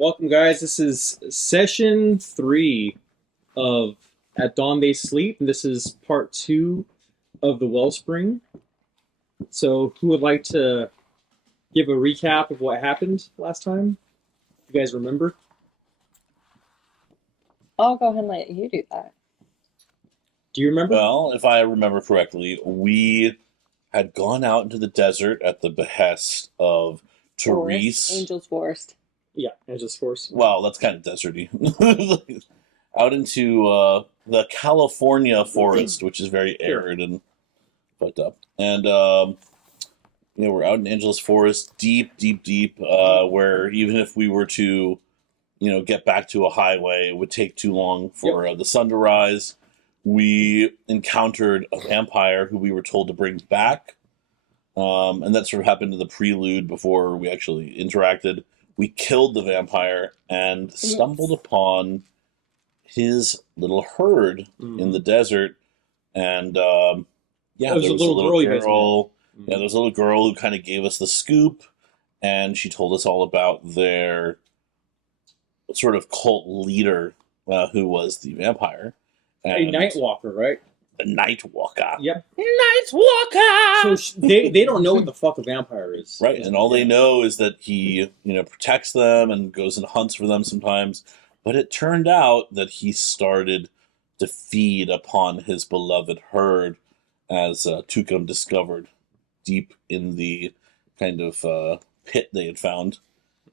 Welcome, guys. This is session 3 of At Dawn They Sleep, and this is part 2 of the Wellspring. So, who would like to give a recap of what happened last time? You guys remember? I'll go ahead and let you do that. Do you remember? Well, if I remember correctly, we had gone out into the desert at the behest of Therese. Angel's Forest. Yeah, Angel's Force. Well, that's kind of deserty. Out into the California forest, which is very arid and fucked up. And we're out in Angeles Forest, deep, where even if we were to, get back to a highway, it would take too long for the sun to rise. We encountered a vampire who we were told to bring back. And that sort of happened in the prelude before we actually interacted. We killed the vampire and stumbled upon his little herd in the desert. And there was a little girl. Yeah, there was a little girl who kind of gave us the scoop, and she told us all about their sort of cult leader, who was the vampire. And a nightwalker, right? A nightwalker. Yep. Nightwalker! So they don't know what the fuck a vampire is. Right, and all they know is that he, protects them and goes and hunts for them sometimes. But it turned out that he started to feed upon his beloved herd, as Tukum discovered deep in the kind of pit they had found.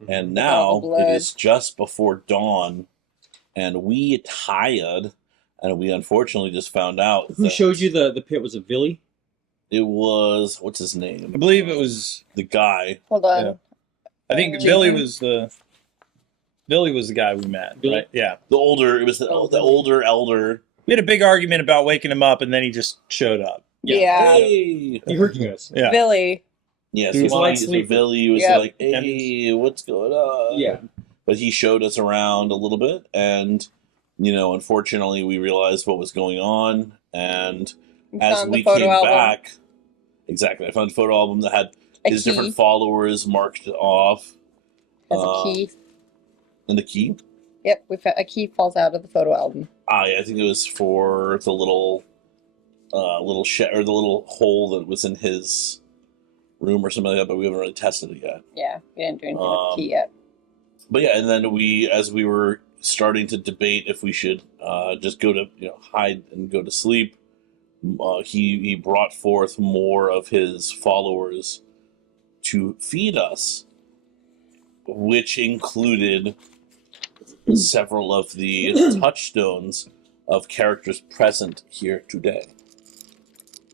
And now it is just before dawn, and we tired, and we unfortunately just found out. Who showed you the pit? Was it Billy? It was, what's his name? I believe it was the guy. Hold on. Yeah. I think Billy was the guy we met, Billy? right? Yeah. The older elder. We had a big argument about waking him up, and then he just showed up. Yeah. Hey! He heard you guys. Yeah. Billy. Yeah, He was light so sleeping. Billy was Yep. like, hey, what's going on? Yeah. But he showed us around a little bit, and, unfortunately, we realized what was going on, and as Found we the photo came album. back, exactly, I found a photo album that had A his key. different followers marked off. As a key. And the key? Yep, a key falls out of the photo album. I think it was for the little shed, or the little hole that was in his room or something like that, but we haven't really tested it yet. Yeah, we didn't do anything with the key yet. But yeah, and then as we were starting to debate if we should just go to hide and go to sleep, he brought forth more of his followers to feed us, which included several of the touchstones of characters present here today.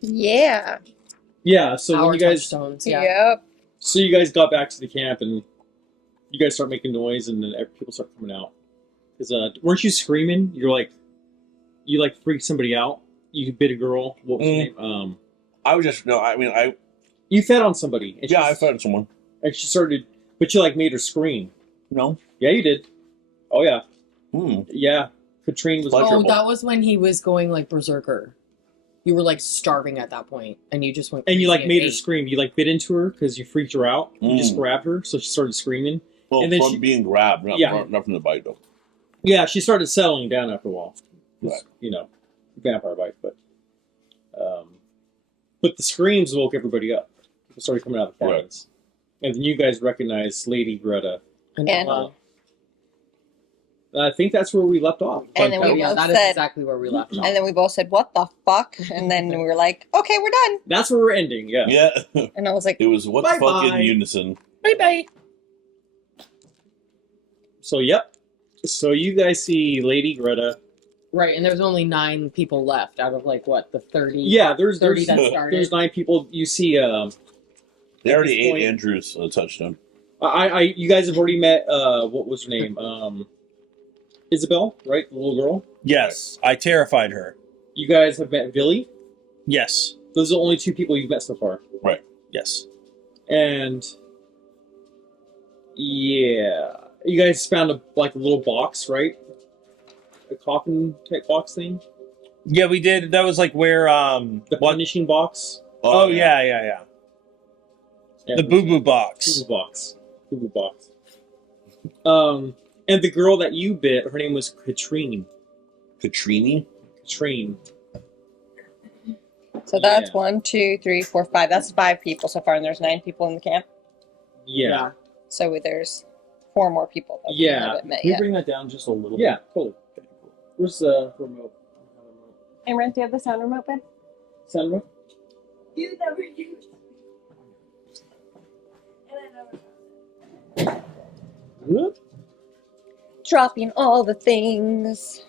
Yeah. Yeah, so when you guys touchstones, Yep. So you guys got back to the camp, and you guys start making noise, and then people start coming out. Because weren't you screaming? You freaked somebody out. You bit a girl. What was her name? I was just You fed on somebody. And I found someone. And she started, but you made her scream. No. Yeah, you did. Oh yeah. Hmm. Yeah. Katrine was. Pleasurable. Oh, that was when he was going berserker. You were starving at that point, and you just went. And you crazy made and her ate. scream. You bit into her because you freaked her out. You just grabbed her, so she started screaming. Well, and then from being grabbed, not from the bite though. Yeah, she started settling down after a while. Right. Vampire bite, but the screams woke everybody up. People started coming out of the cabins. Right. And then you guys recognized Lady Greta. And I think that's where we left off. And then we yeah, both that is said, exactly where we left off. and then we both said, "What the fuck?" And then we were like, "Okay, we're done." That's where we're ending, yeah. Yeah. And I was like, It was what the fuck Bye-bye. in unison. Bye bye. So, yep. So you guys see Lady Greta. Right, and there's only 9 people left out of the 30. Yeah, there's 30 that started. There's 9 people. You see, They already this ate point- Andrew's touchdown. you guys have already met. What was her name? Isabel, right? The little girl. Yes, I terrified her. You guys have met Billy. Yes, Those are the only 2 people you've met so far. yes. And yeah, you guys found a little box, right? A coffin type box thing. Yeah, we did. That was where The punishing box. Oh yeah. The boo boo box. Boo boo box. And the girl that you bit, her name was Katrine. Coterie? Katrine. So that's Yeah. 1, 2, 3, 4, 5. That's 5 people so far, and there's 9 people in the camp. Yeah. So there's 4 more people that we Yeah. haven't met Can you yet. bring that down just a little Yeah, bit? totally. Where's the remote? Amber, do you have the sound remote, babe? Sound remote? You never used. And I never. Whoop. Dropping all the things.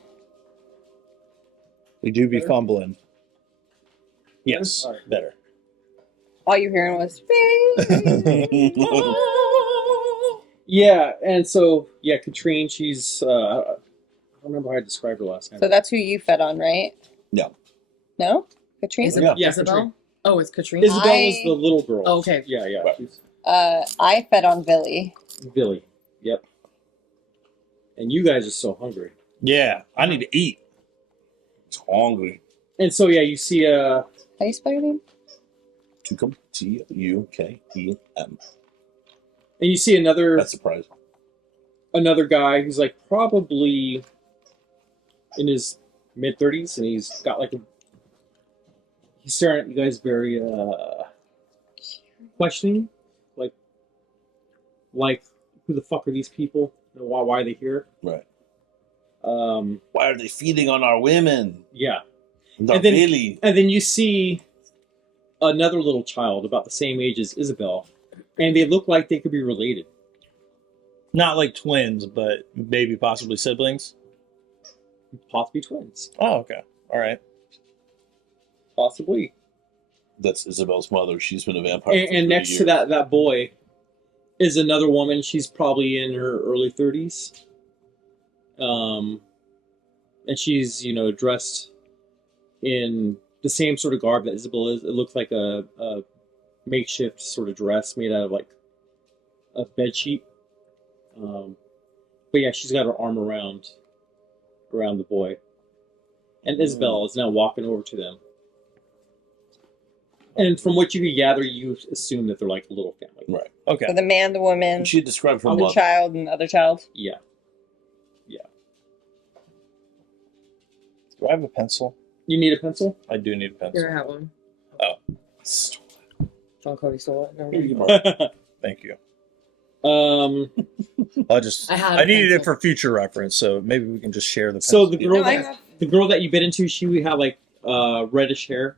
We do be Better? fumbling. Yes, Alright. better. All you're hearing was. Yeah, and so, yeah, Katrine, she's, I don't remember how I described her last time. So that's who you fed on, right? No. No? Katrine? Yeah. Yeah, Isabel? Katrine. Oh, it's Katrine. Isabel was the little girl. Oh, okay. Yeah, yeah. Right. She's I fed on Billy. Billy. Yep. And you guys are so hungry. Yeah, I need to eat. It's hungry. And so, yeah, you see How do you spell your name? Tukum. Tukem. and you see another That's surprising. another guy who's like probably in his mid-30s, and he's got like he's staring at you guys very questioning, like who the fuck are these people? And why are they here? Right. Um, Why are they feeding on our women? yeah. Not And then- really. And then you see another little child about the same age as Isabel, and they look like they could be related. Not like twins, but maybe possibly siblings. Possibly twins. Oh, okay. All right. Possibly. That's Isabel's mother. She's been a vampire. for And 30 next to years. that boy is another woman. She's probably in her early 30s. And she's, dressed in the same sort of garb that Isabel is. It looks like a makeshift sort of dress made out of like a bed sheet. But yeah, she's got her arm around the boy. And Isabel is now walking over to them. And from what you can gather, you assume that they're like a little family. Right. Okay. So the man, the woman, And she described her the mother. child, and the other child. Yeah. Do I have a pencil? You need a pencil? I do need a pencil. Here, I have one. John Cody stole it. Never Here you mind. go. Thank you. I I had a needed it pencil. for future reference, so maybe we can just share the So pencil. the girl No, I that have. the girl that you bit into, she had like reddish hair.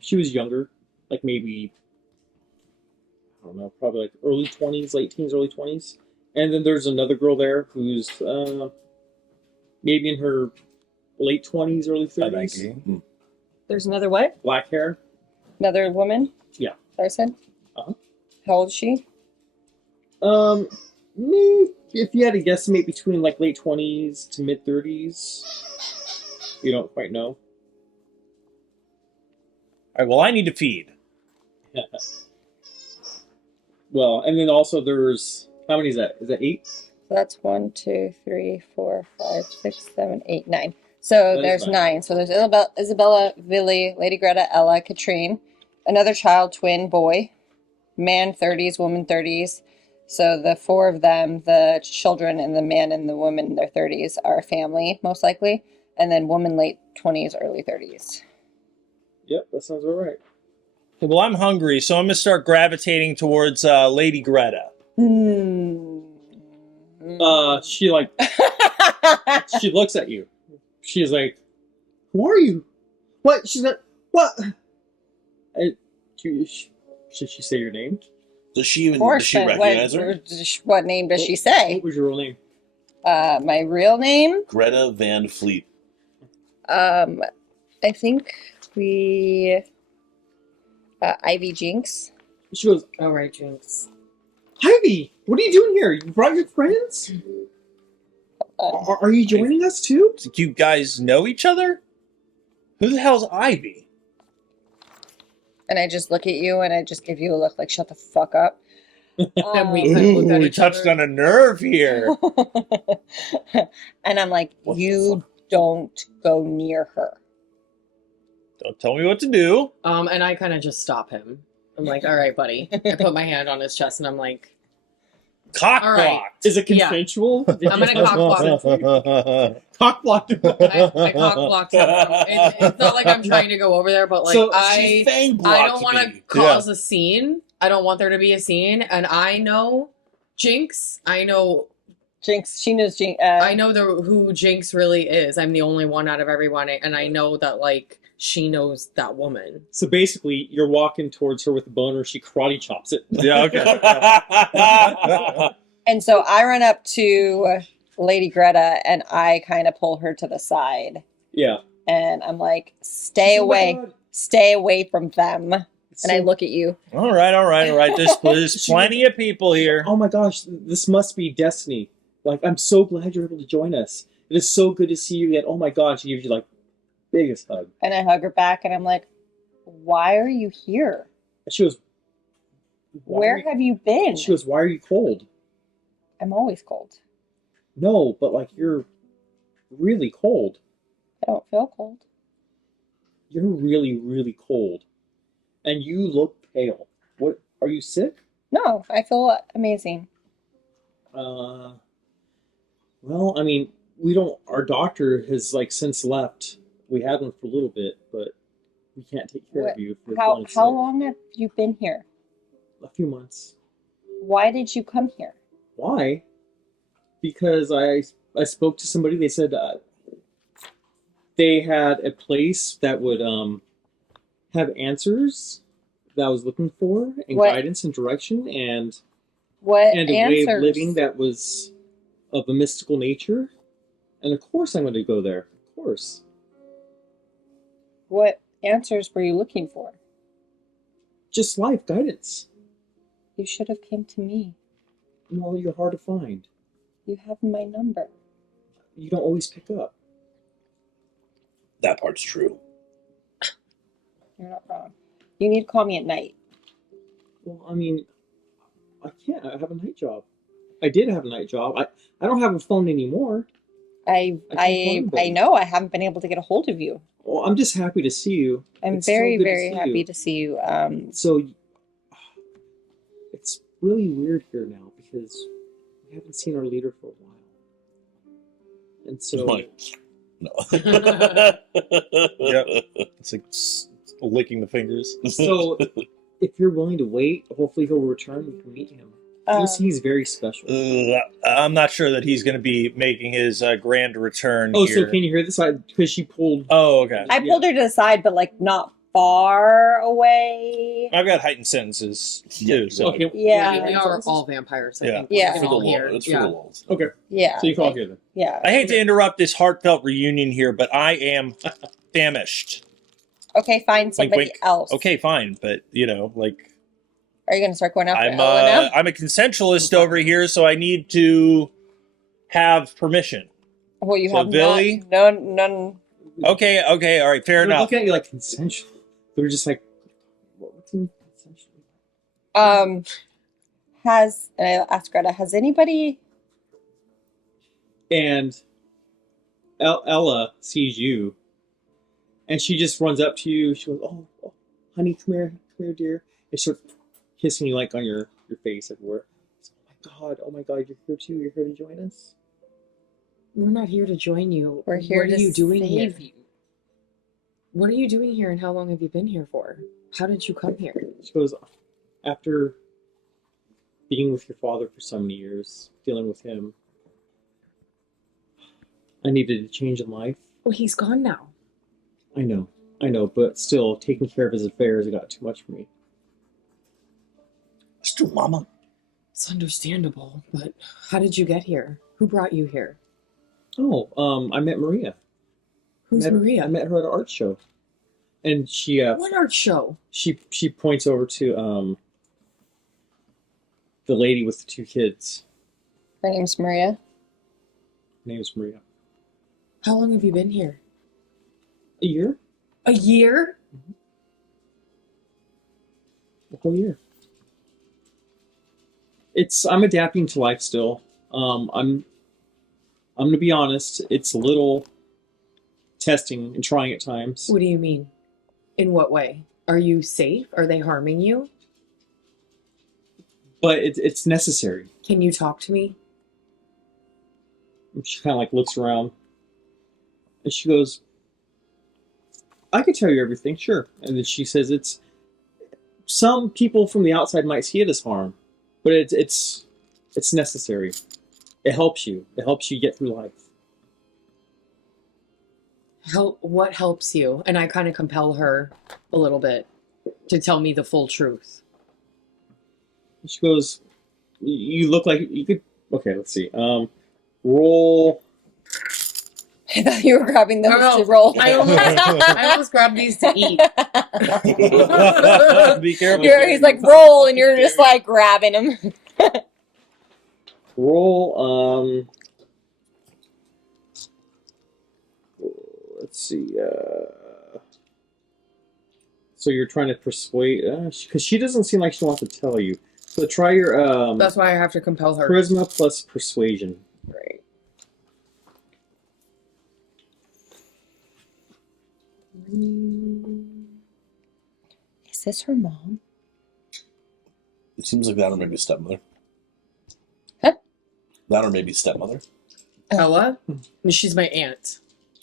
She was younger, like maybe I don't know, probably like early 20s, late teens, early 20s. And then there's another girl there who's maybe in her late 20s, early 30s. There's another what? Black hair. Another woman? Yeah. That I said? Uh-huh. How old is she? Maybe if you had to guesstimate between like late 20s to mid 30s. You don't quite know. All right, well, I need to feed. Well, and then also there's how many is that? Is that 8? So that's 1, 2, 3, 4, 5, 6, 7, 8, 9. So That there's is 9. So there's Isabella, Villy, Lady Greta, Ella, Katrine, another child, twin, boy, man 30s, woman 30s. So the 4 of them, the children and the man and the woman in their 30s, are a family, most likely. And then woman late 20s, early 30s. Yep, that sounds about right. Okay, well, I'm hungry, so I'm going to start gravitating towards Lady Greta. She like she looks at you. She's like, "Who are you? What?" She's like, "What?" Should she say your name? Does she even Of course, does she but recognize her? what name does she say? What was your real name? My real name? Greta Van Fleet. I think Ivy Jinx. She goes, Oh, right, Jinx. "Ivy, what are you doing here? You brought your friends? Are you joining us too?" Do you guys know each other? Who the hell's Ivy? And I just look at you and I just give you a look like, shut the fuck up. And we kind of look at we each touched other. on a nerve here. And I'm like, What the you don't go near her. Don't tell me what to do. And I kind of just stop him. I'm like, all right, buddy. I put my hand on his chest and I'm like, Cock All right. blocked. Is it Yeah. consensual? Did I'm you gonna tell cock them? block. Cock blocked. I cock blocked him. It's not like I'm trying to go over there, but like So She fang blocked I don't want to me. cause a scene. I don't want there to be a scene. And I know Jinx. I know Jinx, she knows Jinx. I know who Jinx really is. I'm the only one out of everyone, and I know that like she knows that woman. So basically, you're walking towards her with a boner. She karate chops it. Yeah, okay. And so I run up to Lady Greta and I kind of pull her to the side. Yeah. And I'm like, stay Oh my away. God. Stay away from them. It's And I so- look at you. All right. There's plenty of people here. Oh my gosh, this must be destiny. Like, I'm so glad you're able to join us. It is so good to see you again. Oh my gosh, she gives you like biggest hug. And I hug her back and I'm like, why are you here? And she goes, Where have you been? She goes, why are you cold? I'm always cold. No, but like you're really cold. I don't feel cold. You're really, really cold. And you look pale. What, are you sick? No, I feel amazing. Well, I mean, we don't, our doctor has like since left. We had one for a little bit, but we can't take care of you. If you're How feeling sick. long have you been here? A few months. Why did you come here? Why? Because I spoke to somebody. They said they had a place that would have answers that I was looking for, and What? guidance and direction, and What a answers? way of living that was of a mystical nature. And of course, I'm going to go there. Of course. What answers were you looking for? Just life guidance. You should have came to me. Well, you're hard to find. You have my number. You don't always pick up. That part's true. You're not wrong. You need to call me at night. Well, I mean, I can't. I have a night job. I did have a night job. I don't have a phone anymore. I I can't call anybody. know I haven't been able to get a hold of you. Well, I'm just happy to see you. I'm It's so very, good to very see happy you. to see you. So, it's really weird here now because we haven't seen our leader for a while. And so, Like, no. Yep. It's like licking the fingers. so if you're willing to wait, hopefully he'll return. We can meet him. He's very special. I'm not sure that he's going to be making his grand return Oh, here. so can you hear this? Because she pulled. Oh, okay. I pulled her to the side, but like not far away. I've got heightened sentences too. So. Okay. Yeah. we are all vampires. I Yeah. think. Yeah. We For can the all hear. lulz. It's for Yeah. the lulz. Okay. Yeah. So you can all hear them. Yeah. I hate to interrupt this heartfelt reunion here, but I am famished. Okay, find somebody wink. else. Okay, fine, but like Are you going to start going after I'm Ella now? I'm a consensualist over here, so I need to have permission. Well, you so have Billy? none. Okay, all right, fair They're enough. looking at you like consensual. They're just like, what's in consensual? And I asked Greta, has anybody? And Ella sees you, and she just runs up to you. She goes, "Oh, honey, come here, dear." And she starts kissing you like on your face everywhere. Oh my God, you're here too. You're here to join us. We're not here to join you. We're here what to are you doing here? save you. What are you doing here, and how long have you been here for? How did you come here? She goes, after being with your father for so many years, dealing with him, I needed a change in life. Well, he's gone now. I know, but still, taking care of his affairs got too much for me. It's true, Mama. It's understandable, but how did you get here? Who brought you here? Oh, I met Maria. Who's Maria? I met her at an art show, and she What art show? she points over to the lady with the two kids. Her name's Maria. Her name is Maria. How long have you been here? A year, A year? a whole year. I'm adapting to life still. I'm gonna be honest. It's a little testing and trying at times. What do you mean? In what way? Are you safe? Are they harming you? but it's necessary. Can you talk to me? And she kind of like looks around, and she goes, "I could tell you everything, sure." And then she says, "It's some people from the outside might see it as harm, but it's necessary. It helps you. It helps you get through life." What helps you? And I kind of compel her a little bit to tell me the full truth. And she goes, "You look like you could." Okay, let's see. Roll. I thought you were grabbing those No, to roll. I almost grabbed these to eat. Be careful. He's like, roll, and you're just like grabbing them. Roll. Let's see. So you're trying to persuade, because she doesn't seem like she wants to tell you. So try your That's why I have to compel her. charisma plus persuasion. Right. Is this her mom? It seems like that or maybe stepmother. Huh? That or maybe stepmother. Ella? She's my aunt.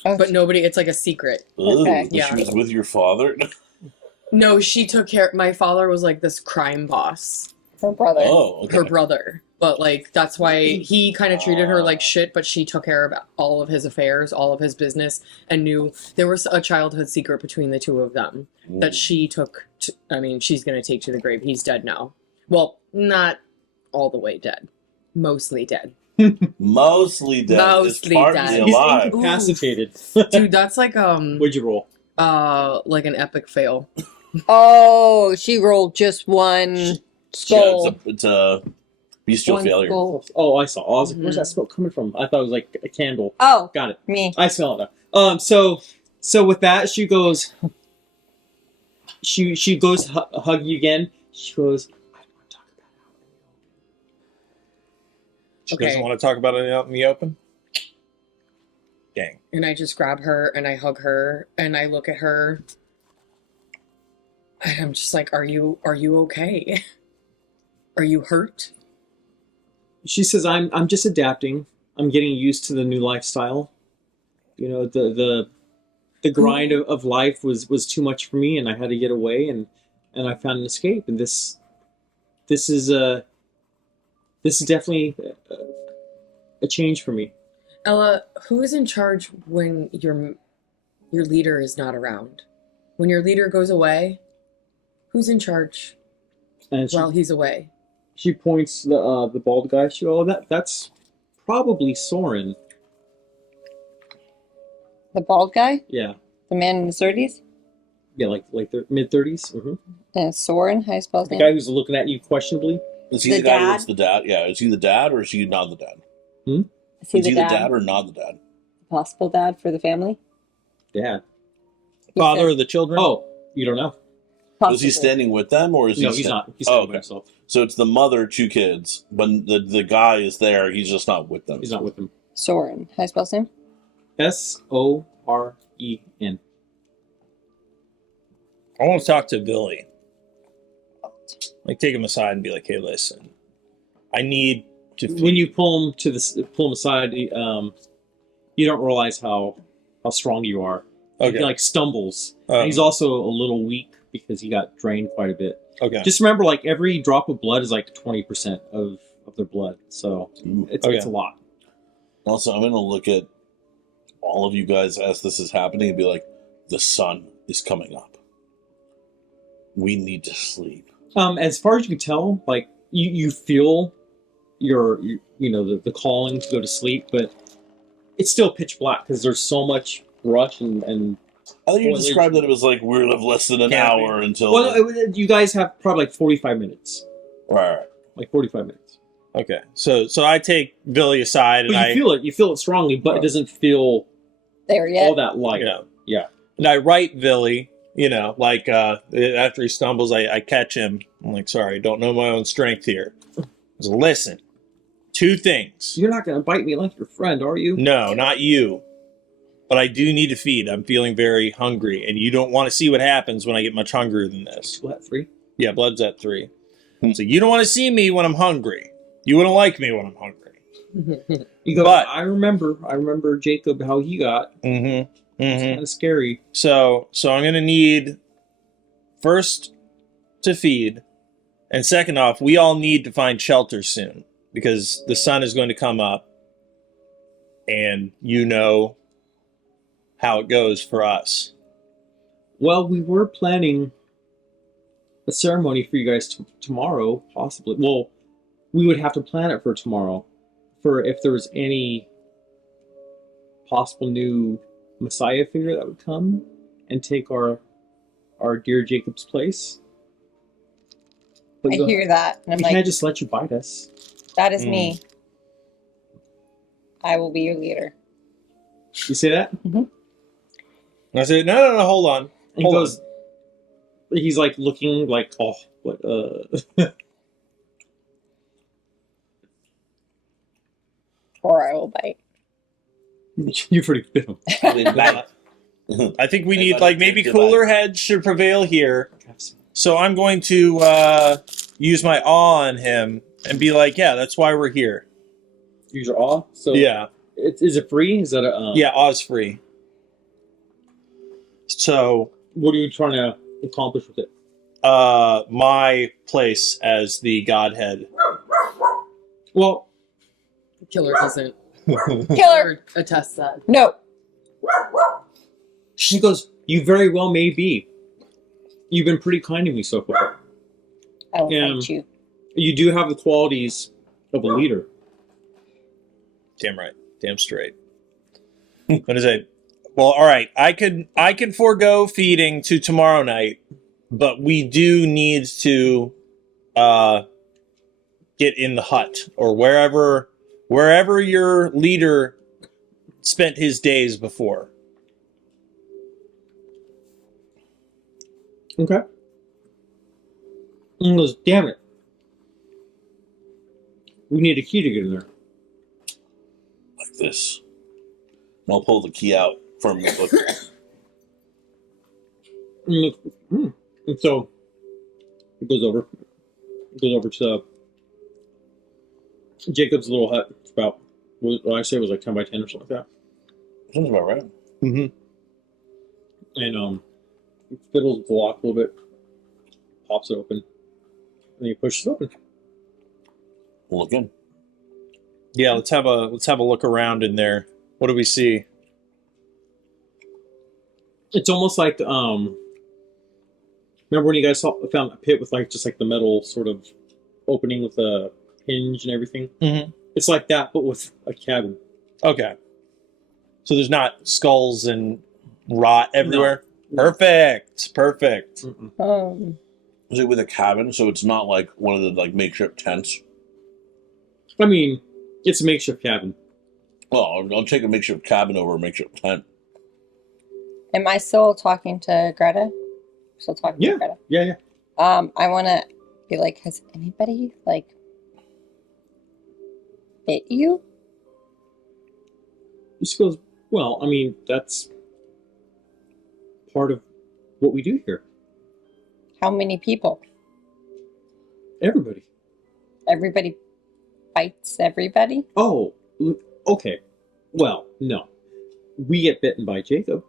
Oh, But nobody, it's like a secret. Okay. Ooh, Yeah. She was with your father. No, she took care. My father was like this crime boss, her brother. Oh, okay. her brother. But like, that's why he kind of treated her like shit, but she took care of all of his affairs, all of his business, and knew there was a childhood secret between the two of them that she took. She's going to take to the grave. He's dead now. Well, not all the way dead. Mostly dead. Mostly dead. Mostly It's partly dead. He's alive. incapacitated. Dude, that's like What'd you roll? like an epic fail. Oh, she rolled just one skull. Yeah, it's a bestial One failure. skull. Oh, I saw. I was like, where's that smoke coming from? I thought it was like a candle. Oh, Got it. me. I smell it now. So with that, she goes. She goes hug you again. She goes, "I don't want to talk about it." She Okay. doesn't want to talk about it out in the open. Dang. And I just grab her and I hug her and I look at her and I'm just like, are you okay? Are you hurt? She says, I'm just adapting. I'm getting used to the new lifestyle. You know, the grind of life was too much for me, and I had to get away, and I found an escape. And this is definitely a change for me. Ella, who is in charge when your leader is not around? When your leader goes away, who's in charge And while he's away? she points the bald guy. She goes, "Oh, that's probably Soren." The bald guy? Yeah, The man in the 30s? yeah, like their mid-30s. Mm-hmm. Soren, how you spell his The name? guy who's looking at you questionably. Is he The the guy dad? that's the dad? Yeah, is he the dad or is he not the dad? Is he Is the he dad? the dad or not the dad? Possible dad for the family? Dad. Father said- of the children? Oh, you don't know? Is he Possibly. standing with them or is he? No, he's not. He's Oh, talking okay. by himself. So it's the mother, 2 kids, but the guy is there. He's just not with them. He's not with them. Soren. How you spell his name? Soren. I want to talk to Billy. Like, take him aside and be like, hey, listen. I need to... When you pull him aside, you don't realize how strong you are. Okay. He like stumbles. Oh. And he's also a little weak because he got drained quite a bit. Okay. Just remember, like every drop of blood is like 20% of their blood, so Ooh. it's Okay. a lot. Also, I'm going to look at all of you guys as this is happening and be like, the sun is coming up. We need to sleep. As far as you can tell, like you feel the calling to go to sleep, but it's still pitch black because there's so much brush and I think you foliage. described that it was like we'll have less than an Canopy. hour until. you guys have probably like 45 minutes. Right. Like 45 minutes. Okay. So I take Billy aside and But you feel it strongly, but it doesn't feel There yet? all that light. Yeah. And I write Billy, like after he stumbles, I catch him. I'm like, sorry, don't know my own strength here. So listen, 2 things. You're not going to bite me like your friend, are you? No, not you. But I do need to feed. I'm feeling very hungry, and you don't want to see what happens when I get much hungrier than this. What, 3? Yeah, blood's at 3. So you don't want to see me when I'm hungry. You wouldn't like me when I'm hungry. You go, But- I remember Jacob, how he got. Mm-hmm. It's kind of scary. So I'm gonna need first to feed, and second off, we all need to find shelter soon because the sun is going to come up, and you know how it goes for us. Well, we were planning a ceremony for you guys tomorrow, possibly. Well, we would have to plan it for tomorrow, for if there was any possible new Messiah figure that would come and take our dear Jacob's place. But I hear that, and I'm we like, can't just let you bite us. that is me. I will be your leader. You say that? I said, no, hold on. And he Hold goes. He's like looking like, oh, what? Or I will bite. You've already bit him. I think we need, like, maybe cooler heads should prevail here. So I'm going to use my awe on him and be like, yeah, that's why we're here. Use your awe. So Yeah. is it free? Is that a Yeah, aw's free. So What are you trying to accomplish with it? my place as the godhead. Well, Killer doesn't Killer! attest that. No! she goes. You very well may be. You've been pretty kind to me so far. I will Yeah. fight you. You do have the qualities of a leader. Damn right. Damn straight. What is it? Well, all right. I can forego feeding to tomorrow night, but we do need to get in the hut or wherever your leader spent his days before. Okay. And he goes, damn it. We need a key to get in there. Like this. And I'll pull the key out from your book. And, he goes, and so it goes over to Jacob's little hut. It's about, what I say was like 10 by 10 or something like that. Sounds about right. Mm-hmm. And fiddles the lock a little bit, pops it open, and he pushes it open. We'll look in. Yeah, let's have a look around in there. What do we see? It's almost like remember when you guys found a pit with like just like the metal sort of opening with a hinge and everything? Mm-hmm. It's like that, but with a cabin. Okay. So there's not skulls and rot everywhere? No. Perfect. Mm-mm. Is it with a cabin, so it's not like one of the like makeshift tents? I mean, it's a makeshift cabin. Well, I'll take a makeshift cabin over a makeshift tent. Am I still talking to Greta? Still talking to Greta? Yeah. I want to be like, has anybody, like, bit you? She goes, well, I mean, that's part of what we do here. How many people? Everybody. Everybody bites everybody? Oh, okay. Well, no. We get bitten by Jacob.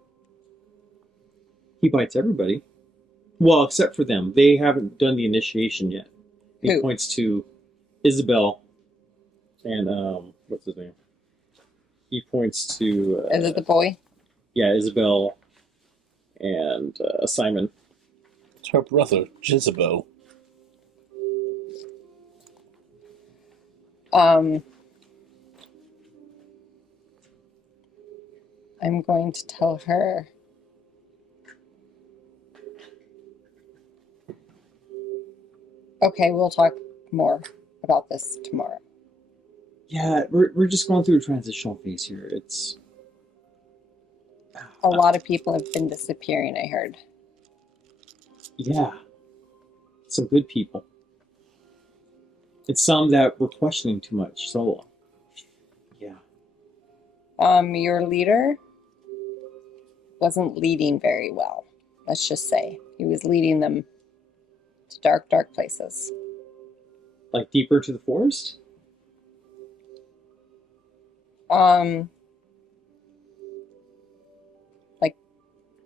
He bites everybody. Well, except for them. They haven't done the initiation yet. He Who? points to Isabel and, what's his name? He points to... Is it the boy? Yeah, Isabel and Simon. It's her brother, Jezebel. I'm going to tell her. Okay, we'll talk more about this tomorrow. Yeah, we're just going through a transitional phase here. It's... A lot of people have been disappearing, I heard. Yeah. Some good people. It's some that were questioning too much, so... Yeah. Your leader wasn't leading very well. Let's just say. He was leading them to dark, dark places. Like deeper to the forest? Like,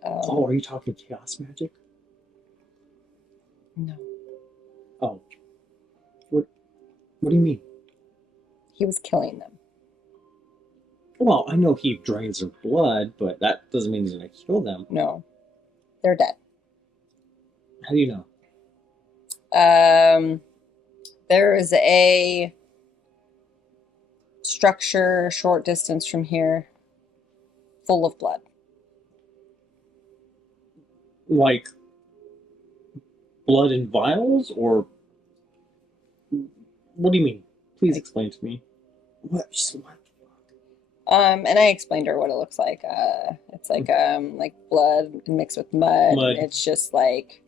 Oh, are you talking chaos magic? no. Oh. What do you mean? He was killing them. Well, I know he drains their blood, but that doesn't mean he's gonna kill them. No. They're dead. How do you know? There is a structure a short distance from here full of blood. Like blood in vials, or what do you mean? Please explain to me. What? What? And I explained to her what it looks like. It's like blood mixed with mud. Mud. It's just like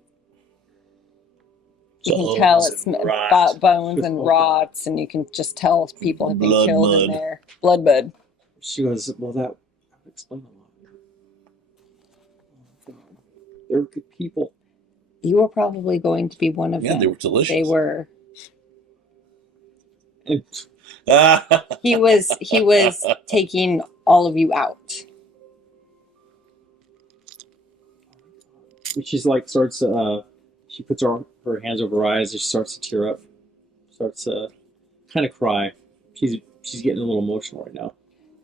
you can Bones tell it's and rot. bones and rots, and you can just tell people have been Blood killed in mud. there. Blood mud. She goes, well, that would explain a lot. Oh, God. They're good people. You were probably going to be one of Yeah, them. they were delicious. They were. And He was taking all of you out. she's like, starts, she puts her hands over her eyes and she starts to tear up. Starts to kind of cry. She's getting a little emotional right now.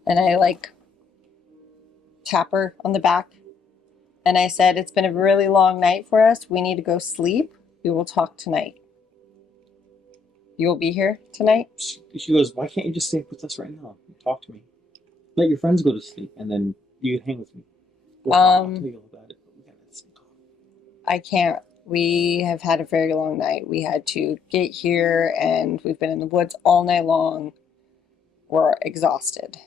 And I tap her on the back. And I said, it's been a really long night for us. We need to go sleep. We will talk tonight. You will be here tonight? She goes, why can't you just stay with us right now? Talk to me. Let your friends go to sleep, and then you can hang with me. I'll tell you all about it. But we gotta sneak off. I can't. We have had a very long night. We had to get here, and we've been in the woods all night long. We're exhausted.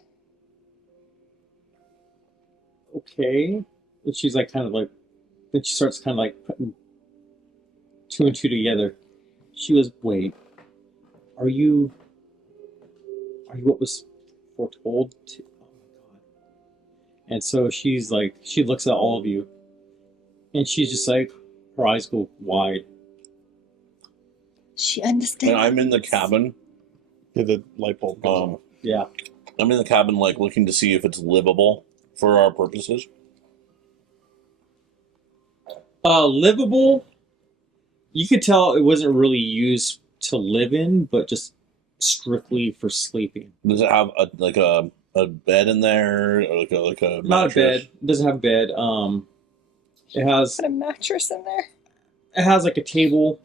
Okay. And she's like, then she starts kind of like putting two and two together. She goes, wait, are you what was foretold to? Oh my God. And so she's like, she looks at all of you, and she's just like, her eyes go wide. She understands. And I'm in the cabin. Yeah, the light bulb goes off. Yeah. I'm in the cabin, like looking to see if it's livable for our purposes. Livable. You could tell it wasn't really used to live in, but just strictly for sleeping. Does it have a bed in there, or like a Not a mattress? bed. It doesn't have a bed. It has Put a mattress in there. like a table.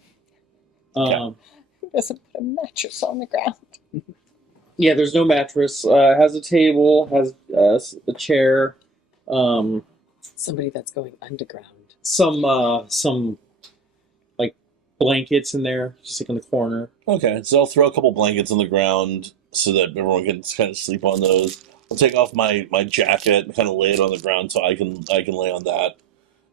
Okay. Who doesn't put a mattress on the ground? Yeah, there's no mattress. It has a table, has a chair, Somebody that's going underground. some like blankets in there, just like in the corner. Okay, so I'll throw a couple blankets on the ground so that everyone can kind of sleep on those. I'll take off my jacket and kind of lay it on the ground so I can lay on that.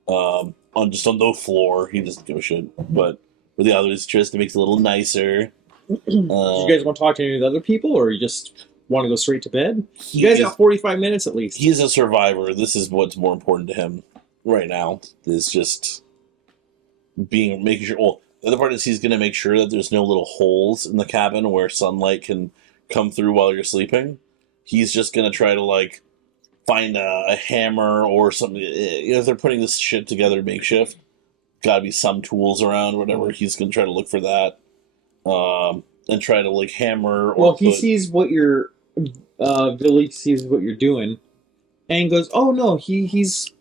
On the floor. He doesn't give a shit. But for the others, just it makes it a little nicer. Do you guys want to talk to any of the other people, or you just want to go straight to bed? You guys got 45 minutes at least. He's a survivor. This is what's more important to him right now. Is just making sure. Well, the other part is he's going to make sure that there's no little holes in the cabin where sunlight can come through while you're sleeping. He's just going to try to find a hammer or something. If they're putting this shit together makeshift, gotta be some tools around, whatever. He's going to try to look for that. And try to hammer. Well, he sees what you're. Billy sees what you're doing, and goes, "Oh no, he's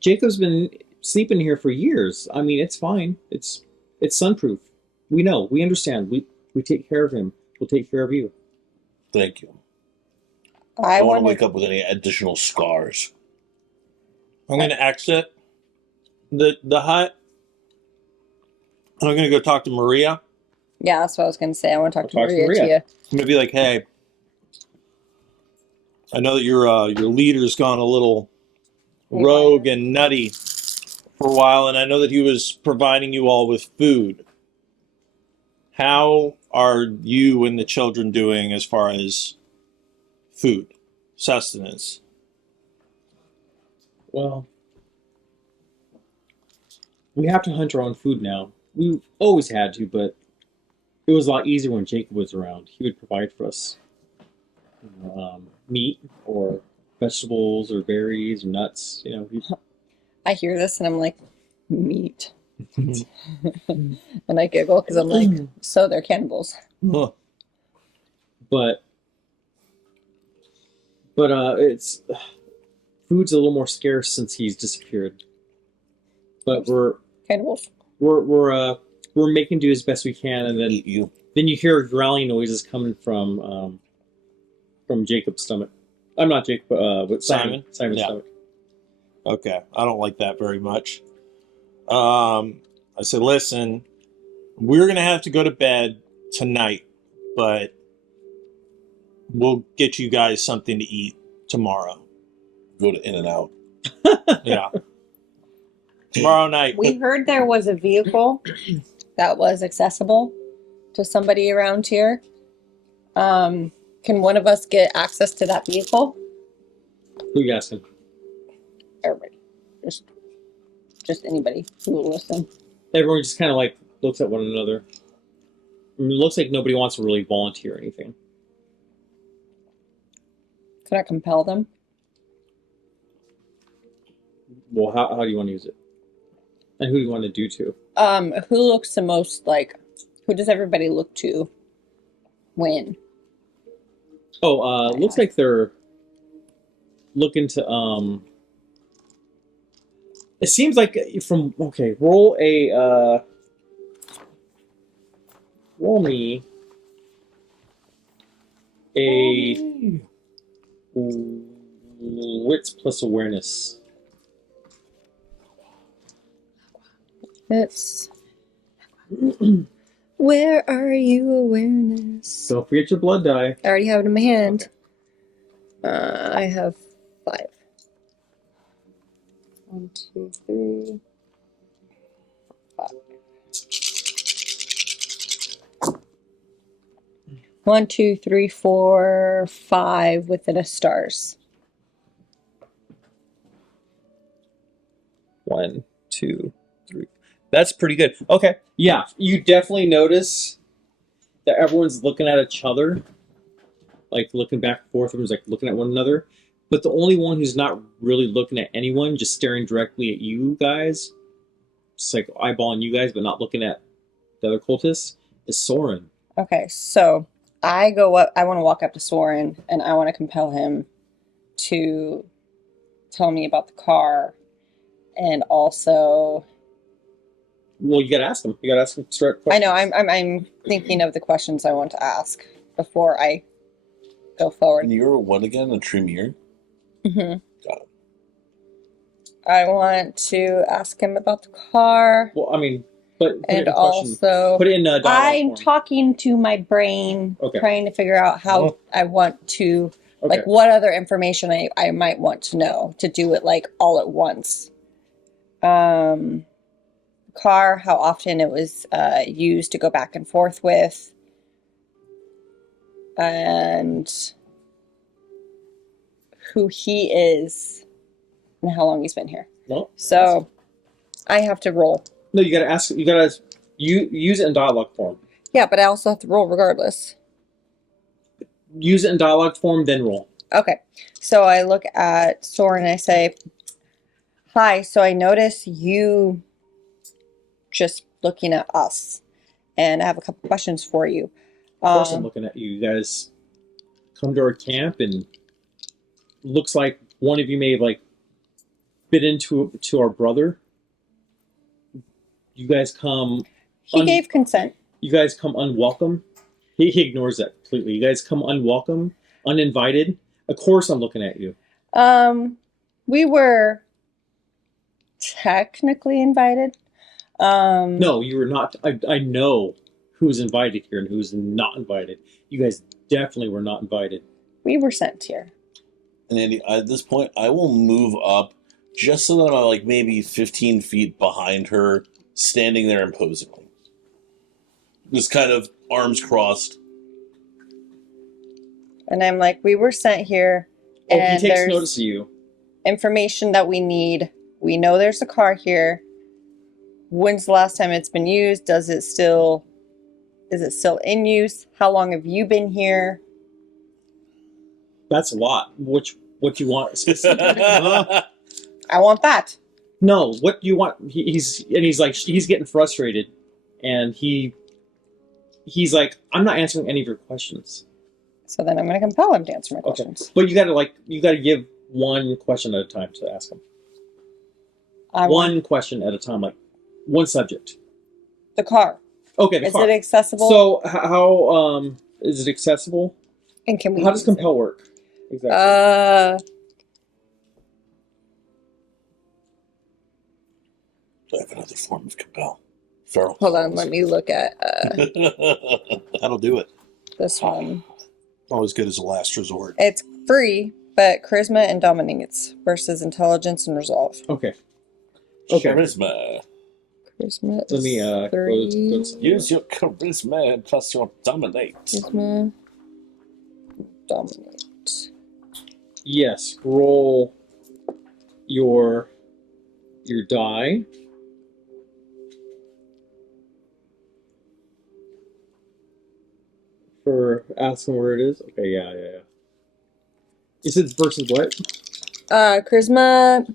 Jacob's been sleeping here for years. I mean, it's fine. It's sunproof. We know. We understand. We take care of him. We'll take care of you." Thank you. I don't want to wanted- wake up with any additional scars. I'm going to exit the hut. I'm going to go talk to Maria. Yeah, that's what I was going to say. I want to talk to Talk to Maria. Maria. Too. I'm going to be like, hey, I know that your leader's gone a little rogue and nutty for a while, and I know that he was providing you all with food. How are you and the children doing as far as food, sustenance? Well, we have to hunt our own food now. We've always had to, but it was a lot easier when Jacob was around. He would provide for us meat or vegetables or berries or nuts. I hear this and I'm like, meat. And I giggle because I'm like, so they're cannibals. Huh. But it's food's a little more scarce since he's disappeared. But Cannibals. we're making do as best we can, and then Eat you. you hear growling noises coming from Jacob's stomach. I'm not Jacob, but Simon? Simon's Yeah. stomach. Okay, I don't like that very much. I said, listen, we're going to have to go to bed tonight, but we'll get you guys something to eat tomorrow. Go to In-N-Out. Yeah. Tomorrow night. We heard there was a vehicle that was accessible to somebody around here. Can one of us get access to that vehicle? Who you asking? Everybody. Just anybody who will listen. Everyone just kind of like looks at one another. I mean, it looks like nobody wants to really volunteer or anything. Can I compel them? Well, how do you want to use it? And who do you want to do to? Who looks the most like, who does everybody look to win? Oh, looks like they're looking to it seems like roll me a wits plus awareness. It's where are you, awareness? Don't forget your blood die. I already have it in my hand. I have 5. 1, 2, 3, 5. 1, 2, 3, 4, 5 within a stars. 1, 2, 3. That's pretty good. Okay. Yeah, you definitely notice that everyone's looking at each other, like looking back and forth. Everyone's like looking at one another, but the only one who's not really looking at anyone, just staring directly at you guys, just like eyeballing you guys, but not looking at the other cultists, is Soren. Okay, so I go up. I want to walk up to Soren and I want to compel him to tell me about the car, and also. Well, you gotta ask him. You gotta ask him straight I questions. know. I'm thinking of the questions I want to ask before I go forward. And you're what again? A Tremere? Mm-hmm. Got it. I want to ask him about the car, Well, I mean, but put it and in question. also Put it in dialogue I'm form. talking to my brain, Okay. trying to figure out how I want to, Okay. like, what other information I might want to know to do it like all at once. Car, how often it was used to go back and forth with, and who he is, and how long he's been here. Well, So I have to roll. no, you gotta ask. You gotta use it in dialogue form. Yeah, but I also have to roll regardless. Use it in dialogue form, then roll. Okay, so I look at Soren and I say, hi, so I notice you just looking at us, and I have a couple questions for you. Of course, I'm looking at you. You guys come to our camp, and looks like one of you may have like bit into our brother. You guys come. He gave consent. You guys come unwelcome. He ignores that completely. You guys come unwelcome, uninvited. Of course, I'm looking at you. We were technically invited. No, you were not. I know who's invited here and who's not invited. You guys definitely were not invited. We were sent here. And Andy, at this point, I will move up just so that I'm like maybe 15 feet behind her, standing there imposingly. Just kind of arms crossed. And I'm like, we were sent here, Oh, and he takes there's notice of you. information that we need. We know there's a car here. When's the last time it's been used? Does it still Is it still in use? How long have you been here? That's a lot. What you want specifically? I want that. No, what do you want? He's getting frustrated, and he's like, I'm not answering any of your questions. So then I'm going to compel him to answer my Okay, questions. but you gotta give one question at a time to ask him. One question at a time, like one subject. The car. Okay, the Is car. it accessible? So how is it accessible? And can we How does use it? compel work? Exactly. I have another form of compel. Feral. Hold on, let me look at That'll do it. this one. Always good as a last resort. It's free, but charisma and dominates versus intelligence and resolve. Okay. Okay. Charisma. Charisma Let me is go 3. to Use your charisma plus your dominate. Charisma. Dominate. Yes. Roll your die. For asking where it is. Okay, yeah. You said versus what? Charisma.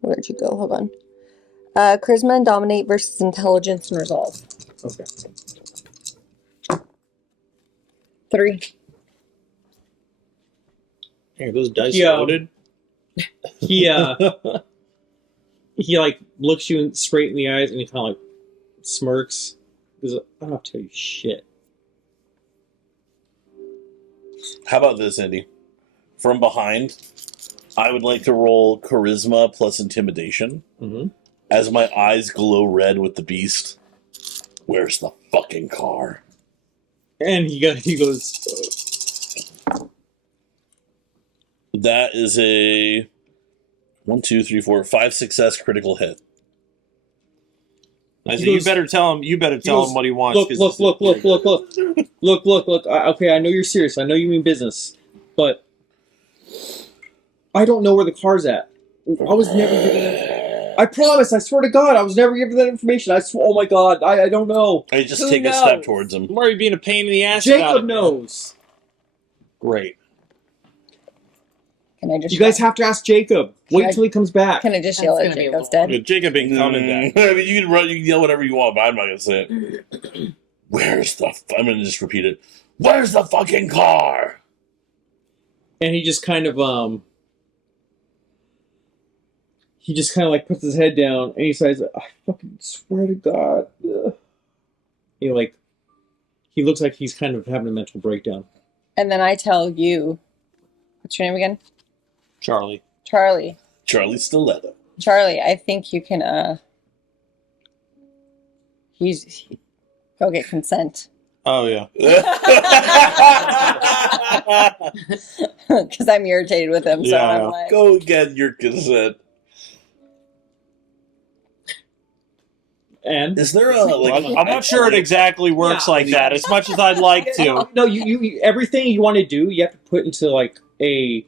Where'd you go? Hold on. Charisma and dominate versus intelligence and resolve. Okay. 3. Hey, those dice Yeah. loaded. He he like looks you straight in the eyes and he kind of like smirks. He's like, I don't have to tell you shit. How about this, Andy? From behind, I would like to roll charisma plus intimidation Mm-hmm. as my eyes glow red with the beast. Where's the fucking car? And he goes. That is a 1, 2, 3, 4, 5 success critical hit. I He think you goes- better tell him. You better tell him what he wants. Look! 'cause Look! this is- Look! Okay, I know you're serious. I know you mean business, but I don't know where the car's at. I was never given that. I promise. I swear to God, I was never given that information. Oh my God, I don't know. I just Who take a step knows? towards him. I'm already being a pain in the ass. about Jacob it, man. knows. Great. Can I just You guys have to ask Jacob. Wait I- till he comes back. Can I just That's yell at gonna be a Jacob's little- dead? Jacob ain't coming back. I mean, you can run, you can yell whatever you want, but I'm not gonna say it. Where's the? I'm gonna just repeat it. Where's the fucking car? And he just kind of like puts his head down and he says, I fucking swear to God. Ugh. He looks like he's kind of having a mental breakdown. And then I tell you, what's your name again? Charlie. Charlie. Charlie Stiletto. Charlie, I think you can, go get consent. Oh yeah. Because I'm irritated with him, so Yeah. I'm like, Go get your consent. And Is there a like? I'm not sure it exactly works Yeah. like that. As much as I'd like to. no, you everything you want to do, you have to put into like a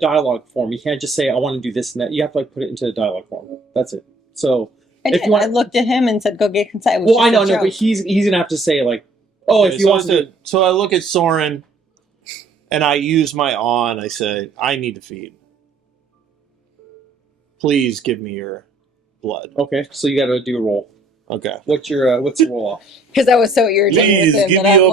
dialogue form. You can't just say I want to do this and that. You have to like put it into a dialogue form. That's it. So I if did. you want- I looked at him and said, go get consent. It was well, I know, just a no, but joke. he's gonna have to say like, oh, Okay, if you want to. so I look at Soren, and I use my awe, and I say, I need to feed. Please give me your blood. Okay, so you got to do a roll. Okay. What's your roll off? Because I was so irritated Please with him give that me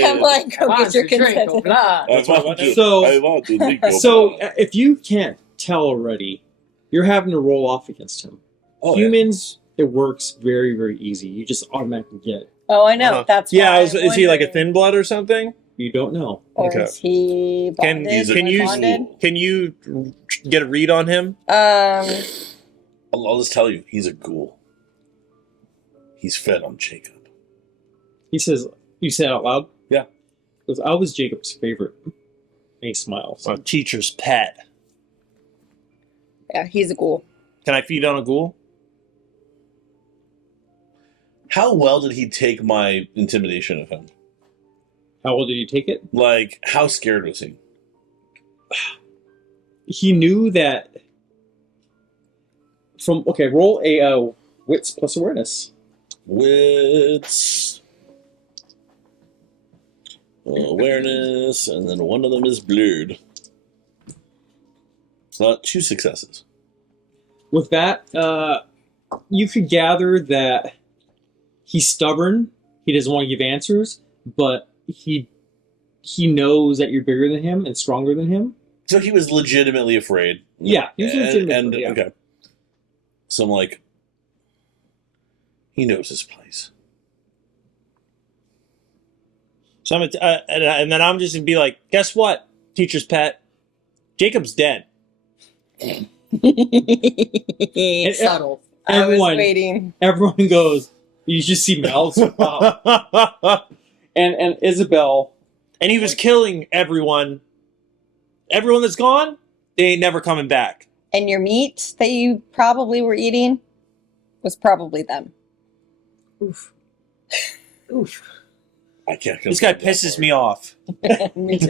your I'm blood. like, go get your consent. I want to- So- I want to drink your So blood. if you can't tell already, you're having to roll off against him. Oh, yeah. Humans, it works very, very easy. You just automatically get it. Oh, I know. Uh-huh. That's Yeah, why is he like a wondering. thin blood or something? You don't know. Or Okay. is he Can- bonded? can Like you- bonded? Can you get a read on him? I'll just tell you, he's a ghoul. He's fed on Jacob. He says, you say it out loud? Yeah. Because I was Jacob's favorite. And he smiles. A teacher's pet. Yeah, he's a ghoul. Can I feed on a ghoul? How well did he take my intimidation of him? How well did he take it? Like, how scared was he? He knew that roll a wits plus awareness. Wits, awareness, and then one of them is blurred. So 2 successes. With that, you could gather that he's stubborn. He doesn't want to give answers, but he knows that you're bigger than him and stronger than him. So he was legitimately afraid. Yeah, he was legitimately. Yeah. Okay. So I'm like, he knows his place. So I'm and then I'm just gonna be like, guess what, teacher's pet? Jacob's dead. And Subtle. I was everyone, waiting. everyone goes. You just see mouths pop. And Isabel. And he was killing everyone. Everyone that's gone, they ain't never coming back. And your meat that you probably were eating was probably them. Oof. Oof. I can't. This guy pisses me off. Me too.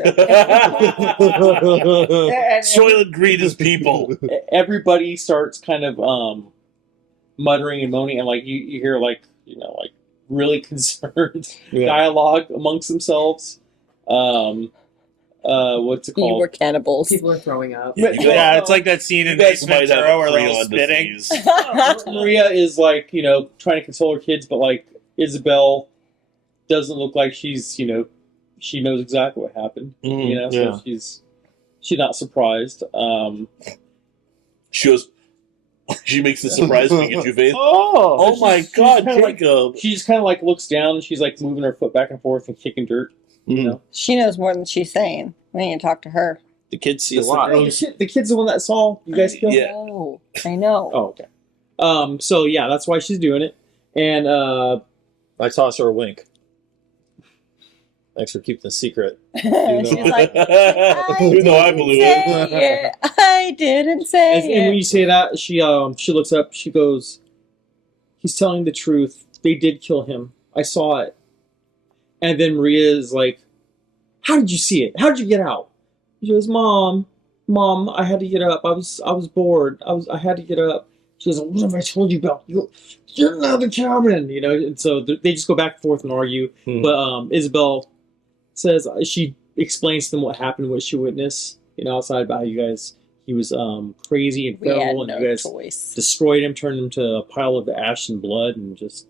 Soylent Green is people. Everybody starts kind of muttering and moaning, and like you hear like really concerned dialogue amongst themselves. What's it You called? were cannibals. People are throwing up. Yeah, you guys- Yeah, it's like that scene in you guys Ace might have Ventura a where they're all Cleon spitting. disease. Maria is like trying to console her kids, but like Isabel doesn't look like she's she knows exactly what happened. So she's not surprised. She goes. She makes the surprise Pikachu face. Oh, Oh my God, Jacob! She just kind of like looks down and she's like moving her foot back and forth and kicking dirt. You know, She knows more than she's saying. We need to talk to her. The kids see a That's lot. the kid's the one that saw you guys kill. Yeah. Oh, I know. Oh, okay. So yeah, that's why she's doing it. And I toss her a wink. Thanks for keeping the secret. She's like, Even though I blew it. I didn't say and when it. you say that, she looks up. She goes, "He's telling the truth. They did kill him. I saw it." And then Maria is like, "How did you see it? How did you get out?" She goes, "Mom, I had to get up. I was bored. I had to get up." She goes, "What have I told you about? You're not the cabin." And so they just go back and forth and argue. But Isabel says she explains to them what happened, what she witnessed, outside about how you guys. He was crazy and We had feral, and no you guys choice. destroyed him, turned him to a pile of ash and blood, and just.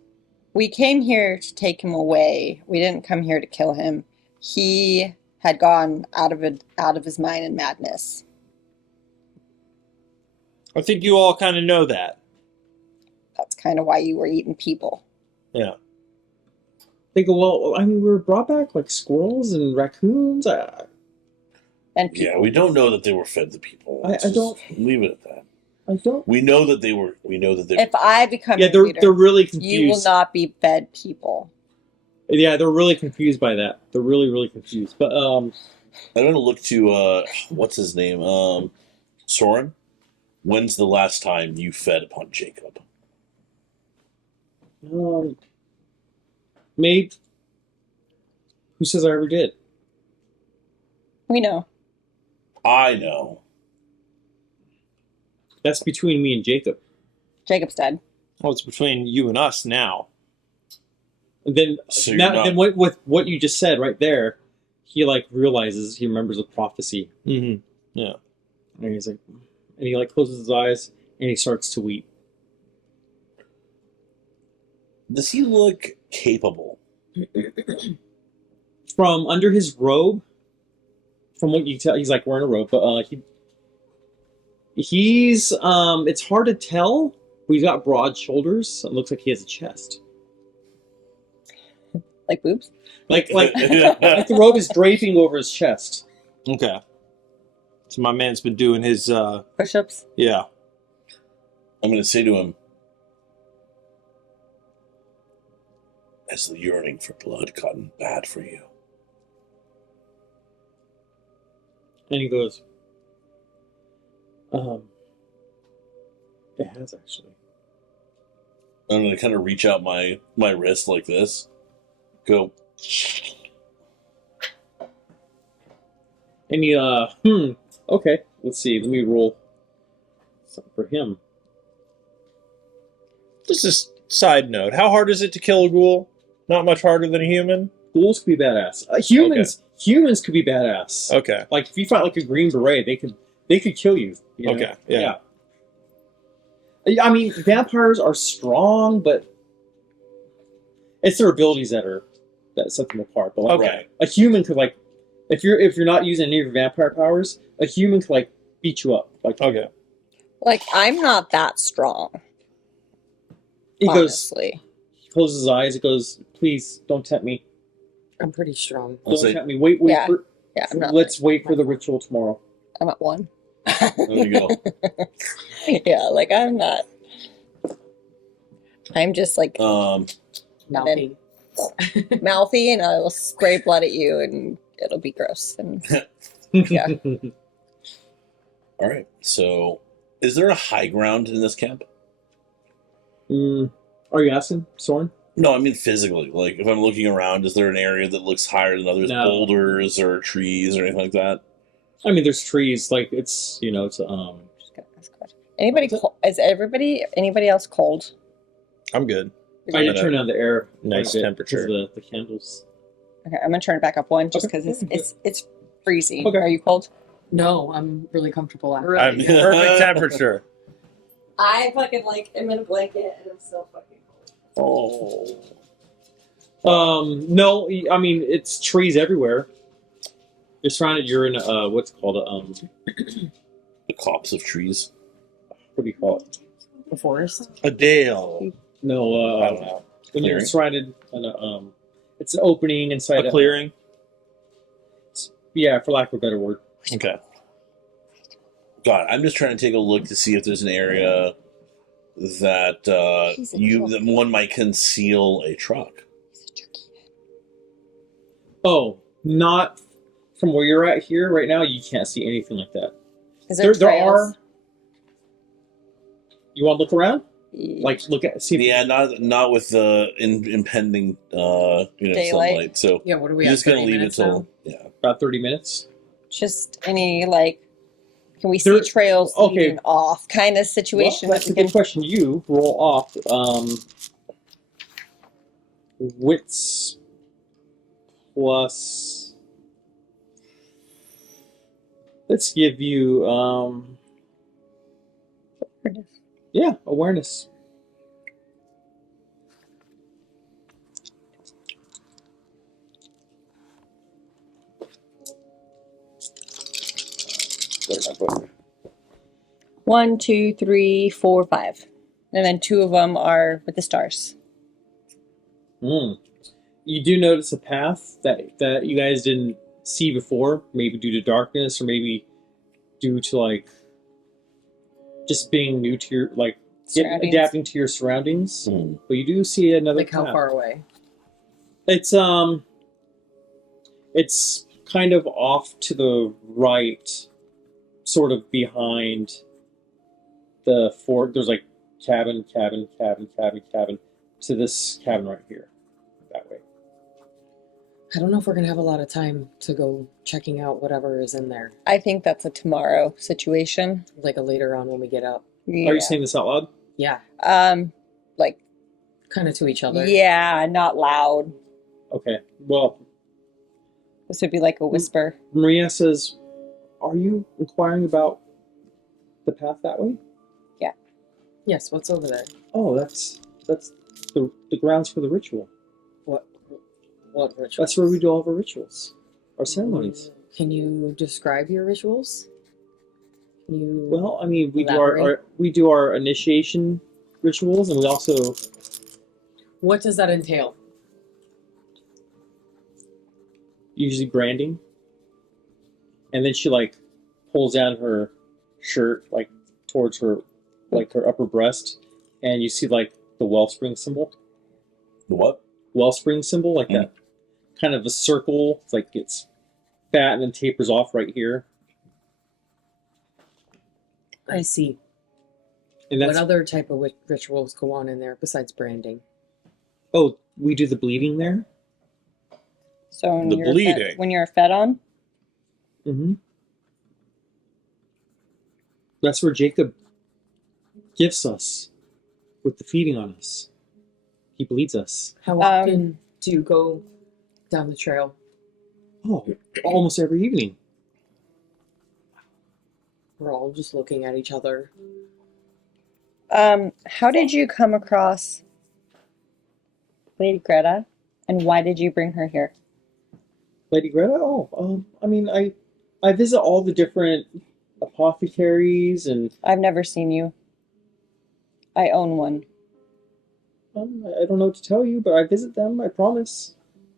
We came here to take him away. We didn't come here to kill him. He had gone out of his mind in madness. I think you all kind of know that. That's kind of why you were eating people. Yeah. They go, well, I mean, we were brought back like squirrels and raccoons. And people. Yeah, we don't know that they were fed to people. I don't- leave it at that. I don't. We know that they were. We know that they. If I become Yeah, your leader, they're really confused. you will not be fed people. Yeah, they're really confused by that. They're really, really confused. But I'm gonna look to what's his name? Soren. When's the last time you fed upon Jacob? maybe. Who says I ever did? We know. I know. That's between me and Jacob. Jacob's dead. Well, it's between you and us now. And then, So you're not- then with what you just said right there, he like realizes he remembers a prophecy, Mm-hmm. Yeah. and he's like, and he like closes his eyes and he starts to weep. Does he look capable? From under his robe, from what you tell, he's like wearing a robe, but he's it's hard to tell, but he's got broad shoulders. It looks like he has a chest. Like boobs? Like the robe is draping over his chest. Okay. So my man's been doing his, Push-ups? yeah. I'm going to say to him, has the yearning for blood gotten bad for you? And he goes, it has actually. I'm going to kind of reach out my wrist like this. Go. And he, okay, let's see, let me roll something for him. This is side note. How hard is it to kill a ghoul? Not much harder than a human? Ghouls could be badass. Humans could be badass. Okay. Like if you fight like a green beret, they could kill you. You know? Okay, yeah. I mean, vampires are strong, but it's their abilities that set them apart. But like, Okay. a human could like, if you're not using any of your vampire powers, a human could like beat you up. Like Okay. Like, I'm not that strong, he goes, honestly. he closes his eyes. It goes, please don't tempt me. I'm pretty strong. I'll Don't say, tempt me. Wait Yeah. for. Yeah, I'm not. Let's wait for the ritual tomorrow. I'm at 1. there you go. Yeah, like, I'm not. I'm just, like, Mouthy. mouthy, and I will spray blood at you, and it'll be gross. And yeah. All right. So, is there a high ground in this camp? Are you asking, Soren? No, I mean physically. Like, if I'm looking around, is there an area that looks higher than others? No. Boulders or trees or anything like that? I mean, there's trees. Like it's Just gonna ask a question. Anybody else cold? I'm good. I did turn down the air. Nice quite a bit temperature. because of the candles. Okay, I'm gonna turn it back up 1 just Okay. because it's freezing. Okay. Are you cold? No, I'm really comfortable after. I'm perfect temperature. I fucking am in a blanket and I'm so fucking cold. Oh. No, I mean it's trees everywhere. You're surrounded. You're in what's it called The copse of trees. what do you call it? The forest. A dale. No, I don't know. when you're Clearing? surrounded in a it's an opening inside A clearing. Yeah, for lack of a better word. Okay. God, I'm just trying to take a look to see if there's an area that He's a that one might conceal a truck. Oh, not from where you're at here right now. You can't see anything like that. Is there There trails? are. You want to look around? Like look at see. Yeah, not with the impending Daylight. sunlight. So Yeah, what are we you're at? just gonna 30 leave it minutes till now? yeah. About 30 minutes. Just any can we see There- trails okay. leading off kind of situation? Well, that's that a we good question. You roll off wits plus. Let's give you yeah, awareness. Where's my book? 1, 2, 3, 4, 5, and then 2 of them are with the stars. You do notice a path that you guys didn't see before, maybe due to darkness or maybe due to like just being new to your Surroundings. adapting to your surroundings. Hmm. But you do see another Like how path. far away? It's kind of off to the right, sort of behind the fort. There's like cabin to this cabin right here, that way. I don't know if we're gonna have a lot of time to go checking out whatever is in there. I think that's a tomorrow situation. Like a later on when we get up. Yeah. Are you saying this out loud? Yeah, Like, kind of to each other. yeah, not loud. Okay. Well, This would be like a whisper. Maria says, "Are you inquiring about the path that way?" Yes. What's over there? Oh, that's the grounds for the ritual. What ritual? That's where we do all of our rituals, our ceremonies. Can you describe your rituals? Can you? Well, I mean, we Elaborate. do our initiation rituals, and we also What does that entail? usually branding. And then she like pulls down her shirt like towards her upper breast, and you see like the Wellspring symbol. The what? Wellspring symbol, like that kind of a circle. It's like it's fat and then tapers off right here. I see. And What that's other type of rituals go on in there besides branding? oh, we do the bleeding there. So when The you're bleeding. when you're fed on, Mm-hmm. That's where Jacob gifts us with the feeding on us. He bleeds us. How often do you go down the trail? Oh, almost every evening. We're all just looking at each other. How did you come across Lady Greta, and why did you bring her here? Lady Greta? I mean, I visit all the different apothecaries, and I've never seen you. I own one. I don't know what to tell you, but I visit them, I promise.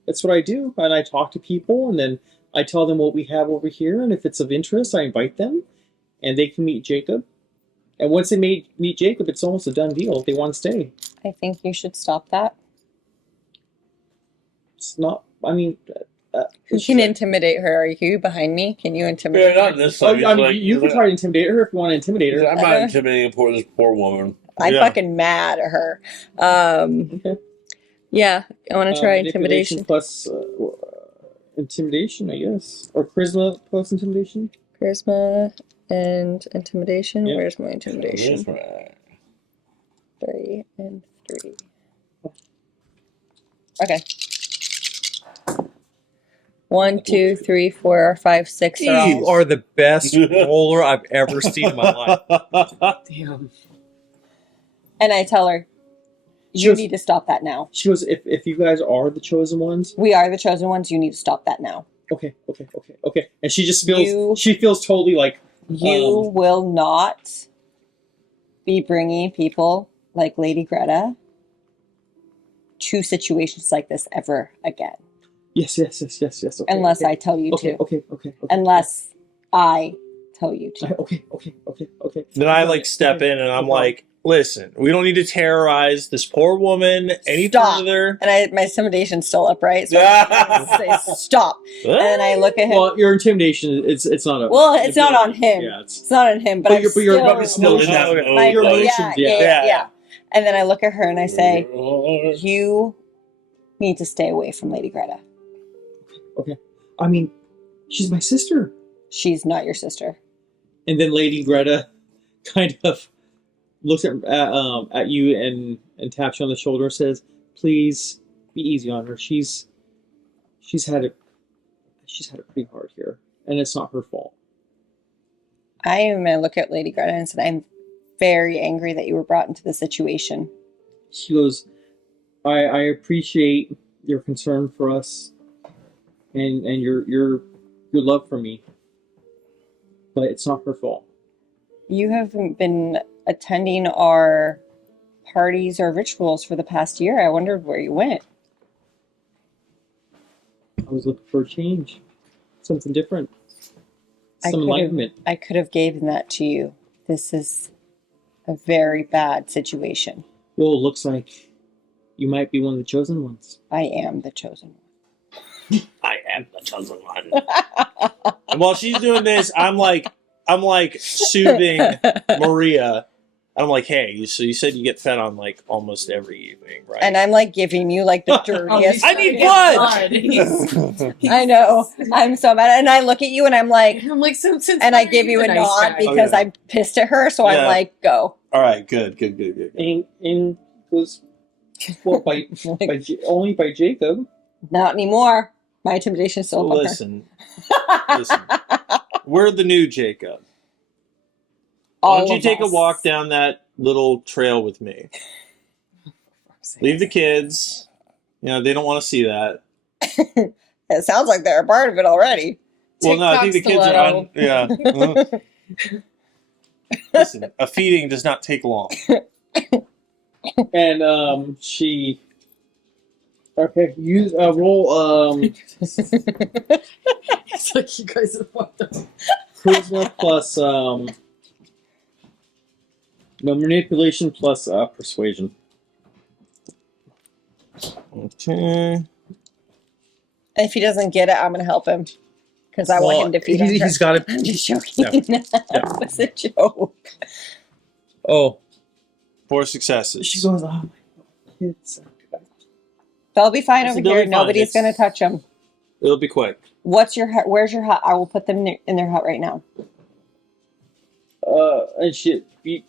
That's what I do, and I talk to people, and then I tell them what we have over here, and if it's of interest, I invite them, and they can meet Jacob. And once they meet Jacob, it's almost a done deal. They want to stay. I think you should stop that. It's not, I mean... Who can intimidate her? Are you behind me? Can you intimidate Yeah, her? not necessarily. I mean, you can try to intimidate her if you want to intimidate her. I'm not intimidating this poor woman. I'm Yeah. fucking mad at her. Okay. Yeah, I want to try Manipulation intimidation. plus intimidation, I guess. Or charisma plus intimidation. Charisma and intimidation. Yeah. Where's my intimidation? That's right. 3 and 3. Okay. 1, 2, 3, 4, 5, 6 are all. You are the best roller I've ever seen in my life. Damn. And I tell her, She you goes- need to stop that now. She goes, if you guys are the chosen ones, We are the chosen ones. You need to stop that now. okay. And she just feels, You- she feels totally like, You will not be bringing people like Lady Greta to situations like this ever again. yes. Okay, Unless okay. I tell you Okay. to. Unless I tell you to. Okay. Then I like step in and I'm like, listen, we don't need to terrorize this poor woman any Stop. further. And my intimidation's still upright, so I say stop. And then I look at him. Well, your intimidation, it's not a. Well, it's not on him. Yeah, it's. It's not on him, but But I'm you're, still, but you're still in that mode, my- your like- emotions, yeah. And then I look at her and I say, you need to stay away from Lady Greta. I mean, she's my sister. She's not your sister. And then Lady Greta kind of looks at you and taps you on the shoulder and says, "Please be easy on her. She's had it pretty hard here, and it's not her fault." I am going to look at Lady Greta and said, I'm very angry that you were brought into this situation. She goes, I appreciate your concern for us and your love for me, but it's not her fault." You haven't been attending our parties or rituals for the past year. I wondered where you went. I was looking for a change, something different, I some could've- enlightenment. I could have given that to you. This is a very bad situation. Well, it looks like you might be one of the chosen ones. I am the chosen one. I am the chosen one. And while she's doing this, I'm like soothing Maria. I'm like, hey, so you said you get fed on like almost every evening, right? And I'm like giving you like the dirtiest. I need blood! I know. I'm so mad. And I look at you and I'm like, I'm like, so since and I when are give you a the nice nod guy? because yeah. I'm pissed at her. So Yeah. I'm like, go. All right, good. And was well only by Jacob. Not anymore. My intimidation is still up on her. Listen, we're the new Jacob. Why All don't you of take a us. walk down that little trail with me? Leave the kids. You know, they don't want to see that. It sounds like they're a part of it already. Well, no, I think the kids are on. Yeah. Listen, a feeding does not take long. And she. Okay, use roll It's like you guys are fucked up. charisma plus no manipulation plus persuasion. Okay. If he doesn't get it, I'm going to help him. Because I want him to feed on her. He's got it. I'm just joking. That was a joke. Oh, 4 successes. She goes, "Oh my kids." They'll be fine Listen, over they'll here. be fine. Nobody's It's- going to touch them. It'll be quick. What's your hut? Where's your hut? I will put them in their hut right now. And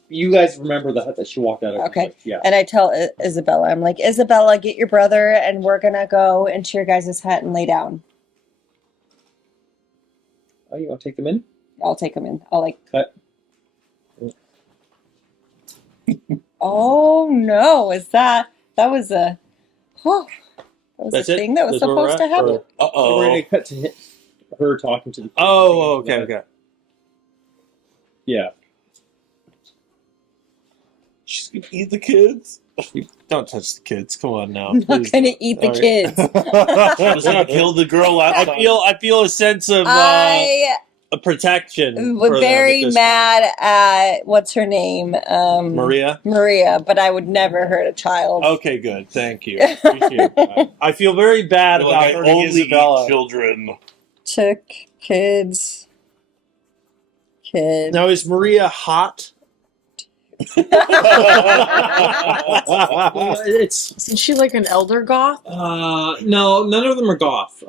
you guys remember the hut that she walked out of? Okay. Like, yeah. And I tell Isabella, I'm like, Isabella, get your brother, and we're gonna go into your guys' hut and lay down. Oh, you want to take them in? I'll take him in. I'll like. Cut. Oh no! Is that was a? Oh, that was That's a it? thing that was That's where we're supposed to at? happen. Or- We're Uh-oh. gonna cut to her talking to the. Oh, okay. Yeah. She's gonna eat the kids. Don't touch the kids. Come on now. I'm not please. gonna eat the All right. kids. She was gonna kill the girl last time. I feel a sense of I a protection. was for them very at this mad at what's her name, point. Maria. Maria, but I would never hurt a child. Okay, good. Thank you. Appreciate that. I feel very bad You're about like, I hurting only Isabella. eat children. Took kids. Now is Maria hot? It's Isn't she like an elder goth? no, none of them are goth.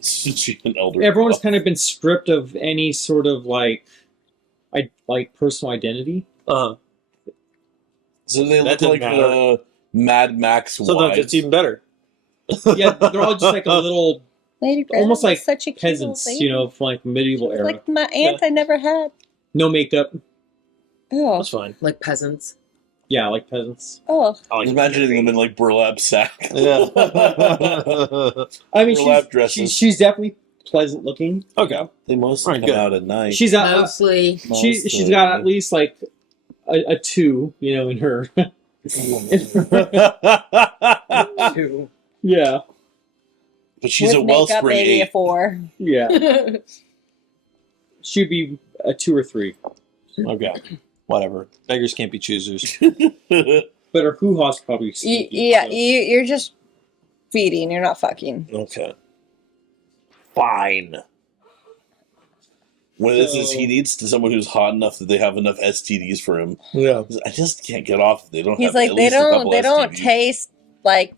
She's an elder. Everyone's kind of been stripped of any sort of like personal identity. So they That look doesn't like matter. Mad Max Sometimes wives. it's even better. Yeah, they're all just like a little Lady Greta almost was like such a cute peasants, old lady. from like medieval era. Like my aunt I never had. No makeup. Oh, That's fine. Like peasants. Yeah, like peasants. oh. I like Imagining them in like burlap sack. Yeah. I mean, Burlap dresses. she's definitely pleasant looking. Okay. They mostly Alright, come good. out at night. She's Mostly. she's got at least like a 2, in her. Yeah, But she's With a makeup, Wellspring maybe a 8. 4. yeah. She'd be a 2 or 3, Okay. Whatever. Beggars can't be choosers. but her hoo-ha's probably stinky, Yeah, so- you're just feeding. You're not fucking. Okay. Fine. One of this is So- he needs to someone who's hot enough that they have enough STDs for him. Yeah. I just can't get off if they don't He's have like at they least a couple don't STDs. taste like.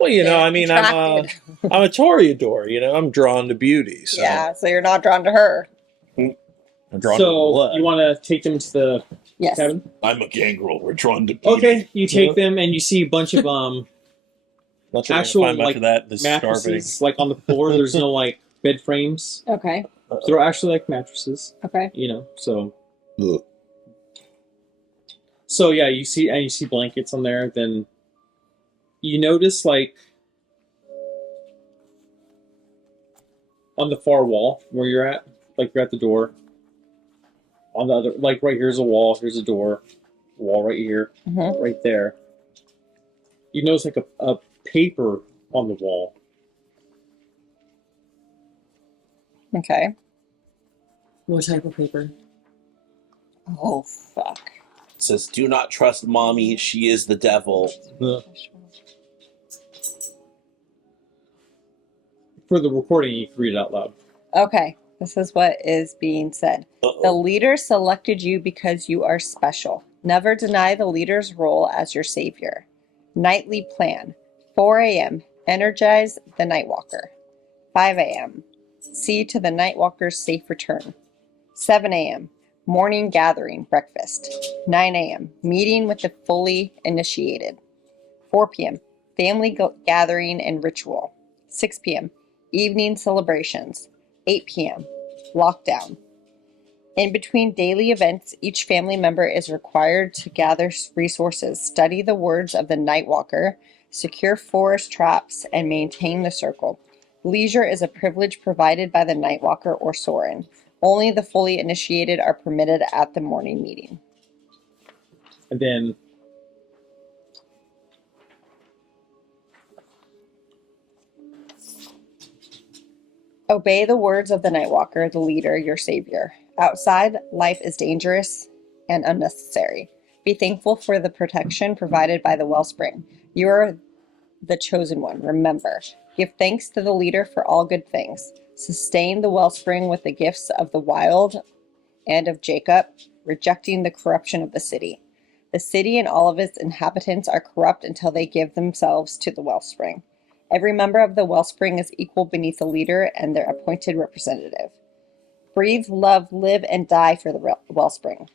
Well, I mean, attracted. I'm a Toreador. I'm drawn to beauty. So Yeah, so you're not drawn to her. I'm drawn to So blood. you want to take them to the Yes. cabin? I'm a gangrel. We're drawn to beauty. Okay, you take them and you see a bunch of Not sure actual, I can find much like, of that. This starving. mattresses like on the floor. There's no like bed frames. Okay. They're actually like mattresses. Okay. So Ugh. so yeah, you see blankets on there. Then you notice like on the far wall where you're at, like you're at the door. On the other, like right here's a wall, here's a door, wall right here, Mhm. right there. You notice like a paper on the wall. Okay. What type of paper? Oh fuck. It says, "Do not trust mommy. She is the devil." For the recording, you can read it out loud. Okay. This is what is being said. The Uh-oh. leader selected you because you are special. Never deny the leader's role as your savior. Nightly plan. 4 a.m. Energize the nightwalker. 5 a.m. See to the nightwalker's safe return. 7 a.m. Morning gathering, breakfast. 9 a.m. Meeting with the fully initiated. 4 p.m. Family gathering and ritual. 6 p.m. Evening celebrations. 8 p.m. Lockdown. In between daily events, each family member is required to gather resources, study the words of the Nightwalker, secure forest traps, and maintain the circle. Leisure is a privilege provided by the Nightwalker or Sorin. Only the fully initiated are permitted at the morning meeting. And then Obey the words of the Nightwalker, the leader, your savior. Outside, life is dangerous and unnecessary. Be thankful for the protection provided by the Wellspring. You are the chosen one, remember. Give thanks to the leader for all good things. Sustain the Wellspring with the gifts of the wild and of Jakob, rejecting the corruption of the city. The city and all of its inhabitants are corrupt until they give themselves to the Wellspring. Every member of the Wellspring is equal beneath the leader and their appointed representative. Breathe, love, live, and die for the Wellspring.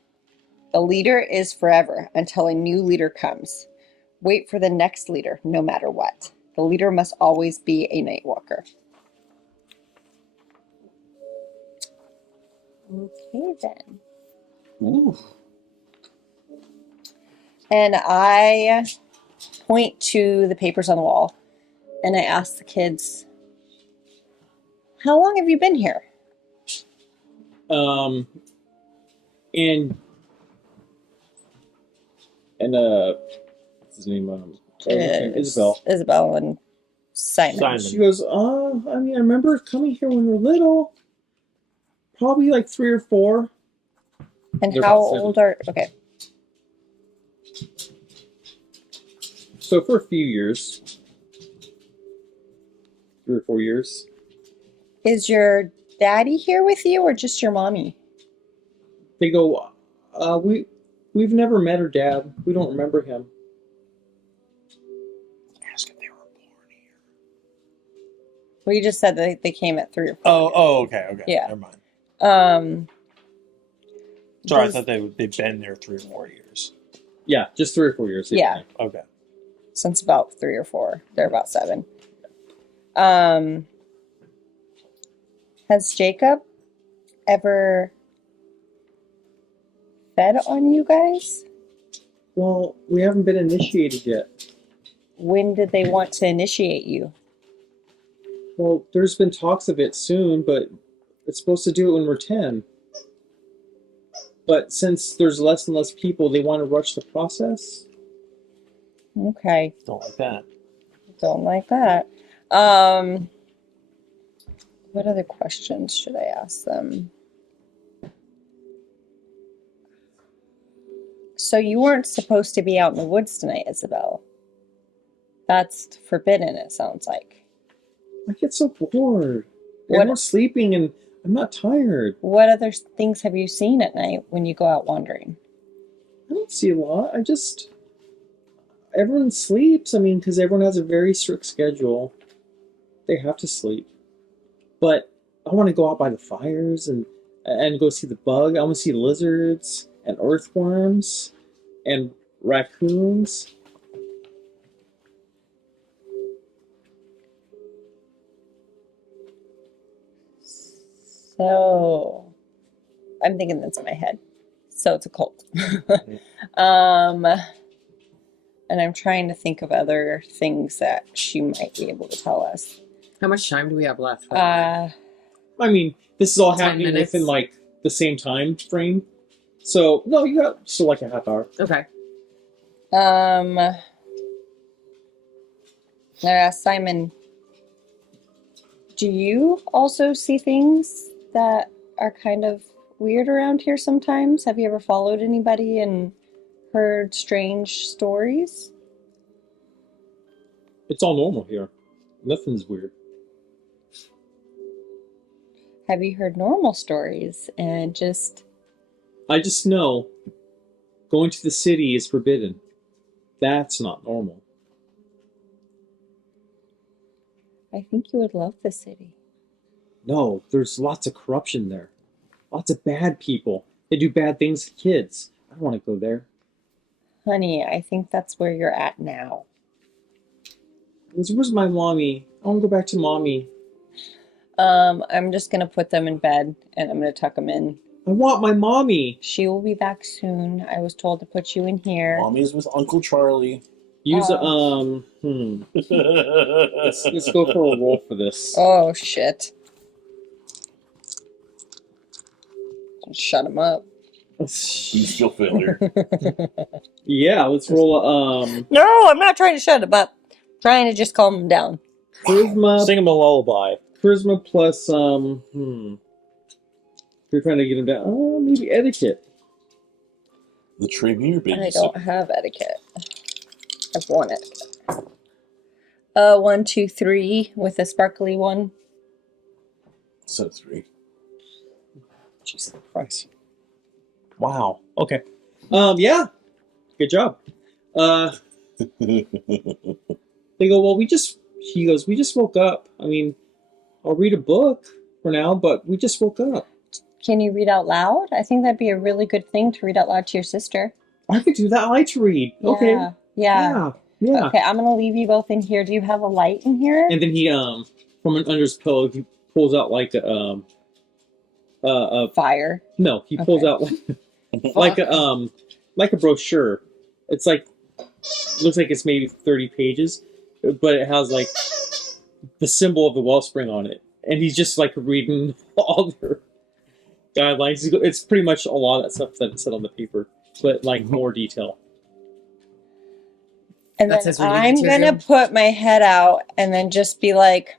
The leader is forever until a new leader comes. Wait for the next leader, no matter what. The leader must always be a nightwalker. Okay, then. Ooh. And I point to the papers on the wall and I ask the kids, how long have you been here? And what's his name? Isabel. Isabel and Simon. Simon. She goes, I mean, I remember coming here when we were little. Probably like 3 or 4. And They're how about 7. old are... Okay. So for a few years. 3 or 4 years. Is your daddy here with you or just your mommy? They go, we've never met her dad. We don't remember him. Ask if they were born here. Well, you just said that they came at 3 or 4. Oh, okay. Yeah. Never mind. Sorry, those- I thought they'd been there 3 or 4 years. Yeah, just 3 or 4 years. Yeah. Okay. Since about 3 or 4. They're about 7. Has Jacob ever fed on you guys? Well, we haven't been initiated yet. When did they want to initiate you? Well, there's been talks of it soon, but it's supposed to do it when we're 10. But since there's less and less people, they want to rush the process. Okay. Don't like that. Don't like that. What other questions should I ask them? So you weren't supposed to be out in the woods tonight, Isabel. That's forbidden, it sounds like. I get so bored. What- Everyone's sleeping and I'm not tired. What other things have you seen at night when you go out wandering? I don't see a lot. Everyone sleeps. I mean, because everyone has a very strict schedule. They have to sleep. But I want to go out by the fires and go see the bug. I want to see lizards and earthworms and raccoons. So, I'm thinking that's in my head. So it's a cult. And I'm trying to think of other things that she might be able to tell us. How much time do we have left? Uh, I mean, this is all 10 happening minutes. within like the same time frame. So no, you got still like a half hour. Okay. I asked Simon, do you also see things that are kind of weird around here sometimes? Have you ever followed anybody and heard strange stories? It's all normal here. Nothing's weird. Have you heard normal stories and just... I just know going to the city is forbidden. That's not normal. I think you would love the city. No, there's lots of corruption there. Lots of bad people. They do bad things to kids. I don't want to go there. Honey, I think that's where you're at now. Where's my mommy? I want to go back to mommy. I'm just gonna put them in bed and I'm gonna tuck them in. I want my mommy. She will be back soon. I was told to put you in here. Mommy's with Uncle Charlie. Use Oh. Let's go for a roll for this. Oh, shit. Shut him up. You still failure. Yeah, let's roll No, I'm not trying to shut him up. I'm trying to just calm him down. charisma. Sing him a lullaby. Charisma plus We're trying to get him down. Oh, maybe etiquette. The Tremere baby. I don't have etiquette. I've won etiquette. 1, 2, 3 with a sparkly one. So 3. Jesus Christ. Wow. Okay. Yeah. Good job. They go, well, he goes, we just woke up. I mean, I'll read a book for now, but we just woke up. Can you read out loud? I think that'd be a really good thing to read out loud to your sister. I could do that. I like to read. Okay. Yeah. Yeah. Yeah. Okay, I'm gonna leave you both in here. Do you have a light in here? And then he from under his pillow he pulls out like a Fire. no, he pulls out like a brochure. It's like looks like it's maybe 30 pages, but it has like the symbol of the Wellspring on it. And he's just like reading all their guidelines. It's pretty much a lot of that stuff that's said on the paper, but like more detail. And That's then his reading I'm material. gonna put my head out and then just be like,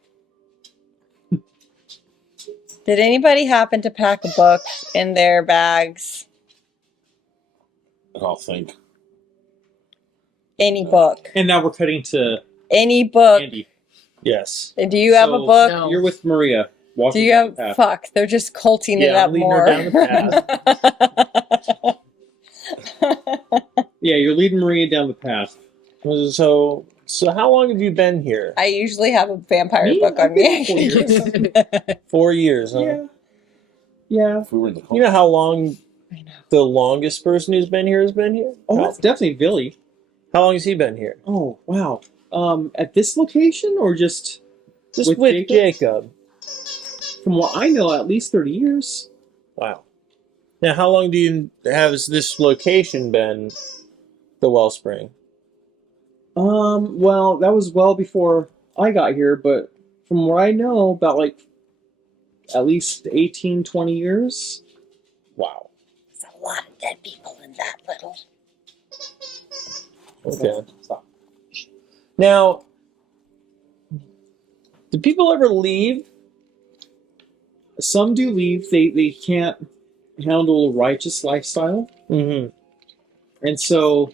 did anybody happen to pack a book in their bags? I'll think. Any book. And now we're cutting to Any book. Andy. Yes. Do you have a So, book? No. You're with Maria. Do Walking you down have the path. fuck? They're just culting it Yeah, up I'm leading more. her down the Yeah, you're leading Maria down the path. So how long have you been here? I usually have a vampire Me? book on I've been me. here for 4 years. 4 years, huh? Yeah. Yeah. If we were in the You know how long I know. the longest person who's been here has been here? Oh, that's definitely Billy. How long has he been here? Oh, wow. At this location or just Just With with Jacob. from what I know, at least 30 years. Wow. Now, how long has this location been the Wellspring? Well, that was well before I got here, but from what I know, about like at least 18, 20 years. Wow. There's a lot of dead people in that little. Okay. Stop. Now, do people ever leave? Some do leave. They can't handle a righteous lifestyle. Mm-hmm. And so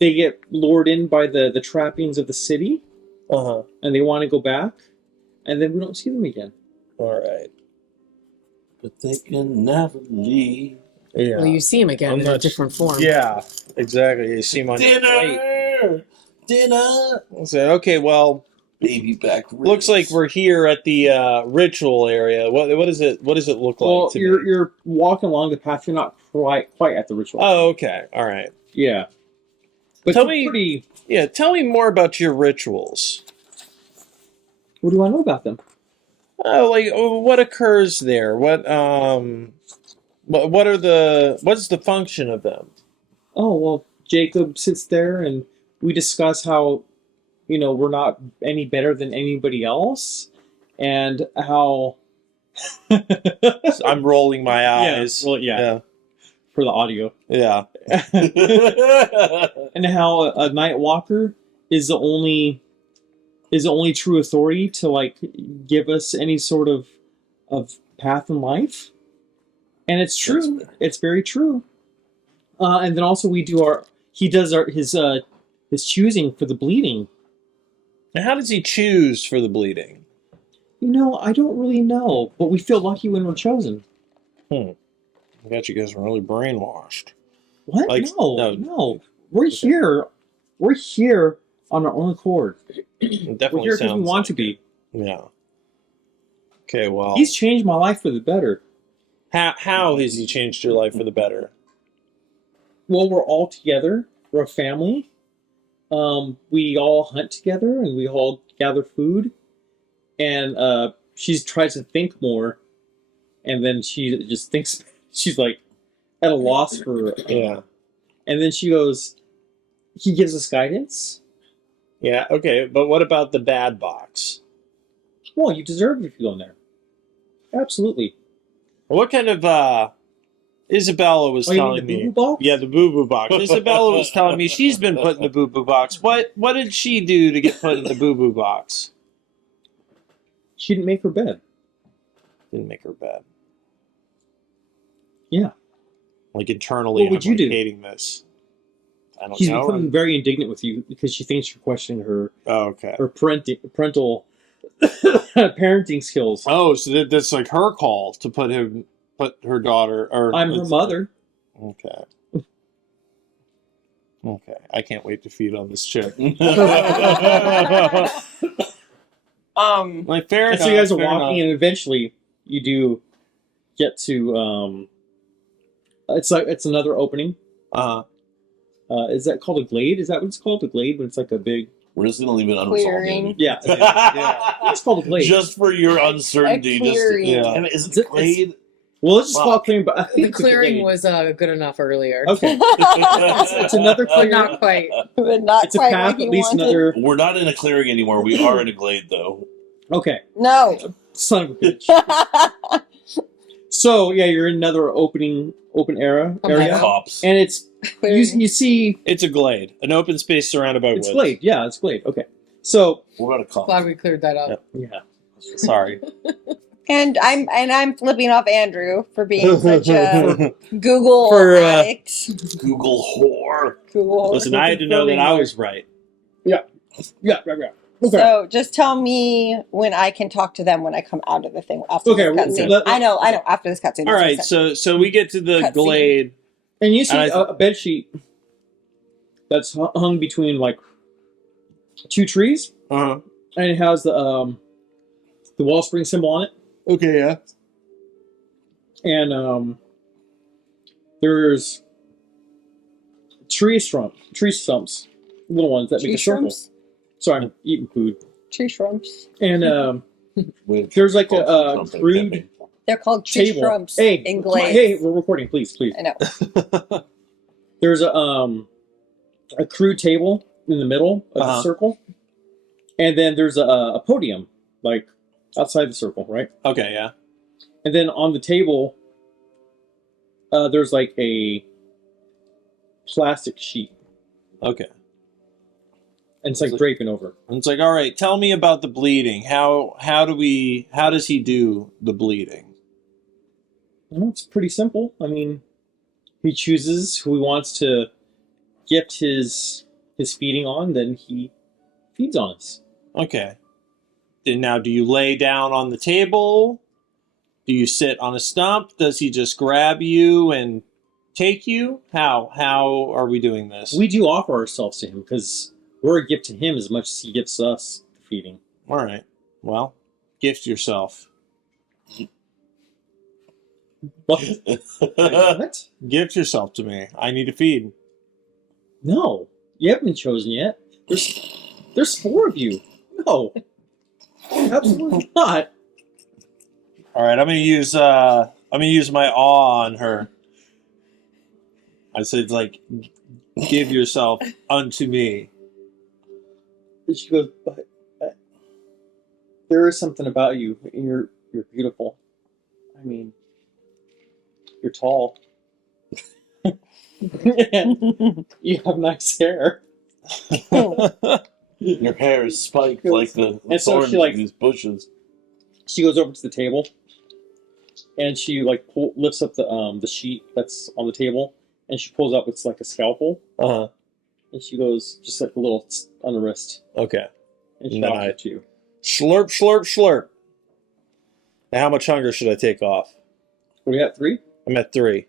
they get lured in by the trappings of the city, Uh-huh. and they want to go back, and then we don't see them again. All right. But they can never leave. Yeah. Well, you see him again I'm in a not- different form. Yeah, exactly. You see him on your plate. Dinner! I said, okay, well, Baby back ribs. looks like we're here at the ritual area. What is it? What does it look like? Well, to you're me? you're walking along the path. You're not quite at the ritual. Oh, okay. All right. Yeah. But Tell it's me- pretty. Yeah, tell me more about your rituals. What do I know about them? What occurs there? What's the function of them? Oh well, Jacob sits there and we discuss how, we're not any better than anybody else, and how. I'm rolling my eyes. Well, yeah, for the audio, Yeah. and how a nightwalker is the only true authority to like give us any sort of path in life, and it's true. That's fair. It's very true. And then also we do his choosing for the bleeding. Now, how does he choose for the bleeding? I don't really know, but we feel lucky when we're chosen. I bet you guys are really brainwashed. What? Like, No. no. We're here. We're here on our own accord. It We're definitely here because we sounds want like to be. Yeah. Okay, well, He's changed my life for the better. how has he changed your life for the better? Well, we're all together. We're a family. We all hunt together and we all gather food. And she tries to think more, and then she just thinks she's like at a loss for. Yeah. And then she goes. He gives us guidance. Yeah. Okay, but what about the bad box? Well, you deserve it if you go in there. Absolutely. What kind of Isabella was Oh, you telling mean the me? boo-boo box? Yeah, the boo boo box. Isabella was telling me she's been put in the boo boo box. What did she do to get put in the boo boo box? She didn't make her bed. Didn't make her bed. Yeah. Like internally, What would you I'm do? hating this. I don't She's know. becoming very indignant with you because she thinks you're questioning her Oh, okay. parental parenting skills. Oh, so that's like her call to put her daughter. Or I'm her mother. Okay. Okay. I can't wait to feed on this chick. Like fair And enough. so you guys are fair walking, enough. and eventually you do get to it's another opening. Is that called a glade? Is that what it's called? A glade when it's like a big We're just gonna leave it unresolved. Clearing. yeah. It's called a glade. Just for your uncertainty. clearing. Damn it, is it glade? Well, let's just call it clearing. But I The think it's a clearing glade. was good enough earlier. Okay. It's another But clearing. not quite. But not It's a quite path. what he At least wanted. another. We're not in a clearing anymore. We are in a glade, though. Okay. No. Son of a bitch. So yeah, you're in another open area, Okay. Cops. and it's you see It's a glade, an open space surrounded by it's woods. glade. Yeah, it's glade. Okay. So What about a cop? Glad we cleared that up. yeah, Sorry. And I'm flipping off Andrew for being such a Google For, addict. Google whore. Google. Listen, I had to know that I was right. yeah. Okay. So just tell me when I can talk to them when I come out of the thing after Okay, this cutscene. let- I know. After this cutscene. All right, so we get to the Cutscene. glade. And you see And a bed sheet that's hung between like two trees, Uh-huh. and it has the Wellspring symbol on it. Okay, yeah. And there's tree stumps, little ones that Tree make a circle. shrooms. Sorry, I'm eating food. Tree shrooms. And Wait, there's like a something crude happening. They're called tree table. shrooms Hey, in come on, glades. hey, we're recording, please. I know. There's a crude table in the middle of the Uh-huh. circle, and then there's a podium like outside the circle, right? Okay, yeah. And then on the table, there's like a plastic sheet, Okay. and it's like draping over. And it's like, all right, tell me about the bleeding. How does he do the bleeding? Well, it's pretty simple. I mean, he chooses who he wants to gift his feeding on, then he feeds on us. Okay. And now, do you lay down on the table? Do you sit on a stump? Does he just grab you and take you? How are we doing this? We do offer ourselves to him because we're a gift to him as much as he gifts us the feeding. All right. Well, gift yourself. What? Gift yourself to me. I need to feed. No, you haven't been chosen yet. There's 4 of you. No, absolutely not. All right. I'm gonna use my awe on her. I said, like, give yourself unto me. And she goes, but there is something about you. You're beautiful. I mean, you're tall. And you have nice hair. Your hair is spiked like the And so thorns she, like- of these bushes. She goes over to the table, and she like lifts up the sheet that's on the table, and she pulls out what's like a scalpel, Uh-huh. and she goes just like a little on the wrist, Okay. and she Nice. offers it to you. Slurp, slurp, slurp. Now, how much hunger should I take off? What do you got? 3? I'm at 3.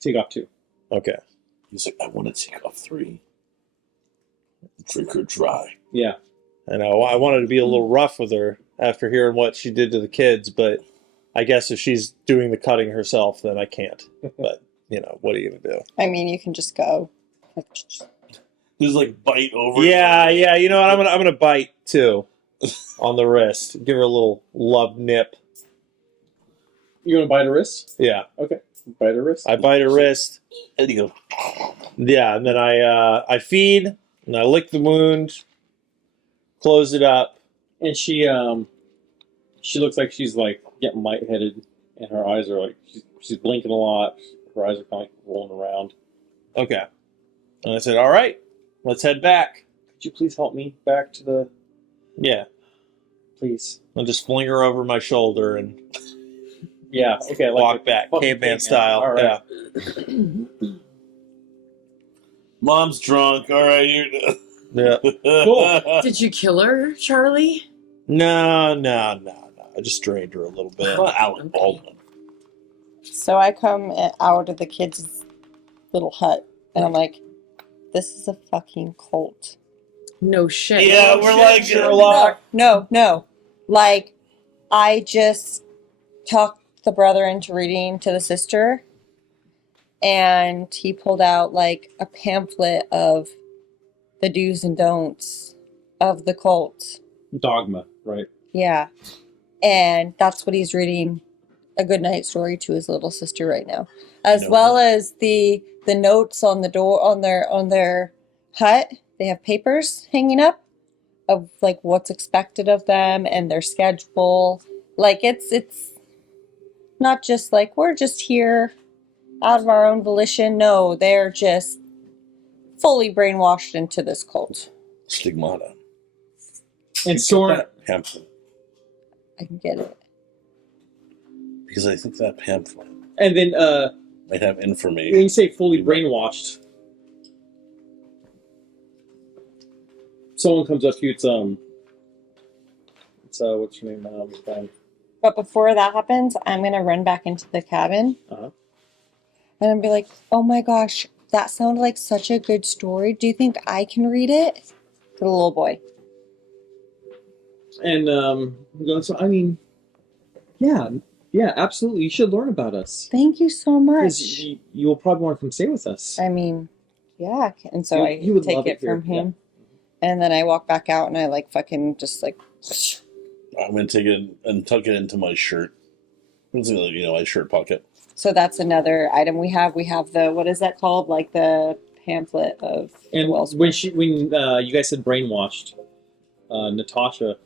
Take off 2. Okay. He's like, I want to take off 3. Drink her dry. Yeah. I know. I wanted to be a little rough with her after hearing what she did to the kids, but I guess if she's doing the cutting herself, then I can't. But, what are you going to do? I mean, you can just go. Just like bite over. Yeah, you know what? I'm gonna bite, too, on the wrist. Give her a little love nip. You gonna bite her wrist? Yeah. Okay. Bite her wrist. I bite her wrist. And you go, Yeah, and then I feed, and I lick the wound, close it up. And she looks like she's like getting lightheaded, and her eyes are like she's blinking a lot. Her eyes are kind of like rolling around. Okay. And I said, all right, let's head back. Could you please help me back to the? Yeah. Please. I'll just fling her over my shoulder and Yeah. Okay. Like walk a back, fucking caveman style. All right. Yeah. Mom's drunk. All right, you're. Yeah. Cool. Did you kill her, Charlie? No. I just drained her a little bit. Well, Alec Baldwin. So I come out of the kids' little hut, and I'm like, this is a fucking cult. No shit. Yeah, we're like Sherlock. No. Like, I just talked the brother into reading to the sister, and he pulled out like a pamphlet of the do's and don'ts of the cult. Dogma, right? Yeah. And that's what he's reading a good night story to his little sister right now. As know well what? as the notes on the door on their hut. They have papers hanging up of like what's expected of them and their schedule. Like it's not just like we're just here out of our own volition. No, they're just fully brainwashed into this cult. Stigmata. And Soren, That pamphlet. I can get it. Because I think that pamphlet and then might have when information. you say fully brainwashed, someone comes up to you. It's what's your name? But before that happens, I'm gonna run back into the cabin Uh-huh. and I'm be like, "Oh my gosh, that sounded like such a good story. Do you think I can read it?" To the little boy. And so I mean, yeah, absolutely. You should learn about us Thank you so much. because you'll probably want to come stay with us. I mean, yeah. And so You would I love take it it from here, him, and then I walk back out and I like fucking just like. I'm going to take it and tuck it into my shirt. It's in, my shirt pocket. So that's another item we have. We have the what is that called? Like the pamphlet of And Wellspring. when you guys said brainwashed, Natasha,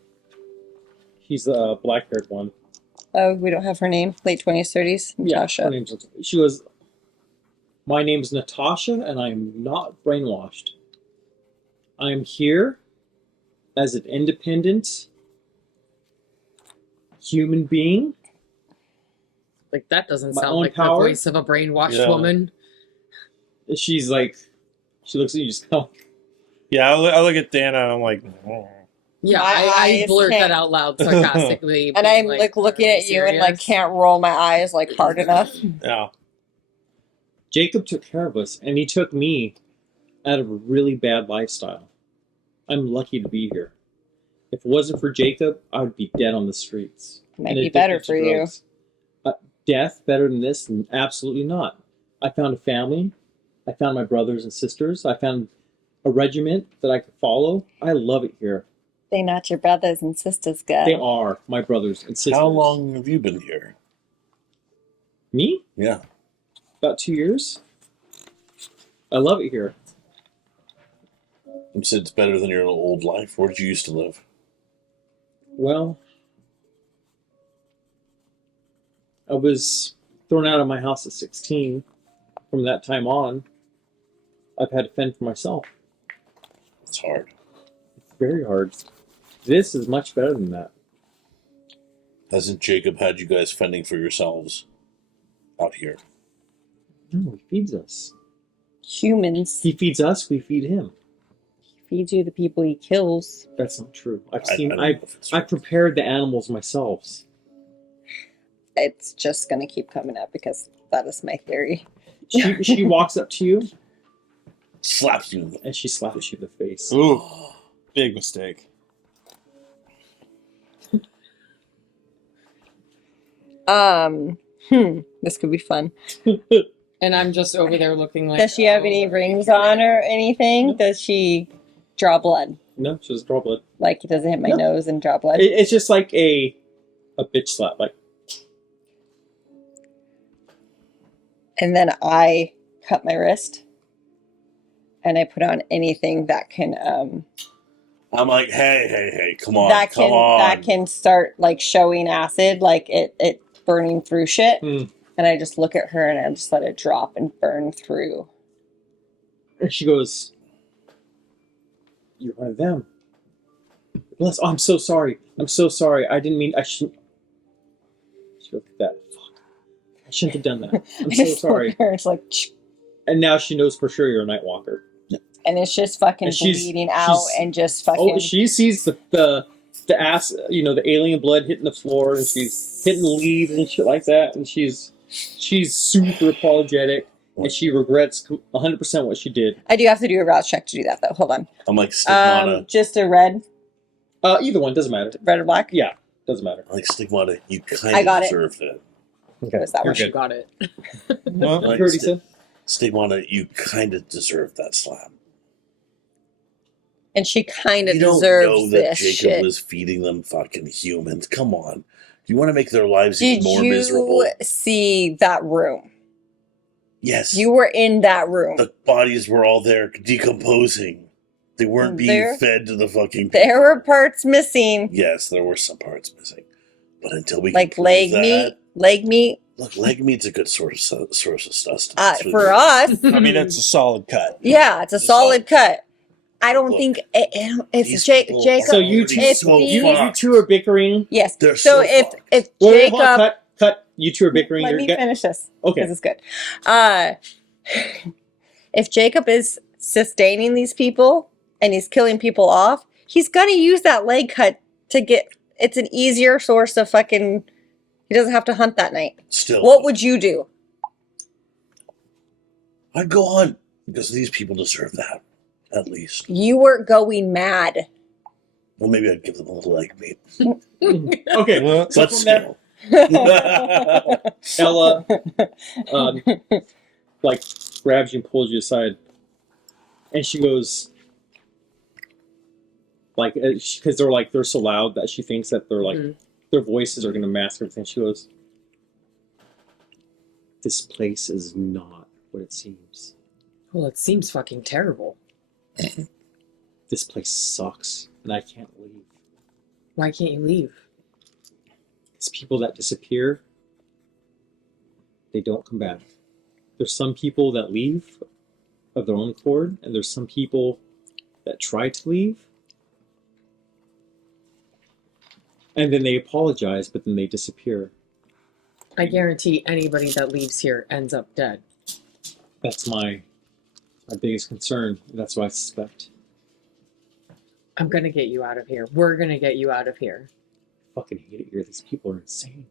she's the black-haired one. Oh, we don't have her name. Late 20s, 30s. Natasha. Her name's, she was. My name's Natasha, and I'm not brainwashed. I'm here as an independent human being. Like that doesn't My sound own like power? the voice of a brainwashed Yeah. woman. She's like, she looks at you just kind of, Yeah, I look at Dana and I'm like, oh. Yeah, My I eyes blurt that can't- out loud sarcastically. And being I'm like looking "Are at you and like serious?" can't roll my eyes like hard enough. Yeah. Jacob took care of us, and he took me out of a really bad lifestyle. I'm lucky to be here. If it wasn't for Jacob, I would be dead on the streets. Might and be addicted better to for you. drugs. Death better than this? Absolutely not. I found a family. I found my brothers and sisters. I found a regiment that I could follow. I love it here. They not your brothers and sisters, guy. They are my brothers and sisters. How long have you been here? Me? Yeah. About 2 years. I love it here. You said it's better than your old life. Where did you used to live? Well, I was thrown out of my house at 16. From that time on, I've had to fend for myself. It's hard. It's very hard. This is much better than that. Hasn't Jacob had you guys fending for yourselves out here? No, he feeds us. Humans. He feeds us, we feed him. He feeds you the people he kills. That's not true. I don't know if it's I've prepared the animals myself. It's just gonna keep coming up because that is my theory. She walks up to you slaps you in the and she slaps you in the face. Ooh, big mistake. This could be fun. And I'm just over there looking like. Does she have any rings on or anything? Does she draw blood? No, she doesn't draw blood. Like it doesn't hit my No. nose and draw blood? It's just like a bitch slap. Like, And then I cut my wrist and I put on anything that can I'm like, hey, come on, that come can on. that can start like showing acid, like it burning through shit. And I just look at her and I just let it drop and burn through. and she goes, "You're one of them." Bless. Oh, I'm so sorry. I'm so sorry. I didn't mean. I shouldn't. She looked at that. Fuck. I shouldn't have done that. I'm I so just look sorry. at her, it's like, And now she knows for sure you're a nightwalker. and it's just fucking And she's- bleeding out she's- and just fucking. Oh, she sees the ass, the alien blood hitting the floor, and she's hitting the leaves and shit like that, and she's super apologetic, and she regrets 100% what she did. I do have to do a route check to do that though. Hold on. I'm like Stigmata. Just a red Either one doesn't matter. or black. Yeah, doesn't matter. I'm like Stigmata. You kind I of got it. deserve that. Okay. Was that You're one? She good. got it. Well, Like, Pretty said. Stigmata, you kind of deserve that slap. And she kind of You don't deserves know that this Jacob shit. was feeding them fucking humans. Come on. You want to make their lives Did even more you miserable. see that room? Yes. You were in that room. The bodies were all there decomposing. They weren't being There- fed to the fucking There were parts missing, Yes, there were some parts missing. But until we like can prove leg that, meat. Leg meat. Look, leg meat's a good source of sustenance. For us, I mean, it's a solid cut. yeah, it's a It's a solid solid cut. I don't Look, think if these Jacob. people So are you already if so these- You fucked. two are bickering. Yes. They're So so if fucked. if Wait, hold on, Jacob, cut. You two are bickering. let You're me get- finish this Okay. because it's good. If Jacob is sustaining these people and he's killing people off, he's gonna use that leg cut to get. It's an easier source of fucking. He doesn't have to hunt that night. Still, What would you do? I'd go on because these people deserve that, at least. You were going mad. Well, maybe I'd give them a little leg meat. Okay. Well, So But from there, still. Ella, like grabs you and pulls you aside, and she goes, like, because they're so loud that she thinks that they're like Mhm. their voices are going to mask everything. She goes, "This place is not what it seems. Well, it seems fucking terrible. This place sucks, and I can't leave. Why can't you leave? It's people that disappear. They don't come back. There's some people that leave of their own accord, and there's some people that try to leave, and then they apologize, but then they disappear. I guarantee anybody that leaves here ends up dead. That's my biggest concern. That's what I suspect. I'm gonna get you out of here. We're gonna get you out of here. I fucking hate it here. These people are insane.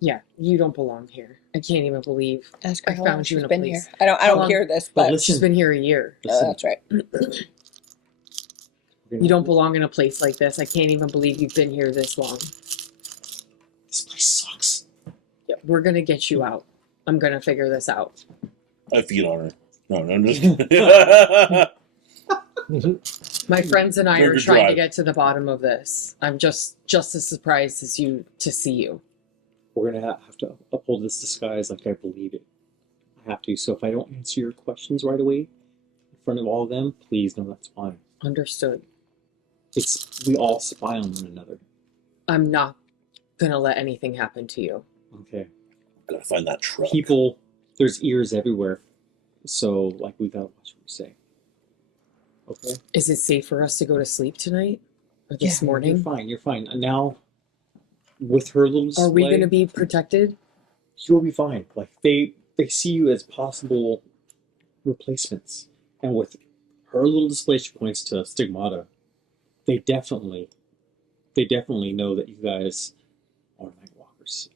Yeah, you don't belong here. I can't even believe Ask I found you in a been place. here. I How don't long- hear this, But but listen- she's been here a year. Listen, that's right. You don't belong in a place like this. I can't even believe you've been here this long. This place sucks. Yeah, we're gonna get you out. I'm gonna figure this out. I feed on her. No, I'm just kidding. My friends and I Very are good trying to drive. get to the bottom of this. I'm just as surprised as you to see you. We're gonna have to uphold this disguise like I believe it. I have to. So if I don't answer your questions right away in front of all of them, please know that's why. Understood. We all spy on one another. I'm not gonna let anything happen to you. Okay. Gotta find that truck. People, there's ears everywhere. So like we gotta watch what we say. Okay. Is it safe for us to go to sleep tonight or this You're morning? fine. You're fine. And now, with her little display, Are we gonna be protected? you'll be fine. Like they see you as possible replacements, and with her little display, she points to Stigmata. They definitely know that you guys are nightwalkers.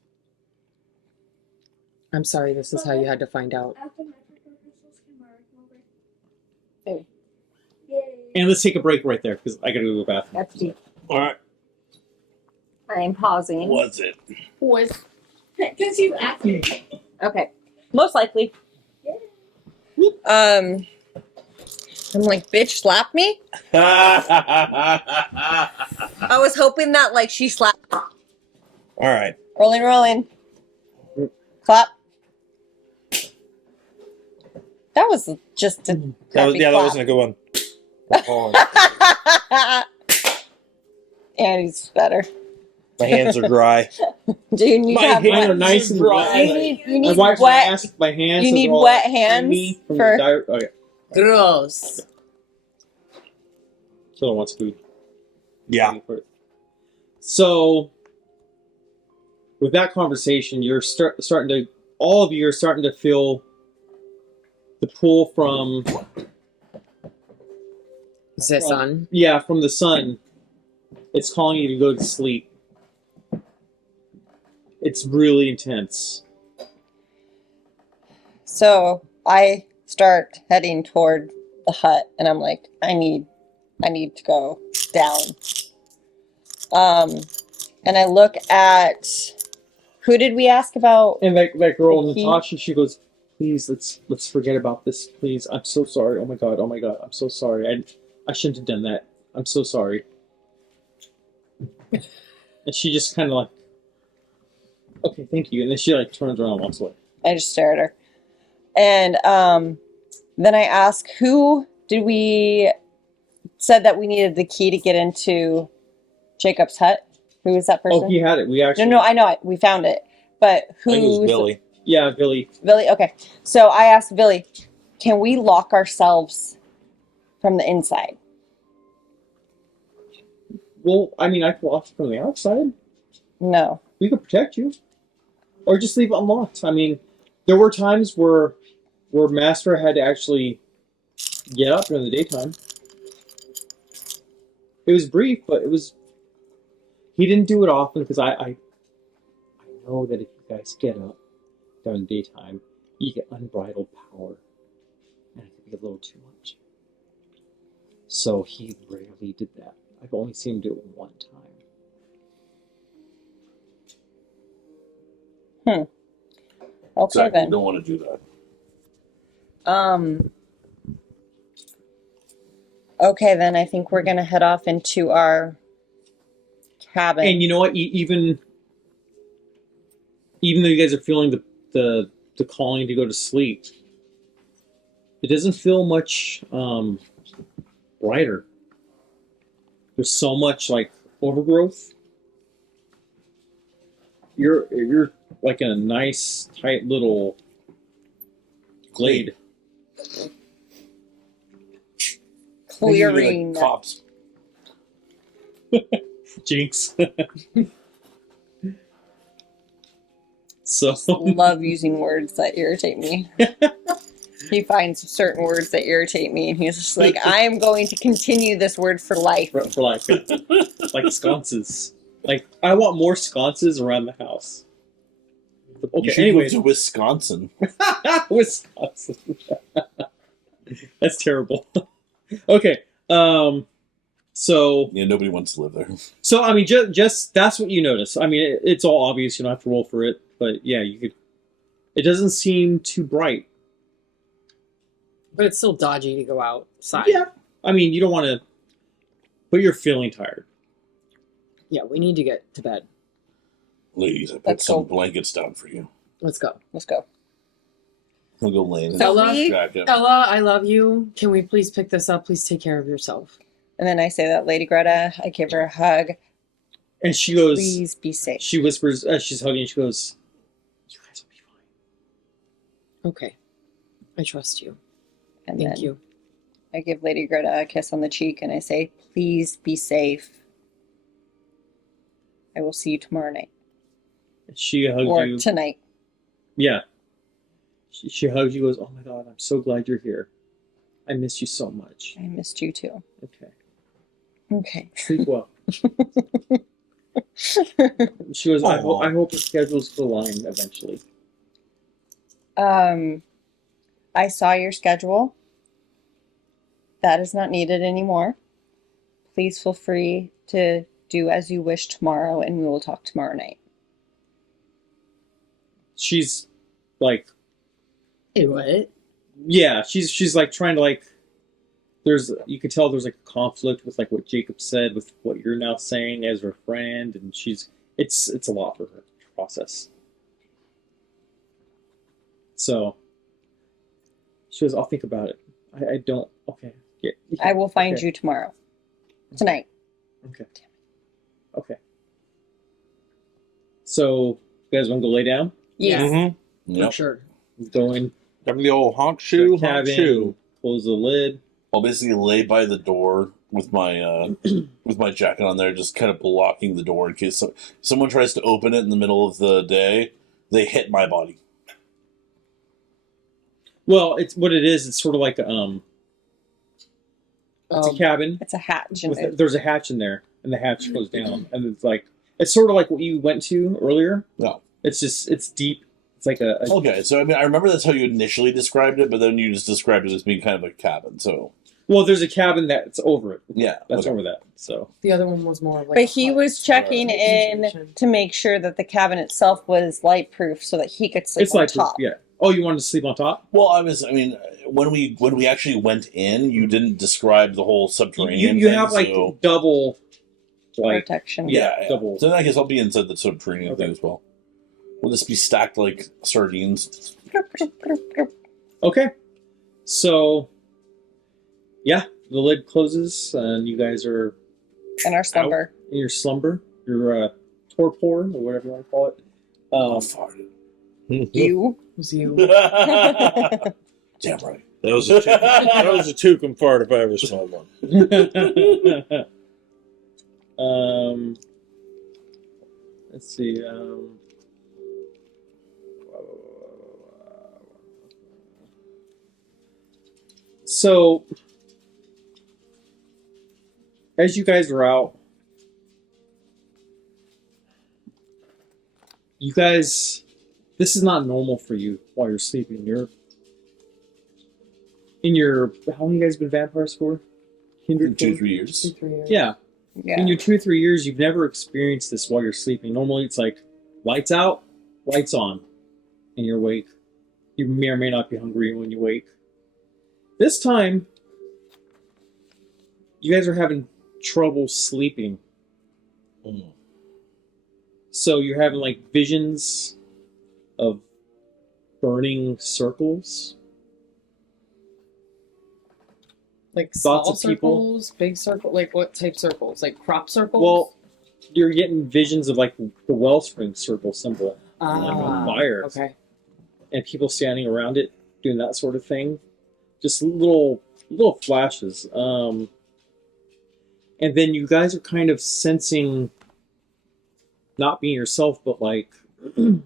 I'm sorry. This is how you had to find out. After my rehearsals, can Mark over? Maybe. Yay. And let's take a break right there because I gotta go to the bathroom. That's deep. All right. I'm pausing. Was it? Was Because you asked me. okay. Most likely. I'm like, bitch, slap me. I was hoping that like she slapped. All right. Rolling. Clap. That was just a That crappy that clap. wasn't a good one. Oh, And he's better. my hands are dry. Do you need My to have hands are wet? nice and dry. You need My wife's wet. gonna ask if my hands. you so need they're all wet hands creamy from for- the diet. Okay. Gross. Killer wants food. Yeah. So, with that conversation, you're starting to. All of you are starting to feel the pull from Is this on? from the sun. It's calling you to go to sleep. It's really intense. So I start heading toward the hut, and I'm like, I need to go down. And I look at Who did we ask about? And that girl, The key? Natasha, she goes, "Please, let's forget about this, please. I'm so sorry. Oh my god, I'm so sorry. I shouldn't have done that. I'm so sorry." And she just kind of like, "Okay, thank you." And then she like turns around and walks away. I just stare at her. And then I ask, who did we said that we needed the key to get into Jacob's hut? Who was that person? Oh, he had it. We actually. No, I know it. We found it. But who? I think it was Billy. Yeah, Billy. Billy. Okay. So I asked Billy, can we lock ourselves from the inside? Well, I mean, I can lock it from the outside. No. We could protect you, or just leave it unlocked. I mean, there were times where Master had to actually get up during the daytime. It was brief, but it was. He didn't do it often because I know that if you guys get up during the daytime, you get unbridled power, and it could be a little too much. So he rarely did that. I've only seen him do it one time. Okay Exactly. then. You don't want to do that. Okay then. I think we're gonna head off into our cabin. And you know what? Even though you guys are feeling the calling to go to sleep, it doesn't feel much brighter. There's so much like overgrowth. You're like in a nice tight little glade. Clearing. Like cops. Jinx. So Love using words that irritate me. He finds certain words that irritate me, and he's just like, I am going to continue this word for life. for like sconces. Like I want more sconces around the house. You Okay, should anyways. move to Wisconsin. Wisconsin. That's terrible. Okay. So Yeah, nobody wants to live there. so I mean, just that's what you notice. I mean, it's all obvious. You don't have to roll for it, but yeah, you could. It doesn't seem too bright. But it's still dodgy to go outside. Yeah. I mean, you don't want to, but you're feeling tired. Yeah, we need to get to bed. Ladies, I put Let's some go. blankets down for you. Let's go. Let's go. I'll go lay in So the we- jacket. Ella, I love you. Can we please pick this up? Please take care of yourself. And then I say that Lady Greta, I give her a hug. And she goes. Please be safe. She whispers as she's hugging. She goes, "You guys will be fine." Okay. I trust you. And Thank then you. I give Lady Greta a kiss on the cheek and I say, please be safe. I will see you tomorrow night. She hugs Or you. tonight. Yeah. She hugs you. Goes, "Oh my god, I'm so glad you're here. I miss you so much." I missed you too. Okay. Okay. Sleep well. She goes, I hope the schedules could align eventually. I saw your schedule. That is not needed anymore. Please feel free to do as you wish tomorrow, and we will talk tomorrow night. She's like, Hey, what? yeah, she's like trying to like. You could tell there's like a conflict with like what Jacob said with what you're now saying as her friend, and it's a lot for her to process. So she goes, "I'll think about it. I don't. Okay, yeah, I will find okay. you tomorrow. Tonight. Okay. Okay. So you guys want to go lay down? Yes. Mm-hmm. Yep. For sure. Go in Give me the old honk the shoe, honk cabin, shoe. close the lid. I'll basically lay by the door with my with my jacket on there, just kind of blocking the door in case someone tries to open it in the middle of the day. They hit my body. Well, it's what it is. It's sort of like it's a cabin. It's a hatch. And With there's a hatch in there, and the hatch goes down, and it's sort of like what you went to earlier. No. It's deep. It's like a Okay, so I mean, I remember that's how you initially described it, but then you just described it as being kind of a cabin. So Well, there's a cabin that's over it. Yeah, That's okay. over that. So The other one was more of like. But a he hut was checking in situation. to make sure that the cabin itself was light proof so that he could sleep it's on like top. yeah. Oh, you wanted to sleep on top? Well, I mean, when we actually went in, you didn't describe the whole subterranean. You thing, have like so, double, like Protection. yeah. double. So in that case, I'll be inside the subterranean Okay. thing as well. We'll just be stacked like sardines. Okay, so yeah, the lid closes and you guys are In our slumber. in your slumber, your torpor or whatever you want to call it. Oh, fuck. You. It was you. Damn right. That was a Tucum fart if I ever smelled one. Let's see. So, as you guys are out, you guys, this is not normal for you while you're sleeping. You're in your, how long you guys been vampires for? Kindred 2-3 for? years. 2-3 years. Yeah. Yeah. In your 2-3 years, you've never experienced this while you're sleeping. Normally, it's like lights out, lights on, and you're awake. You may or may not be hungry when you wake. This time, you guys are having trouble sleeping. Mm. So you're having like visions of burning circles. Like Lots small of people. circles, big circle. Like what type circles? Like crop circles. Well, you're getting visions of like the Wellspring circle symbol, like on fire, Okay. and people standing around it doing that sort of thing. Just little flashes. And then you guys are kind of sensing not being yourself, but like you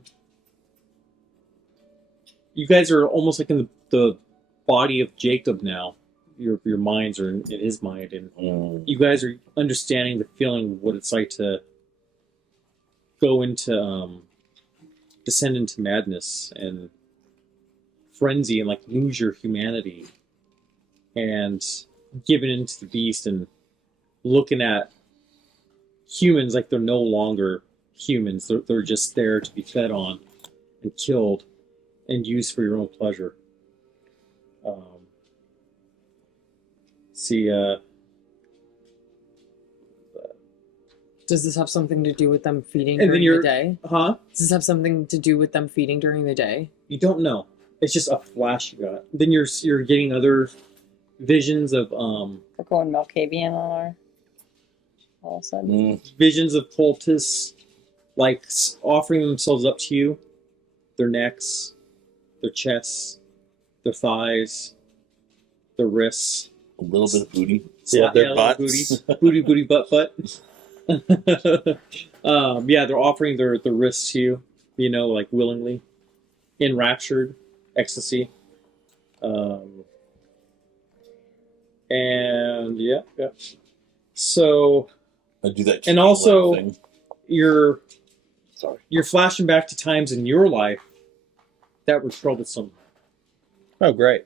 guys are almost like in the body of Jakob now. Your minds are in his mind, and you guys are understanding the feeling of what it's like to go into descend into madness and frenzy and like lose your humanity and giving into the beast and looking at humans like they're no longer humans. They're just there to be fed on and killed and used for your own pleasure. Does this have something to do with them feeding And then during you're- the day? Huh? Does this have something to do with them feeding during the day? You don't know. It's just a flash you got. Then you're getting other visions of We're going Malkavian on our. All of a sudden. Mm. visions of cultists like offering themselves up to you, their necks, their chests, their thighs, their wrists. A little bit of booty. Yeah, their little butts. booty, butt. Yeah, they're offering their wrists to you, like willingly, enraptured, ecstasy. And yeah. So I do that. And also- thing. you're Sorry. flashing back to times in your life that were troublesome. Oh, great.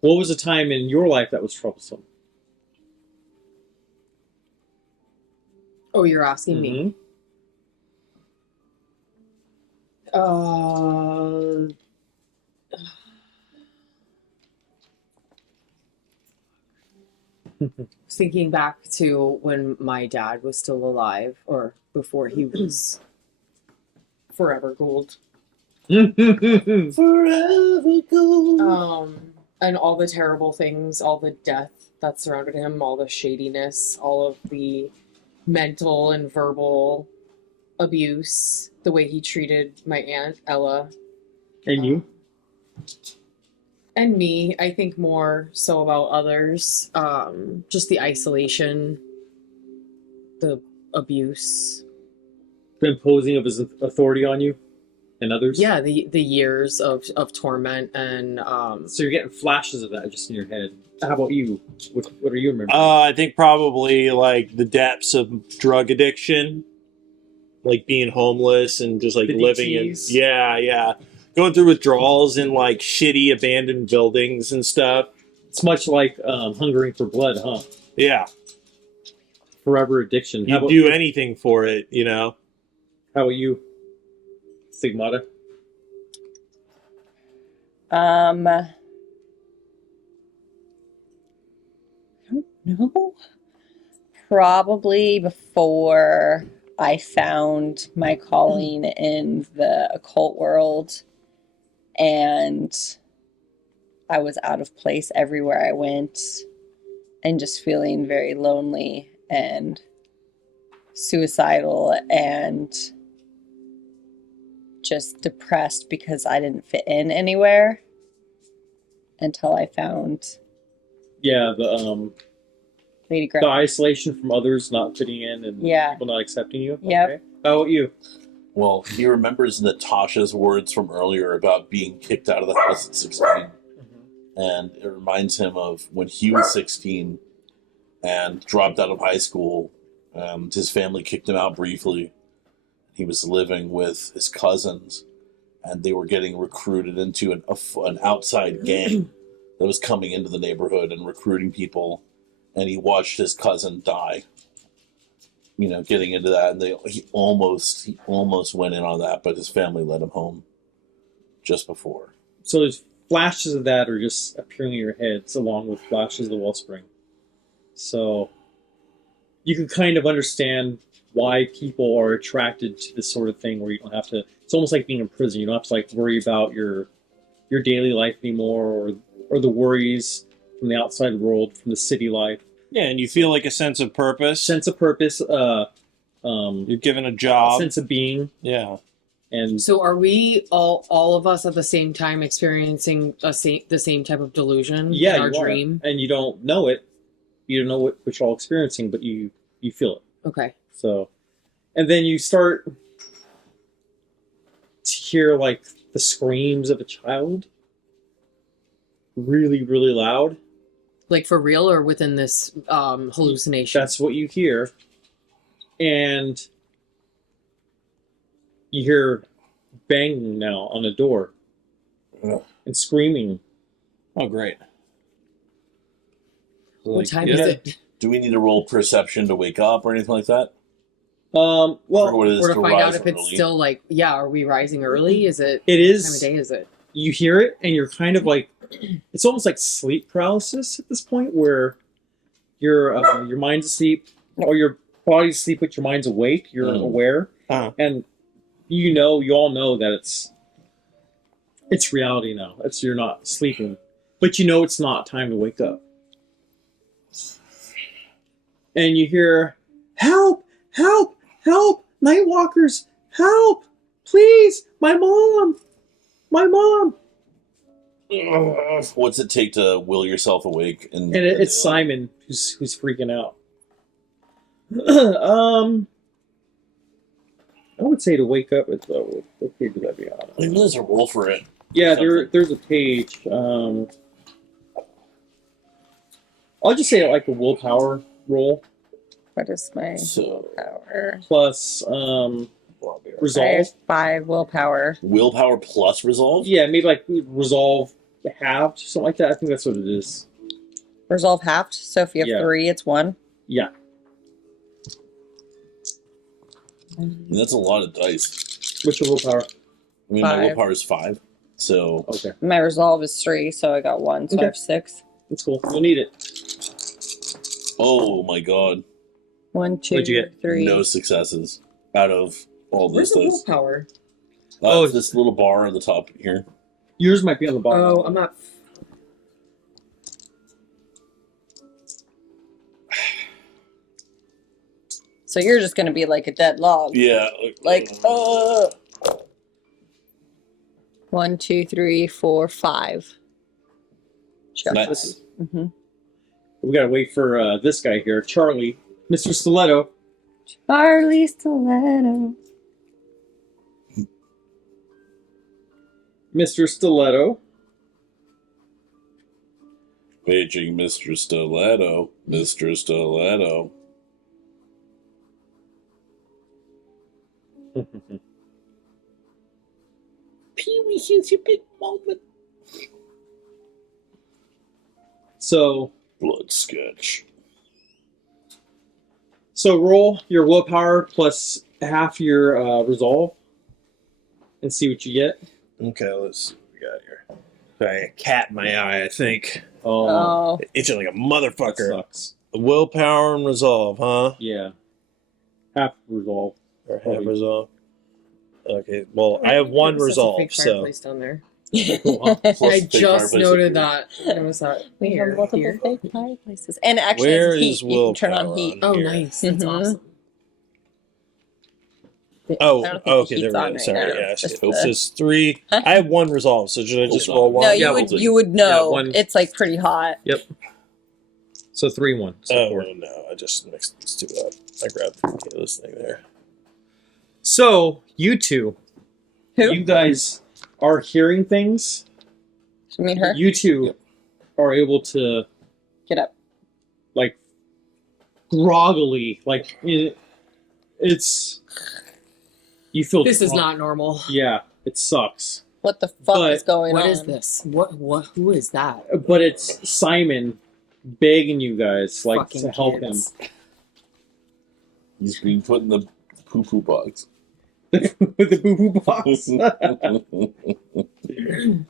What was a time in your life that was troublesome? Oh, you're asking me. Thinking back to when my dad was still alive, or before he was forever gold. Mm-hmm. Forever gold. And all the terrible things, all the death that surrounded him, all the shadiness, all of the mental and verbal abuse, the way he treated my aunt Ella. And you? And me, I think more so about others. Just the isolation, the abuse. The imposing of his authority on you and others? Yeah, the years of torment and So you're getting flashes of that just in your head. How about you? What are you remembering? I think probably like the depths of drug addiction, like being homeless and just like The living in DTs? yeah, going through withdrawals in like shitty abandoned buildings and stuff. It's much like hungering for blood, huh? Yeah. Forever addiction. You'd do anything for it, you know? How about you, Stigmata? I don't know. Probably before I found my calling in the occult world, and I was out of place everywhere I went, and just feeling very lonely and suicidal and just depressed because I didn't fit in anywhere until I found Yeah, the Lady the Greta. isolation from others, not fitting in, and Yeah. people not accepting you. Yep. Okay. How about you? Well, he remembers Natasha's words from earlier about being kicked out of the house at 16. And it reminds him of when he was 16 and dropped out of high school. His family kicked him out briefly. He was living with his cousins, and they were getting recruited into an outside gang that was coming into the neighborhood and recruiting people. And he watched his cousin die. You know, getting into that, and he almost went in on that, but his family let him home just before. So there's flashes of that are just appearing in your heads along with flashes of the Wellspring. So you can kind of understand why people are attracted to this sort of thing where you don't have to, it's almost like being in prison. You don't have to like worry about your daily life anymore, or the worries from the outside world, from the city life. Yeah, and you feel like a sense of purpose. Sense of purpose, You're given a job. sense of being, Yeah. and So are we all of us at the same time experiencing the same type of delusion yeah, in our you are. dream? And you don't know it. You don't know what you're all experiencing, but you feel it. Okay. So, and then you start to hear like the screams of a child, really, really loud. Like for real or within this hallucination? That's what you hear, and you hear banging now on the door Ugh. and screaming. Oh, great. What time yeah. is it? Do we need to roll perception to wake up or anything like that? Well, Or what it is Or to find out rise if it's early? still like, yeah, are we rising early? Is it it what time of is. day is it? You hear it, and you're kind of like, it's almost like sleep paralysis at this point, where your mind's asleep, or your body's asleep, but your mind's awake. You're aware, Uh-huh. and you all know that it's reality now. You're not sleeping, but you know it's not time to wake up. And you hear, "Help! Help! Help! Nightwalkers! Help! Please! My mom! My mom!" What's it take to will yourself awake? And it's Simon who's freaking out. I would say to wake up at the what page would that be on? Maybe there's a roll for it. Yeah, Something. there's a page. I'll just say like a willpower roll What is my So power? plus I resolve. have 5 willpower. willpower plus resolve. Yeah, maybe like resolve halved, something like that. I think that's what it is. Resolve halved. So if you have Yeah. 3, it's 1. Yeah. And that's a lot of dice. What's your willpower? I mean, my 5. willpower is 5. So Okay, My resolve is 3, so I got 1, so Okay. I have 6. that's cool. You'll need it. oh my god, 1, 2, What'd you get? 3. no successes out of all Where's this the dice. willpower? Oh, This little bar on the top here. Yours might be on the bottom. Oh, I'm not. So you're just going to be like a dead log. Yeah. Like, 1, 2, 3, 4, 5. Nice. Mm-hmm. We gotta wait for this guy here, Charlie, Mr. Stiletto. Charlie Stiletto. Mr. Stiletto. Paging Mr. Stiletto. Mr. Stiletto. Pee-wee, here's your big moment. So Blood sketch. roll your willpower plus half your resolve, and see what you get. Okay, let's see what we got here. Sorry, a cat in my eye, I think. Oh. Itching like a That motherfucker. sucks. Willpower and resolve, huh? Yeah, half resolve. Or half resolve. Okay, well, I have one There's a resolve, fake so. fireplace down there. Plus I fake just fireplace noted up that. Notice that. We Here, have multiple here. fake fireplaces. And it actually Where has heat. is You can turn on willpower heat. on? Oh, Here. nice. That's Mhm. awesome. Oh, I don't think okay, the there heat's we on go. right Sorry, now. yeah. Just It the- says 3. Huh? I have one resolve, so should I just Hold roll on. one? No, Yeah, you would know. one- It's like pretty hot. So 3-1. So Oh, 4. no, I just mixed these two up. I grabbed this thing there. So you two, Who? you guys are hearing things. You mean her? You two are able to Get up. like groggily, like it's. You feel This is drunk. not normal. Yeah, it sucks. What the fuck But is going on? What is this? What? Who is that? But it's Simon begging you guys like Fucking to help kids. He's being put in the poo-poo box. him with the boo boo box.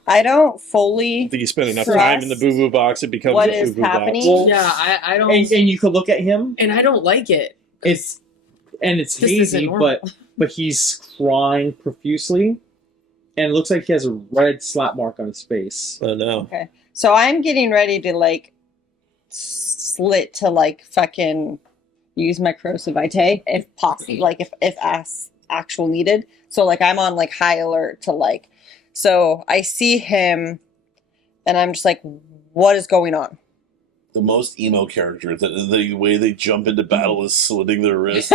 I don't I fully. think you spend enough Trust time in the boo boo box, it becomes what a is boo boo box. happening. Well, Yeah, I don't. and you could look at him. And I don't like it. It's This isn't hazy, normal. but he's crying profusely, and it looks like he has a red slap mark on his face. Oh, no. Okay. So I'm getting ready to like slit to like fucking use my corrosive vitae if possible, like if actual needed. So like I'm on like high alert to like. So I see him, and I'm just like, what is going on? The most emo character. The way they jump into battle is slitting their wrists.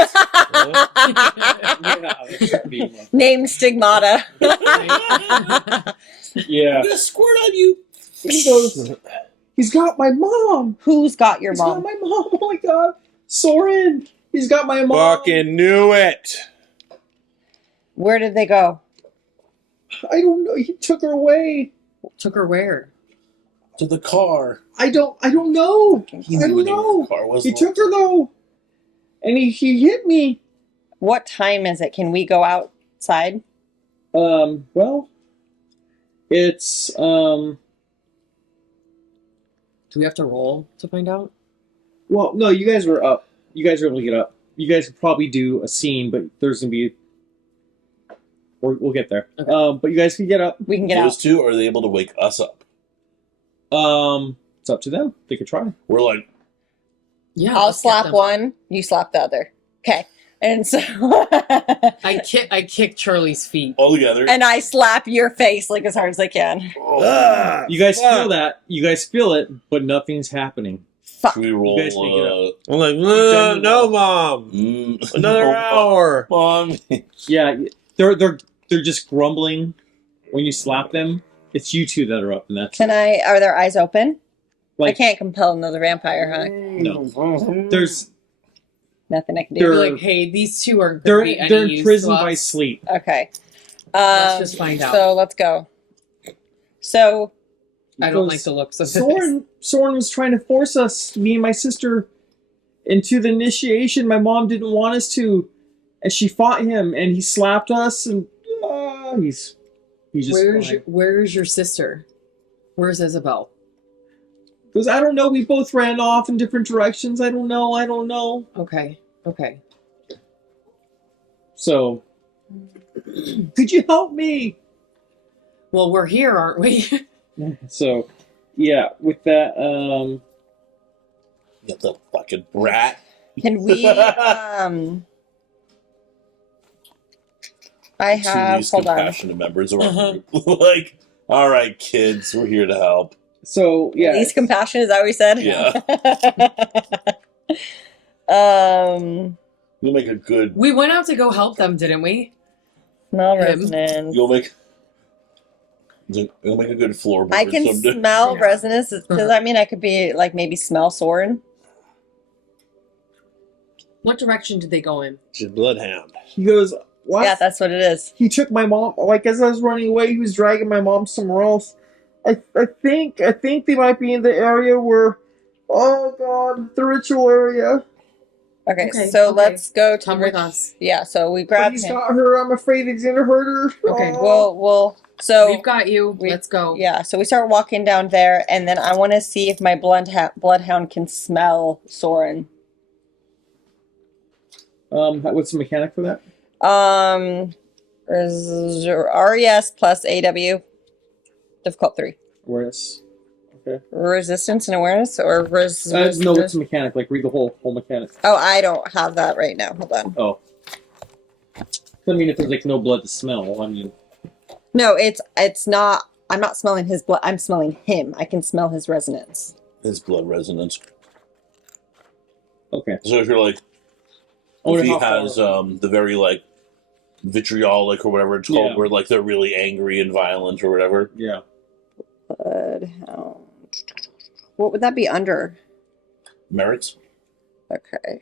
Name Stigmata. Yeah. gonna squirt on you. He goes, he's got my mom. Who's got your He's got mom? my mom. Oh my god. Soren. He's got my mom. Fucking knew it. Where did they go? I don't know. He took her away. Took her where? To the car. I don't know. He I knew don't where know. the car was. He took her though. And he hit me. What time is it? Can we go outside? Well, it's Do we have to roll to find out? well, no, you guys were up. You guys were able to get up. You guys could probably do a scene, but there's gonna be we'll get there. Okay. But you guys can get up. We can get Those out. two, or are they able to wake us up? It's up to them. They could try. We're like, Yeah. I'll let's get slap them. one. You slap the other. Okay. And so I kick Charlie's feet. all together. and I slap your face like as hard as I can. Ah, You guys fuck. feel that. You guys feel it, but nothing's happening. Fuck. Should we roll? You guys make it I'm like, done no, Mom. Another hour. Mom. Yeah, they're just grumbling when you slap them. It's you two that are up, and that's Can I? Are their eyes open? like I can't compel another vampire, huh? no. There's Nothing I can Be do. They're- like, hey, these two aren't they're going to be any they're use in prison to by us. sleep. Okay. Let's just find out. So let's go. So I don't Because like the looks of this. Soren was trying to force us, me and my sister, into the initiation. My mom didn't want us to, and she fought him, and he slapped us, and he's just Where's your sister? Where's Isabel? because I don't know. We both ran off in different directions. I don't know. Okay. So, could you help me? Well, we're here, aren't we? So, yeah, with that, You the fucking brat. can we? I Two have. of these Hold on. compassionate members of our group. Like, all right, kids, we're here to help. so yeah, Least compassion, is that what we said? Yeah. You'll make a good. We went out to go help them, didn't we? Smell Him. resonance. You'll make. You'll make a good floorboard. I can someday. smell Yeah. resonance. Does that mean I could be like maybe smell Soren? What direction did they go in? She's a bloodhound. he goes, what? Yeah, that's what it is. He took my mom. Like as I was running away, he was dragging my mom somewhere else. I think they might be in the area where, oh god, the ritual area. Okay, Okay, so okay. let's go to Come the with rich- us. Yeah, so we But grab he's him. got her. I'm afraid he's gonna hurt her. Okay. Oh. We'll so We've got you. we- Let's go. yeah, so we start walking down there, and then I want to see if my bloodhound can smell Soren. What's the mechanic for that? RES plus AW, difficult 3. Awareness. Okay. Resistance and awareness, or No, what's the mechanic? Like, read the whole mechanic. Oh, I don't have that right now. Hold on. Oh. I mean, if there's like no blood to smell, I mean. No, it's not. I'm not smelling his blood. I'm smelling him. I can smell his resonance. His blood resonance. Okay. So if you're like, I wonder if he how far- has the very like vitriolic or whatever it's called, Yeah. where like they're really angry and violent or whatever. Yeah. Bloodhound. What would that be under? Merits. Okay.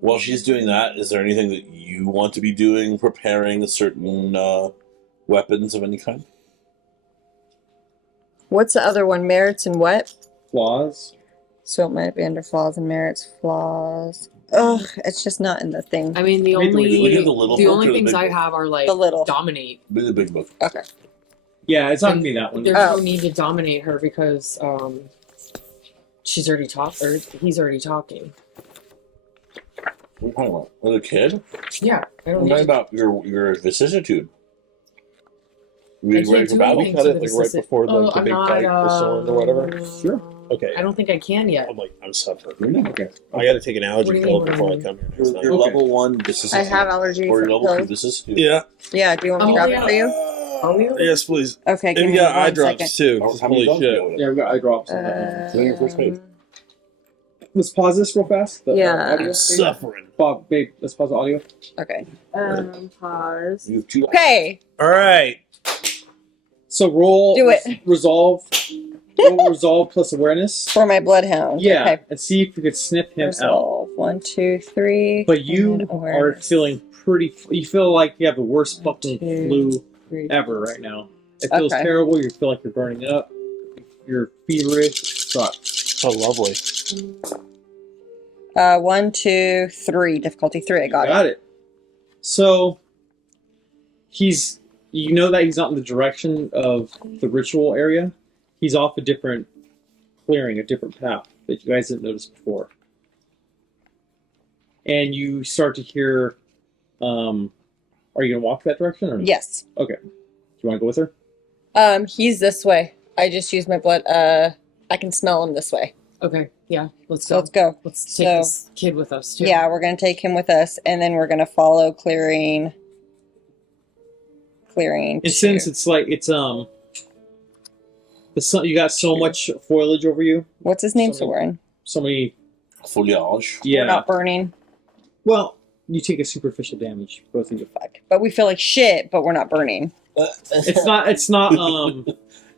While she's doing that, is there anything that you want to be doing, preparing certain weapons of any kind? What's the other one? Merits and what? Flaws. So it might be under flaws and merits. Flaws. Ugh, it's just not in the thing. I mean, the Read the- only we do the little book only or the things big I book? have are like The little. dominate. Be the big book. Okay. Yeah, it's not gonna be that one. There's Oh. no need to dominate her because she's already talked, or he's already talking. What are you talking about? With a kid? Yeah, I don't I'm need talking to. about your vicissitude. I We can't ready for do battle? anything cut to it, the like, right assistant. before, like, the I'm big not, fight with Soren or whatever? Sure. Okay. I don't think I can yet. I'm like, I'm suffering. Okay. I gotta take an What allergy do you pill mean? before I come here next Your time. Okay. level 1 vicissitude. I have allergies. Or your level 2 pills. vicissitude. Yeah. Yeah, do you want me to grab it for you? Are we? Yes, please. Okay, give And me we got eye 1 drops second. too. How 'cause many holy drugs do you shit. have? Yeah, we got eye drops. So you're first base. Let's pause this real fast. The Yeah. audio. I'm suffering. Bob, babe, let's pause the audio. Okay. Pause. You have 2. Okay. All right. So roll. Do it. Resolve. Roll resolve plus awareness. For my bloodhound. Yeah, Okay. and see if you could sniff him out. Resolve. 1, 2, 3. But and you then are awareness. feeling pretty. You feel like you have the worst fucking 2, flu 3. ever right now. It feels Okay. terrible. You feel like you're burning up. You're feverish. Sucks. Oh, lovely. 1, 2, 3. Difficulty 3. I got it. it. So he's. You know that he's not in the direction of the ritual area. He's off a different clearing, a different path that you guys didn't notice before. And you start to hear. Are you gonna walk that direction or no? Yes. Okay. Do you want to go with her? He's this way. I just used my blood. I can smell him this way. Okay, yeah, let's So go. let's go. Let's take So- this kid with us too. Yeah, we're gonna take him with us, and then we're gonna follow clearing. Clearing. And since 2. it's like it's the sun, you got so much foliage over you, What's his name, something- Soren? so many. Foliage. Yeah. We're not burning. Well, you take a superficial damage, both of you. Fuck. But we feel like shit, but we're not burning. It's not. It's not.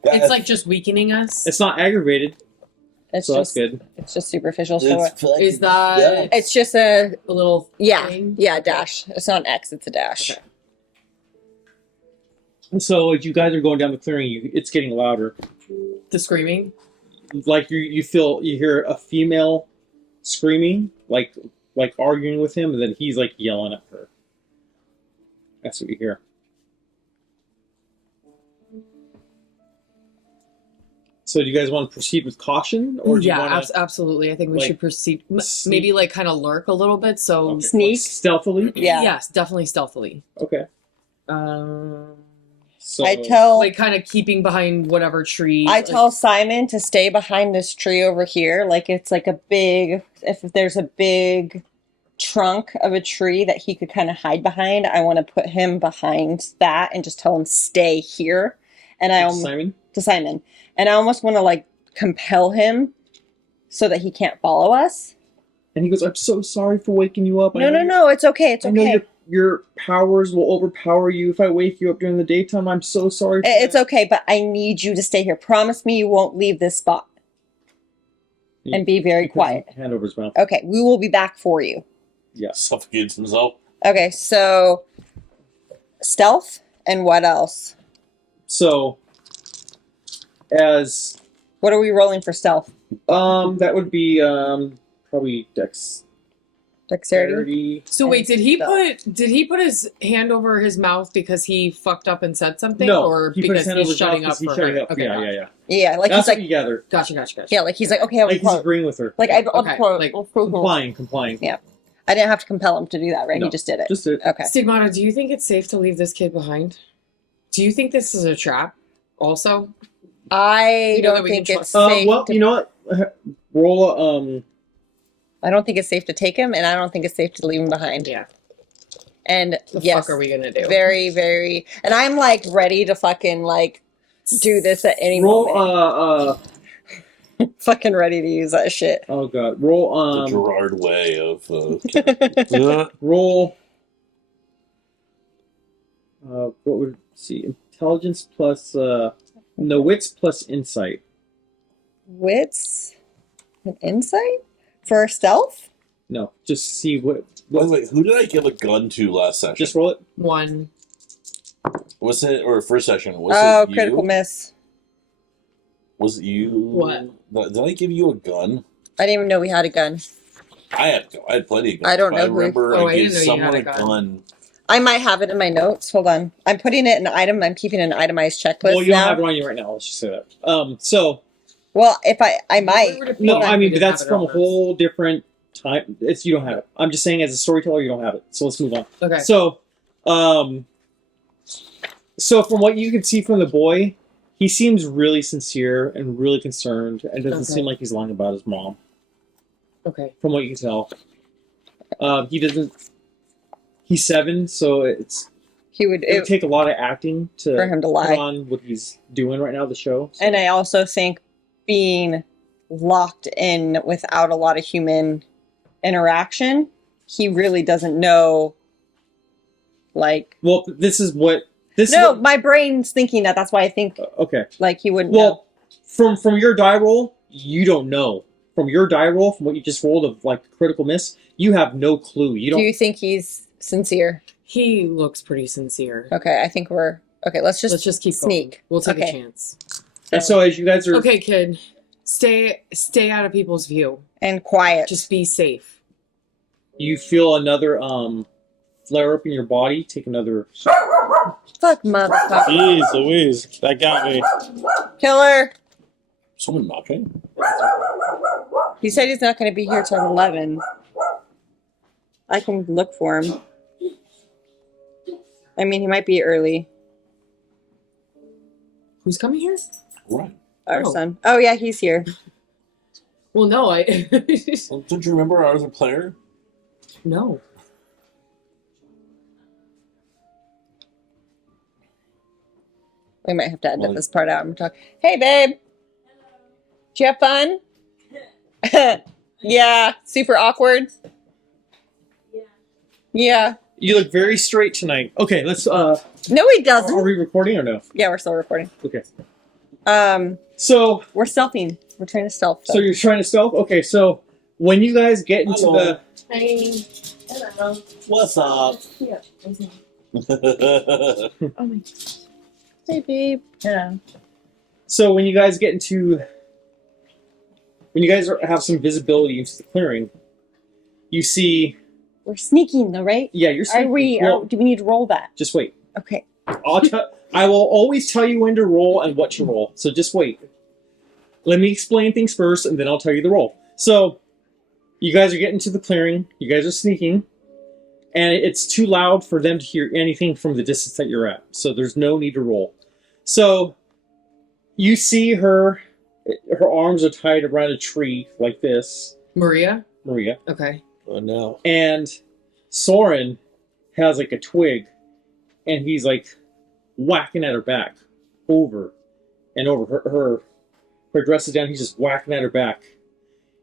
It's like just weakening us. It's not aggravated, It's so just that's good. it's just superficial. So Is that it's just a a little thing? yeah dash. It's not an X. It's a dash. Okay. So as you guys are going down the clearing, it's getting louder. The screaming? Like you hear a female screaming, like arguing with him, and then he's like yelling at her. That's what you hear. So do you guys want to proceed with caution, or do you Yeah, want to absolutely. I think we like, should proceed. sneak- Maybe like kind of lurk a little bit. So Sneak? stealthily? Yeah. yes, definitely stealthily. Okay. So I tell Like kind of keeping behind whatever tree. I like- tell Simon to stay behind this tree over here. Like it's like a big. If there's a big trunk of a tree that he could kind of hide behind, I want to put him behind that and just tell him stay here. And I Simon. to Simon, and I almost want to like compel him so that he can't follow us. And he goes, "I'm so sorry for waking you up. No, it's okay. It's I know okay. your powers will overpower you if I wake you up during the daytime. I'm so sorry. For It's that." okay, but I need you to stay here. Promise me you won't leave this spot. And be very He puts quiet. his hand over his mouth. Okay, we will be back for you. Yes. Suffocates himself. Okay, so stealth And what else? So, as What are we rolling for stealth? that would be probably Dexterity? So wait, did he Stealth. put his hand over his mouth because he fucked up and said something, no, or he put his because hand over he's his mouth shutting 'cause up he's for shutting her? up. Okay, Yeah. Yeah, like That's he's what like, you gather. Gotcha. yeah, like he's like, okay, Like he's agreeing with her. like I Okay, like, Complying. Yeah. I didn't have to compel him to do that, right? No, He just did it. Just it. Okay. Stigmata, do you think it's safe to leave this kid behind? Do you think this is a trap? Also, I You know that don't we think can it's trust- safe. Well, to, you know what? Roll a I don't think it's safe to take him, and I don't think it's safe to leave him behind. yeah. And The yes, fuck are we gonna do? very, very. And I'm like ready to fucking like do this at any roll moment. Fucking ready to use that shit. oh god. Roll The Gerard way of. roll what would see intelligence plus no wits plus insight. Wits and insight for stealth. No, just see what By the way, who did I give a gun to last session? just roll it. One. Was it or first session? Was Oh, it you? critical miss. Was it you? What? Did I give you a gun? I didn't even know we had a gun. I had plenty of guns. I don't but know I who- remember Oh, I I gave didn't know you someone had a a gun. gun. I might have it in my notes. Hold on. I'm putting it in an item. I'm keeping an itemized checklist Well, you don't now. have it on you right now. Let's just say that. So Well, if I might. no, Hold on, I we mean, but didn't that's have it from on a us. whole different time. It's you don't have it. I'm just saying, as a storyteller, you don't have it. So let's move on. Okay. So, so from what you can see from the boy, he seems really sincere and really concerned, and doesn't Okay. seem like he's lying about his mom. Okay. From what you can tell, he doesn't. He's 7, so it would take a lot of acting to for him to lie. put on what he's doing right now. The show, so. And I also think being locked in without a lot of human interaction, he really doesn't know. Like, well, this is what this. no, is what, my brain's thinking that. That's why I think okay. like he wouldn't. know. Well, from your die roll, you don't know. From your die roll, from what you just rolled of like critical miss, you have no clue. You Do don't. you think he's sincere? He looks pretty sincere. Okay, I think we're okay. Let's just keep sneak. going. We'll take a Okay. chance. And so as you guys are, Okay, kid. Stay out of people's view. And quiet. Just be safe. you feel another flare up in your body. Take another. Fuck motherfucker. Jeez Louise, that got me. Killer. Someone knocking? He said he's not going to be here till 11. I can look for him. I mean, he might be early. Who's coming here? Right. Our Oh. son. Oh yeah, he's here. Well, no, I Well, don't you remember I was a player? no. We might have to edit Well, this part out. I'm talking. Hey, babe. Did you have fun? Yeah. Super awkward. Yeah. Yeah. You look very straight tonight. Okay, let's. No, he Are doesn't. we recording or no? Yeah, we're still recording. Okay. We're So stealthing. We're trying to stealth. so you're trying to stealth. Okay, so when you guys get into Hello. Hey. Hello. What's up? Yeah. Oh my. Hey, babe. Yeah. so when you guys get into when you guys have some visibility into the clearing, you see. We're sneaking, though, right? Yeah, you're. Are sneaking. we? Well, Do we need to roll that? just wait. Okay. I will always tell you when to roll and what to roll. So just wait. Let me explain things first, and then I'll tell you the roll. So, you guys are getting to the clearing. You guys are sneaking, and it's too loud for them to hear anything from the distance that you're at. So there's no need to roll. So, you see her. Her arms are tied around a tree like this, Maria? Maria, Okay. Oh no. and Soren has like a twig, and he's like whacking at her back over and over. Her dress is down. He's just whacking at her back.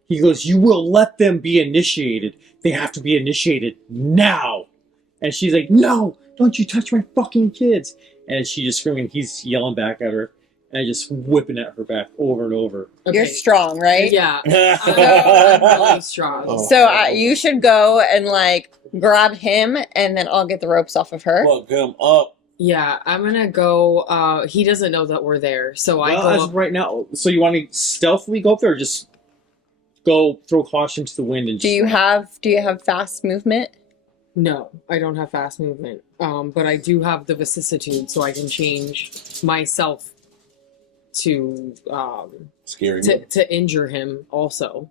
He goes, "You will let them be initiated. They have to be initiated now." And she's like, "No, don't you touch my fucking kids." And she just screaming. He's yelling back at her and just whipping at her back over and over. Okay. You're strong, right? Yeah. I'm really strong. Oh. So you should go and like grab him, and then I'll get the ropes off of her. Look him up. Yeah, I'm gonna go. He doesn't know that we're there, so I Well, go as up. of right now, so you want to stealthily go up there, or just go throw caution to the wind and Do just you run? have fast movement? No, I don't have fast movement. But I do have the vicissitude, so I can change myself to Scary. to injure him also.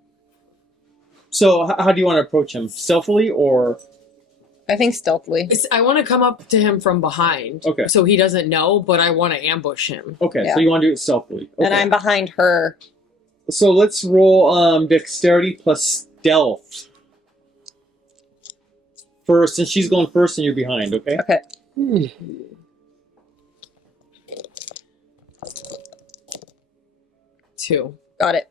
So how do you want to approach him? Stealthily or I think stealthily. I want to come up to him from behind, Okay. so he doesn't know, but I want to ambush him. okay? Yeah. So you want to do it stealthily. Okay. And I'm behind her. So let's roll dexterity plus stealth first, since she's going first and you're behind. Okay. Okay. 2. Got it.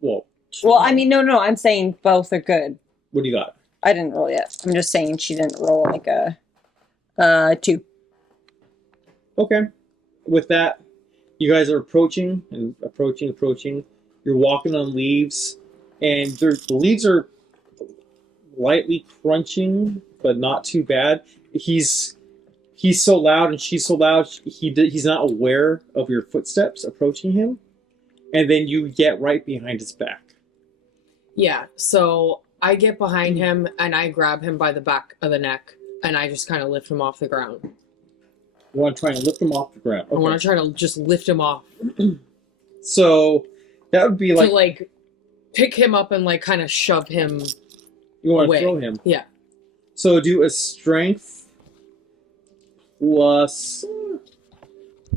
Well, Well, I mean, no. I'm saying both are good. what do you got? I didn't roll yet. I'm just saying she didn't roll like a 2. Okay. With that, you guys are approaching and approaching. You're walking on leaves, and the leaves are lightly crunching, but not too bad. He's so loud and she's so loud. He's not aware of your footsteps approaching him, and then you get right behind his back. Yeah, so I get behind him and I grab him by the back of the neck and I just kind of lift him off the ground. You want to try and lift him off the ground. I want to try to just lift him off So that would be like to like pick him up and like kind of shove him. you want away. to throw him. Yeah. So do a strength plus,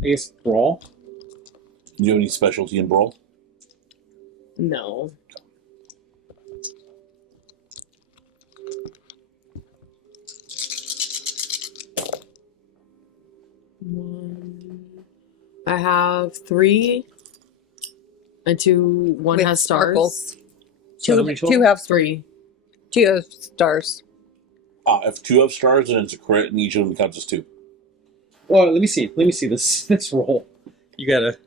I guess, brawl. Do you have any specialty in brawl? No. I have 3 and 2. One With has stars. sparkles. So how many total? 2 have 3. 2 have stars. If 2 have stars, then it's a crit, and each of them counts as 2. Well, let me see this roll. You gotta.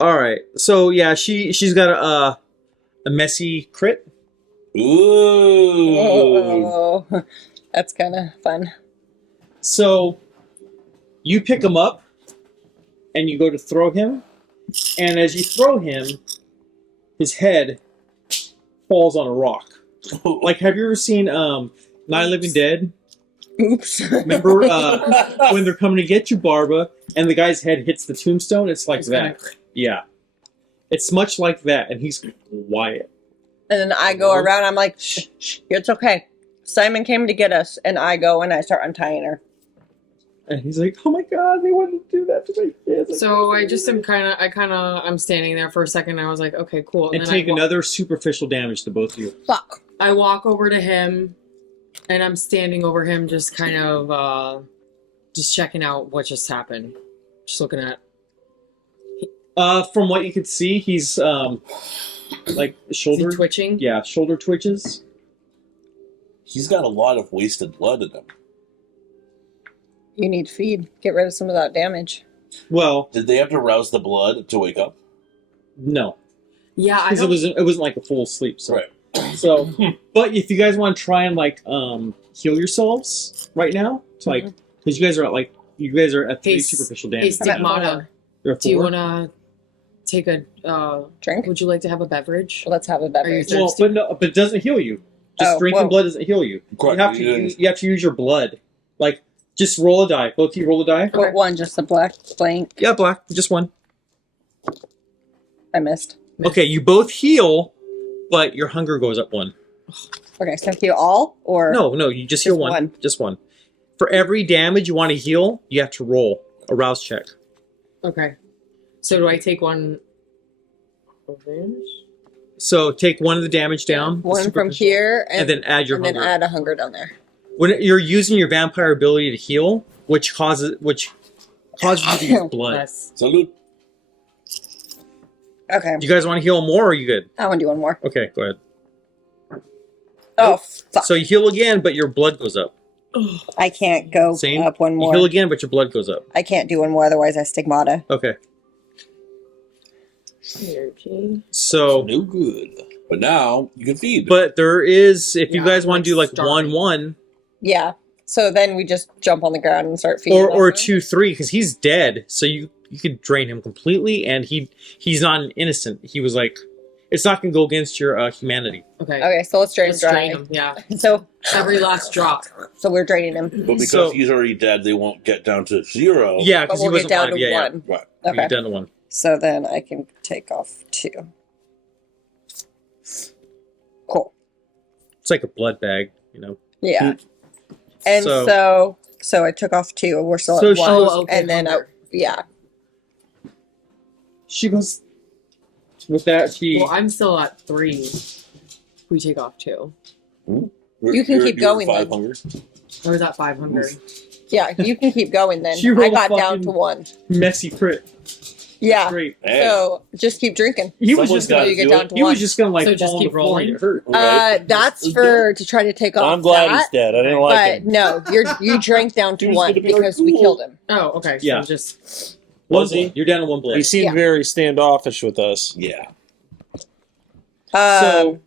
All right. So yeah, she's got a messy crit. Ooh. Oh, that's kind of fun. So you pick him up and you go to throw him, and as you throw him, his head falls on a rock. Like, have you ever seen Night of the Living Dead? Oops. Remember when they're coming to get you, Barba, and the guy's head hits the tombstone? It's like that. Yeah. It's much like that, and he's quiet. And then I go around. I'm like, shh, shh, it's okay. Simon came to get us, and I go and I start untying her. And he's like, oh my god, they wouldn't do that to my kids. So I just am I'm standing there for a second. And I was like, okay, cool. And then take another superficial damage to both of you. Fuck. I walk over to him, and I'm standing over him, just kind of just checking out what just happened. Just looking at. From what you could see, he's like shoulder Is he twitching? Yeah, shoulder twitches. He's got a lot of wasted blood in him. You need feed. Get rid of some of that damage. Well, Did they have to rouse the blood to wake up? no, Yeah, I because don't. it wasn't like a full sleep. So, Right. so, but if you guys want to try and like heal yourselves right now, it's like because you guys are at 3 Hey, superficial Hey, damage. Stigmata, You're at do you 4? want to take a Drink? would you like to have a beverage? Let's have a beverage. you- Well, but it doesn't heal you. Just Oh, drinking whoa. blood doesn't heal you. Correct. You have to use your blood. Like, just roll a die. Both of you roll a die. What one? Just a black blank. Yeah, black. Just one. I missed. Okay, you both heal, but your hunger goes up 1. Okay, so heal all or No, you just heal Just 1. one. Just 1. For every damage you want to heal, you have to roll a rouse check. Okay. So do I take one? Advantage? So take 1 of the damage down. the one from superficial, here and then add your and hunger. then add a hunger down there. When you're using your vampire ability to heal, which causes you to use blood. Yes. Salute. Okay, Do you guys want to heal more, or are you good? I want to do one more. Okay, go ahead. Oh, fuck. So you heal again, but your blood goes up. I can't go Same. up one You more. heal again, but your blood goes up. I can't do one more, otherwise I stigmata. Okay. Energy. So, No good. But now you can feed. but there is, if you Yeah, guys want to do like starving. 1-1, Yeah. So then we just jump on the ground and start feeding. Or off him? 2-3 because he's dead. So you could drain him completely, and he's not an innocent. He was like, it's not gonna go against your humanity. Okay. Okay, so let's drain Let's him dry. drain him. Yeah. So Every last drop. we're draining him. But because So- he's already dead, they won't get down to 0. Yeah, But because he we'll wasn't get down alive. to Yeah, yeah. one. Right. We Okay. get down to 1. So then I can take off 2. Cool. It's like a blood bag, you know. Yeah. And So- so I took off 2. We're still So at she 1. Oh, okay, And then hunger. yeah. She goes with that. Well, I'm still at 3. We take off 2. You can keep going Five then. hunger. I was at 5 hungry. Yeah, you can keep going then. She I rolled got down fucking- to 1. messy crit. Yeah. Great. Hey. So just keep drinking. He was Someone's just gonna gotta you get do down it. to He 1. was just gonna like So just fall on keep the floor and rolling? get hurt. Right. That's Let's to try to take off I'm glad that. he's dead. I didn't like But him. no, you drank down to He was 1 gonna be like, because we "Cool." killed him. Oh, okay. So Yeah. just One Was he? blood. You're down to 1 blood. He seemed Yeah. very standoffish with us. Yeah. So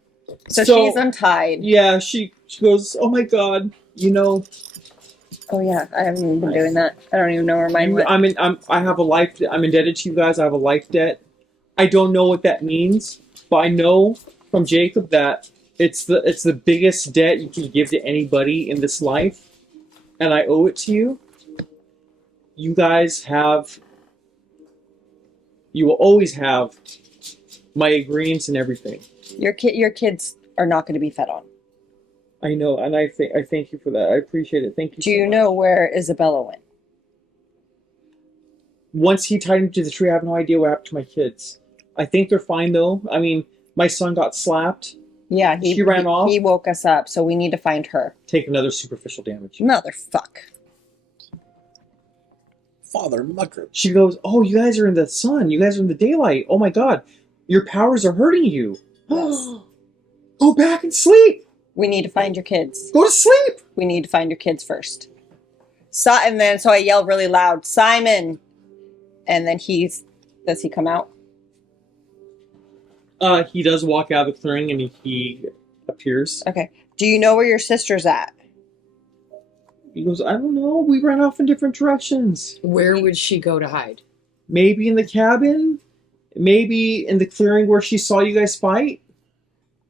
So- she's untied. Yeah, she goes, oh my god, you know, Oh yeah, I haven't even been doing that. I don't even know where mine went. I have a life. I'm indebted to you guys. I have a life debt. I don't know what that means, but I know from Jacob that it's the biggest debt you can give to anybody in this life, and I owe it to you. You guys have. You will always have my agreements and everything. Your kids are not going to be fed on. I know, and I thank you for that. I appreciate it. Thank you. Do so you much. know where Isabella went? Once he tied him to the tree, I have no idea what happened to my kids. I think they're fine though. I mean, my son got slapped. Yeah, She ran off? He woke us up, so we need to find her. Take another superficial damage. Motherfuck. Father mucker. She goes, "Oh, you guys are in the sun. You guys are in the daylight. Oh my god, your powers are hurting you. Yes. Go back and sleep. We need to find your kids. Go to sleep." We need to find your kids first. So I yell really loud, Simon, and then does he come out? He does walk out of the clearing and he appears. Okay. Do you know where your sister's at? He goes, "I don't know. We ran off in different directions. where would she go to hide? Maybe in the cabin. Maybe in the clearing where she saw you guys fight.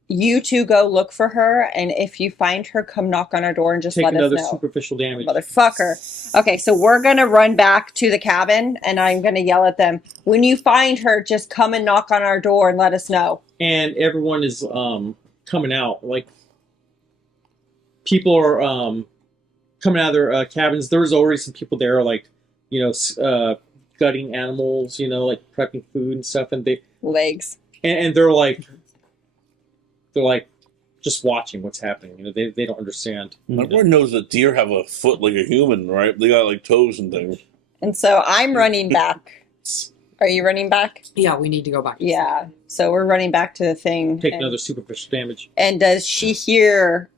You two go look for her, and if you find her, come knock on our door and just Take let us another know. superficial damage." Motherfucker. Okay, so we're gonna run back to the cabin, and I'm gonna yell at them. When you find her, just come and knock on our door and let us know. And everyone is coming out. Like people are coming out of their cabins. There's already some people there, like gutting animals, like prepping food and stuff, and Legs. they're like just watching what's happening. They don't understand. Everyone knows that deer have a foot like a human, right? They got like toes and things. And so I'm running back. Are you running back? Yeah, we need to go back. Yeah. So we're running back to the thing. Take and, another superficial damage. And does she hear?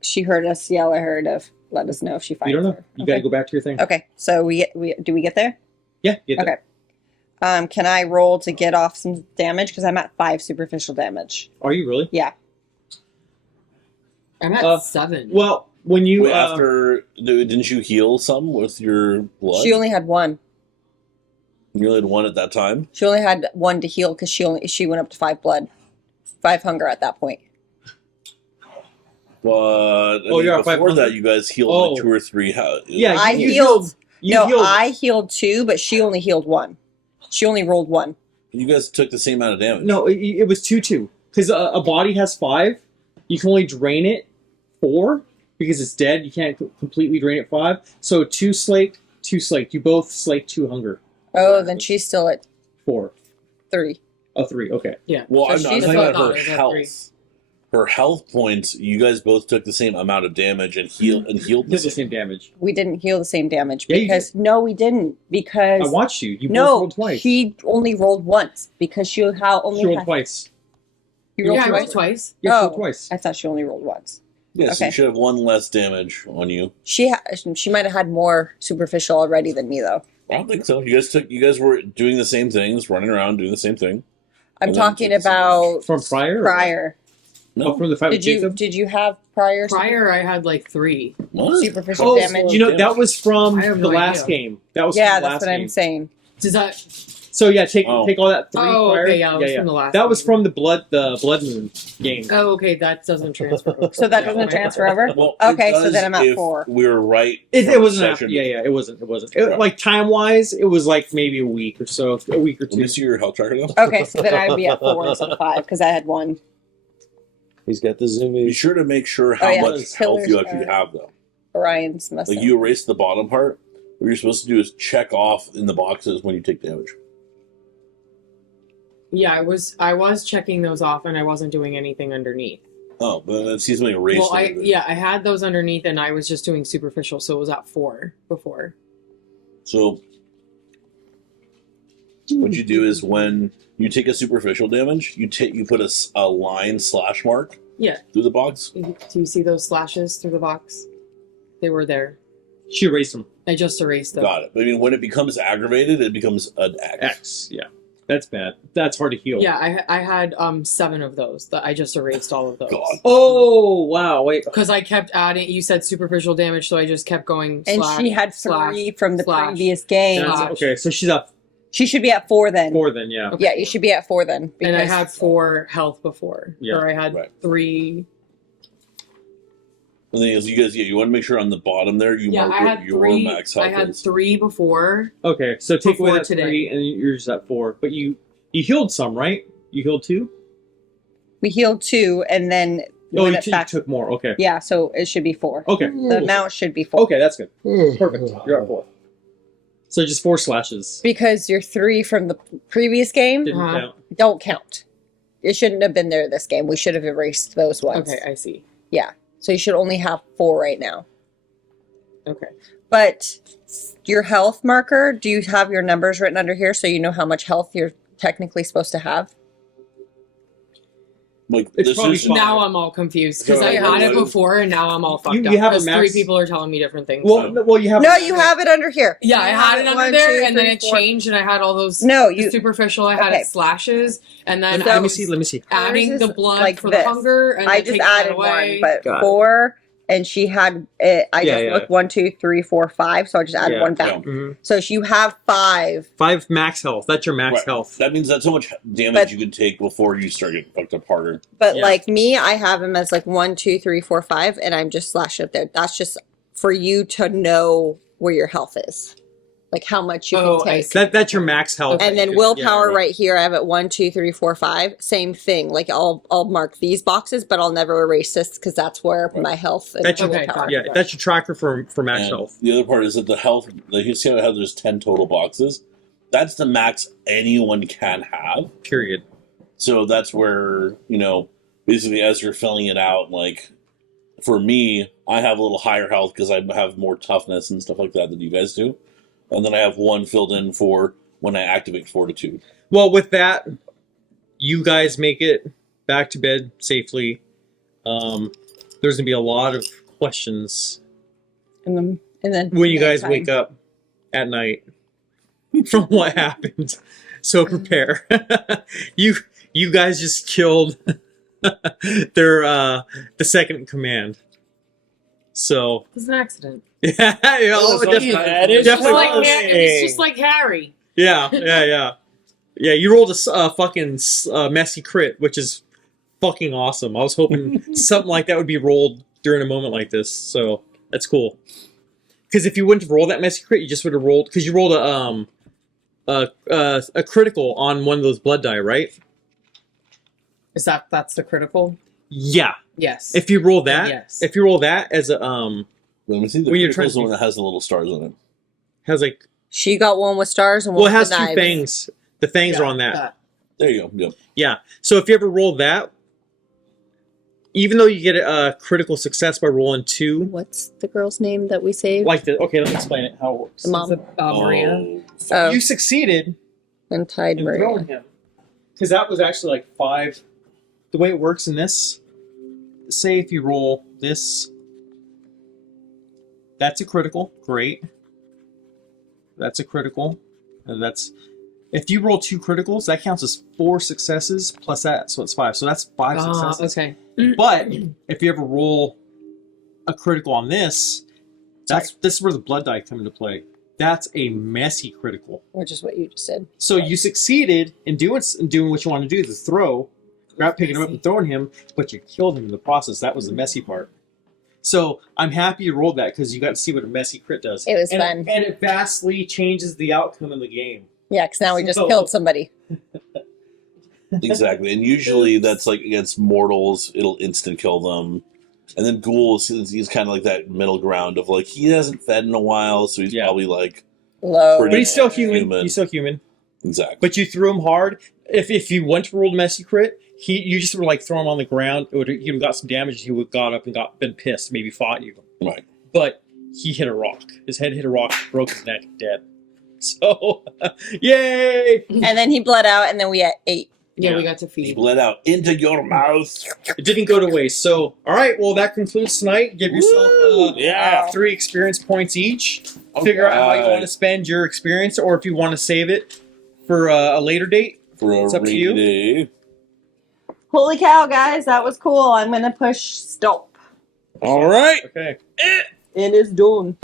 She heard us yell at her to let us know if she finds You don't know. her. You okay. gotta go back to your thing. Okay. So we do we get there? Yeah. Get Okay. Can I roll to get off some damage? Because I'm at 5 superficial damage. Are you really? Yeah. I'm at 7. Well, when you Wait, didn't you heal some with your blood? She only had 1. You only had 1 at that time? She only had 1 to heal because she went up to 5 blood, 5 hunger at that point. But you're at before 500? that, you guys healed like 2 or 3. Yeah, I you healed. You No, healed. I healed 2, but she only healed 1. She only rolled 1. You guys took the same amount of damage. No, it was 2-2. Because a body has 5. You can only drain it 4 because it's dead. You can't completely drain it 5. So 2 slaked, 2 slaked. You both slaked 2 hunger. Oh, then she's still at 4. 3. Oh, 3. Okay. Yeah. Well, So I'm she's talking not- about her no, it's at health. 3. Her health points, you guys both took the same amount of damage and healed Heal the same damage. We didn't heal the same damage Yeah, you because no, we didn't because I watched you. You both no, rolled twice. he only rolled once because she only She rolled had. twice. You rolled Yeah, I twice. rolled twice. Yeah, she Oh. rolled twice. I thought she only rolled once. Yes, Okay. you should have 1 less damage on you. She might have had more superficial already than me though. I don't think so. You guys were doing the same things, running around doing the same thing. I'm And then talking took the same about From prior? prior. No. Oh, from the fight with Jacob? Did you have prior Prior, I had like 3. What? superficial Oh, damage? you know, that was from I have the no last idea. game. That was Yeah, from the that's last what game. I'm saying. Does that? So yeah, take Oh. all that 3 Oh, prior. okay, yeah, it was from the last. That was game. from the Blood Moon game. Oh, okay, that doesn't transfer. over. So that doesn't transfer over? Well, Okay, it so does then I'm at if 4. We were right. It for wasn't session. after. Yeah, it wasn't. Yeah. Like time wise, it was like maybe a week or so, a week or Let me 2. see your health tracker now. Okay, so then I'd be at 4 instead of 5 because I had 1. He's got the Be zoomies. sure to make sure how Oh, yeah. much health you actually have, though. Orions must Like have. you erase the bottom part. What you're supposed to do is check off in the boxes when you take damage. Yeah, I was checking those off, and I wasn't doing anything underneath. Oh, but it seems like erased. Well, everything. I had those underneath, and I was just doing superficial, so it was at 4 before. So what you do is when you take a superficial damage, you put a line / mark Yeah. through the box. Do you see those slashes through the box? They were there. She erased them. I just erased them. Got it. I mean, when it becomes aggravated, it becomes an X. X. Yeah, that's bad. That's hard to heal. Yeah, I had 7 of those. That I just erased all of those. God. Oh wow! Wait. Because I kept adding. You said superficial damage, so I just kept going. And slash, she had 3 slash, from the slash. previous game. That's, Slash. okay, so she's up She should be at 4 then. 4 then. Yeah. Okay. Yeah, you should be at 4 then. And I because- had 4 health before. Yeah, Or I had right. 3. The thing is, you guys, you want to make sure on the bottom there you Yeah, mark I what had your 3. max health I had is. 3 before. Okay, so take away Before that today. 3, and you're just at 4. But you healed some, right? You healed 2. We healed 2 and then Oh, went you back. took more. Okay. Yeah, so it should be 4. Okay. The amount should be 4. Okay, that's good. Perfect. You're at 4. So just 4 slashes. Because your 3 from the previous game Didn't Uh-huh. count. don't count. It shouldn't have been there this game. We should have erased those ones. Okay, I see. Yeah. So you should only have 4 right now. Okay. But your health marker, do you have your numbers written under here so you know how much health you're technically supposed to have? Like It's this probably is fine. Now I'm all confused because So I had it what- before and now I'm all fucked You up. have a Because 3 max- people are telling me different things. Well, you have. No, you have it under here. Yeah, I You had have it under 1, there, 2, and then 3, it 4. changed, and I had all those. No, the you. superficial. I had okay. it slashes, and then So- I Let me was see. Let me see. adding Hers the is blood like for this. the hunger, and I then just taking that added away. 1, but Got it. 4, and she had it. I Yeah, just yeah. looked 1, 2, 3, 4, 5. So I just added Yeah. 1 back. Mm-hmm. So you have 5. 5 max health. That's your max Right. health. That means that's how much damage But- you can take before you start getting fucked up harder. But Yeah. like me, I have him as like 1, 2, 3, 4, 5, and I'm just slashing up there. That's just for you to know where your health is, like how much you Oh, can I take. see. That's your max health. And then Yeah, willpower right. right here, I have it 1, 2, 3, 4, 5. Same thing. Like I'll mark these boxes, but I'll never erase this because that's where Right. my health and That's my your, Okay, willpower. got yeah, it. that's your tracker for max And health. the other part is that the health, like you see how there's 10 total boxes? That's the max anyone can have. Period. So that's where, basically as you're filling it out, like for me, I have a little higher health because I have more toughness and stuff like that than you guys do. And then I have 1 filled in for when I activate Fortitude. Well, with that, you guys make it back to bed safely. There's gonna be a lot of questions And then when you guys nighttime. wake up at night from what happened. So prepare. You guys just killed their the second in command. So It was an accident. yeah, that is It's definitely. it's just like Harry. Yeah. You rolled a fucking messy crit, which is fucking awesome. I was hoping something like that would be rolled during a moment like this, so that's cool. Because if you wouldn't have rolled that messy crit, you just would have rolled, because you rolled a critical on one of those blood die, right? That's the critical? Yeah. Yes. If you roll that, Yes. if you roll that as a Let me see. The When you're critical trying is the to- one that has the little stars on it. has like, She got one with stars and one well, it has with two knives. fangs. The fangs Yeah, are on that. There you go. Yep. Yeah. So if you ever roll that, even though you get a critical success by rolling 2, What's the girl's name that we saved? like the, okay, let me explain it how it works. The mom. Maria. Oh, You succeeded and tied in Maria. throwing him, because that was actually like 5. The way it works in this, say if you roll this, that's a critical. Great. That's a critical, and that's. If you roll 2 criticals, that counts as 4 successes plus that, so it's 5. So that's 5 successes. Okay. But if you ever roll a critical on this, this is where the blood die come into play. That's a messy critical. Which is what you just said. So you succeeded in doing what you want to do, the throw, picking him up and throwing him, but you killed him in the process. That was the messy part. So I'm happy you rolled that because you got to see what a messy crit does. It was and, fun. And it vastly changes the outcome of the game. Yeah, because now we just killed somebody. Exactly, and usually that's like against mortals, it'll instant kill them. And then ghouls, he's kind of like that middle ground of like he hasn't fed in a while, so he's probably like low. But he's still human. He's still human. Exactly. But you threw him hard. If you went to roll a messy crit, you just were like throw him on the ground. He would have got some damage. He would have got up and been pissed. Maybe fought you. Right. But he hit a rock. His head hit a rock, broke his neck, dead. So, yay! And then he bled out, and then we ate. Yeah, we got to He feed. bled out into your mouth. It didn't go to waste. So, all right. Well, that concludes tonight. Give yourself Yeah. 3 experience points each. Figure out how you want to spend your experience, or if you want to save it for a later date. For a It's up to you. rainy day. Holy cow, guys, that was cool. I'm going to push stop. All right. Okay. It is done.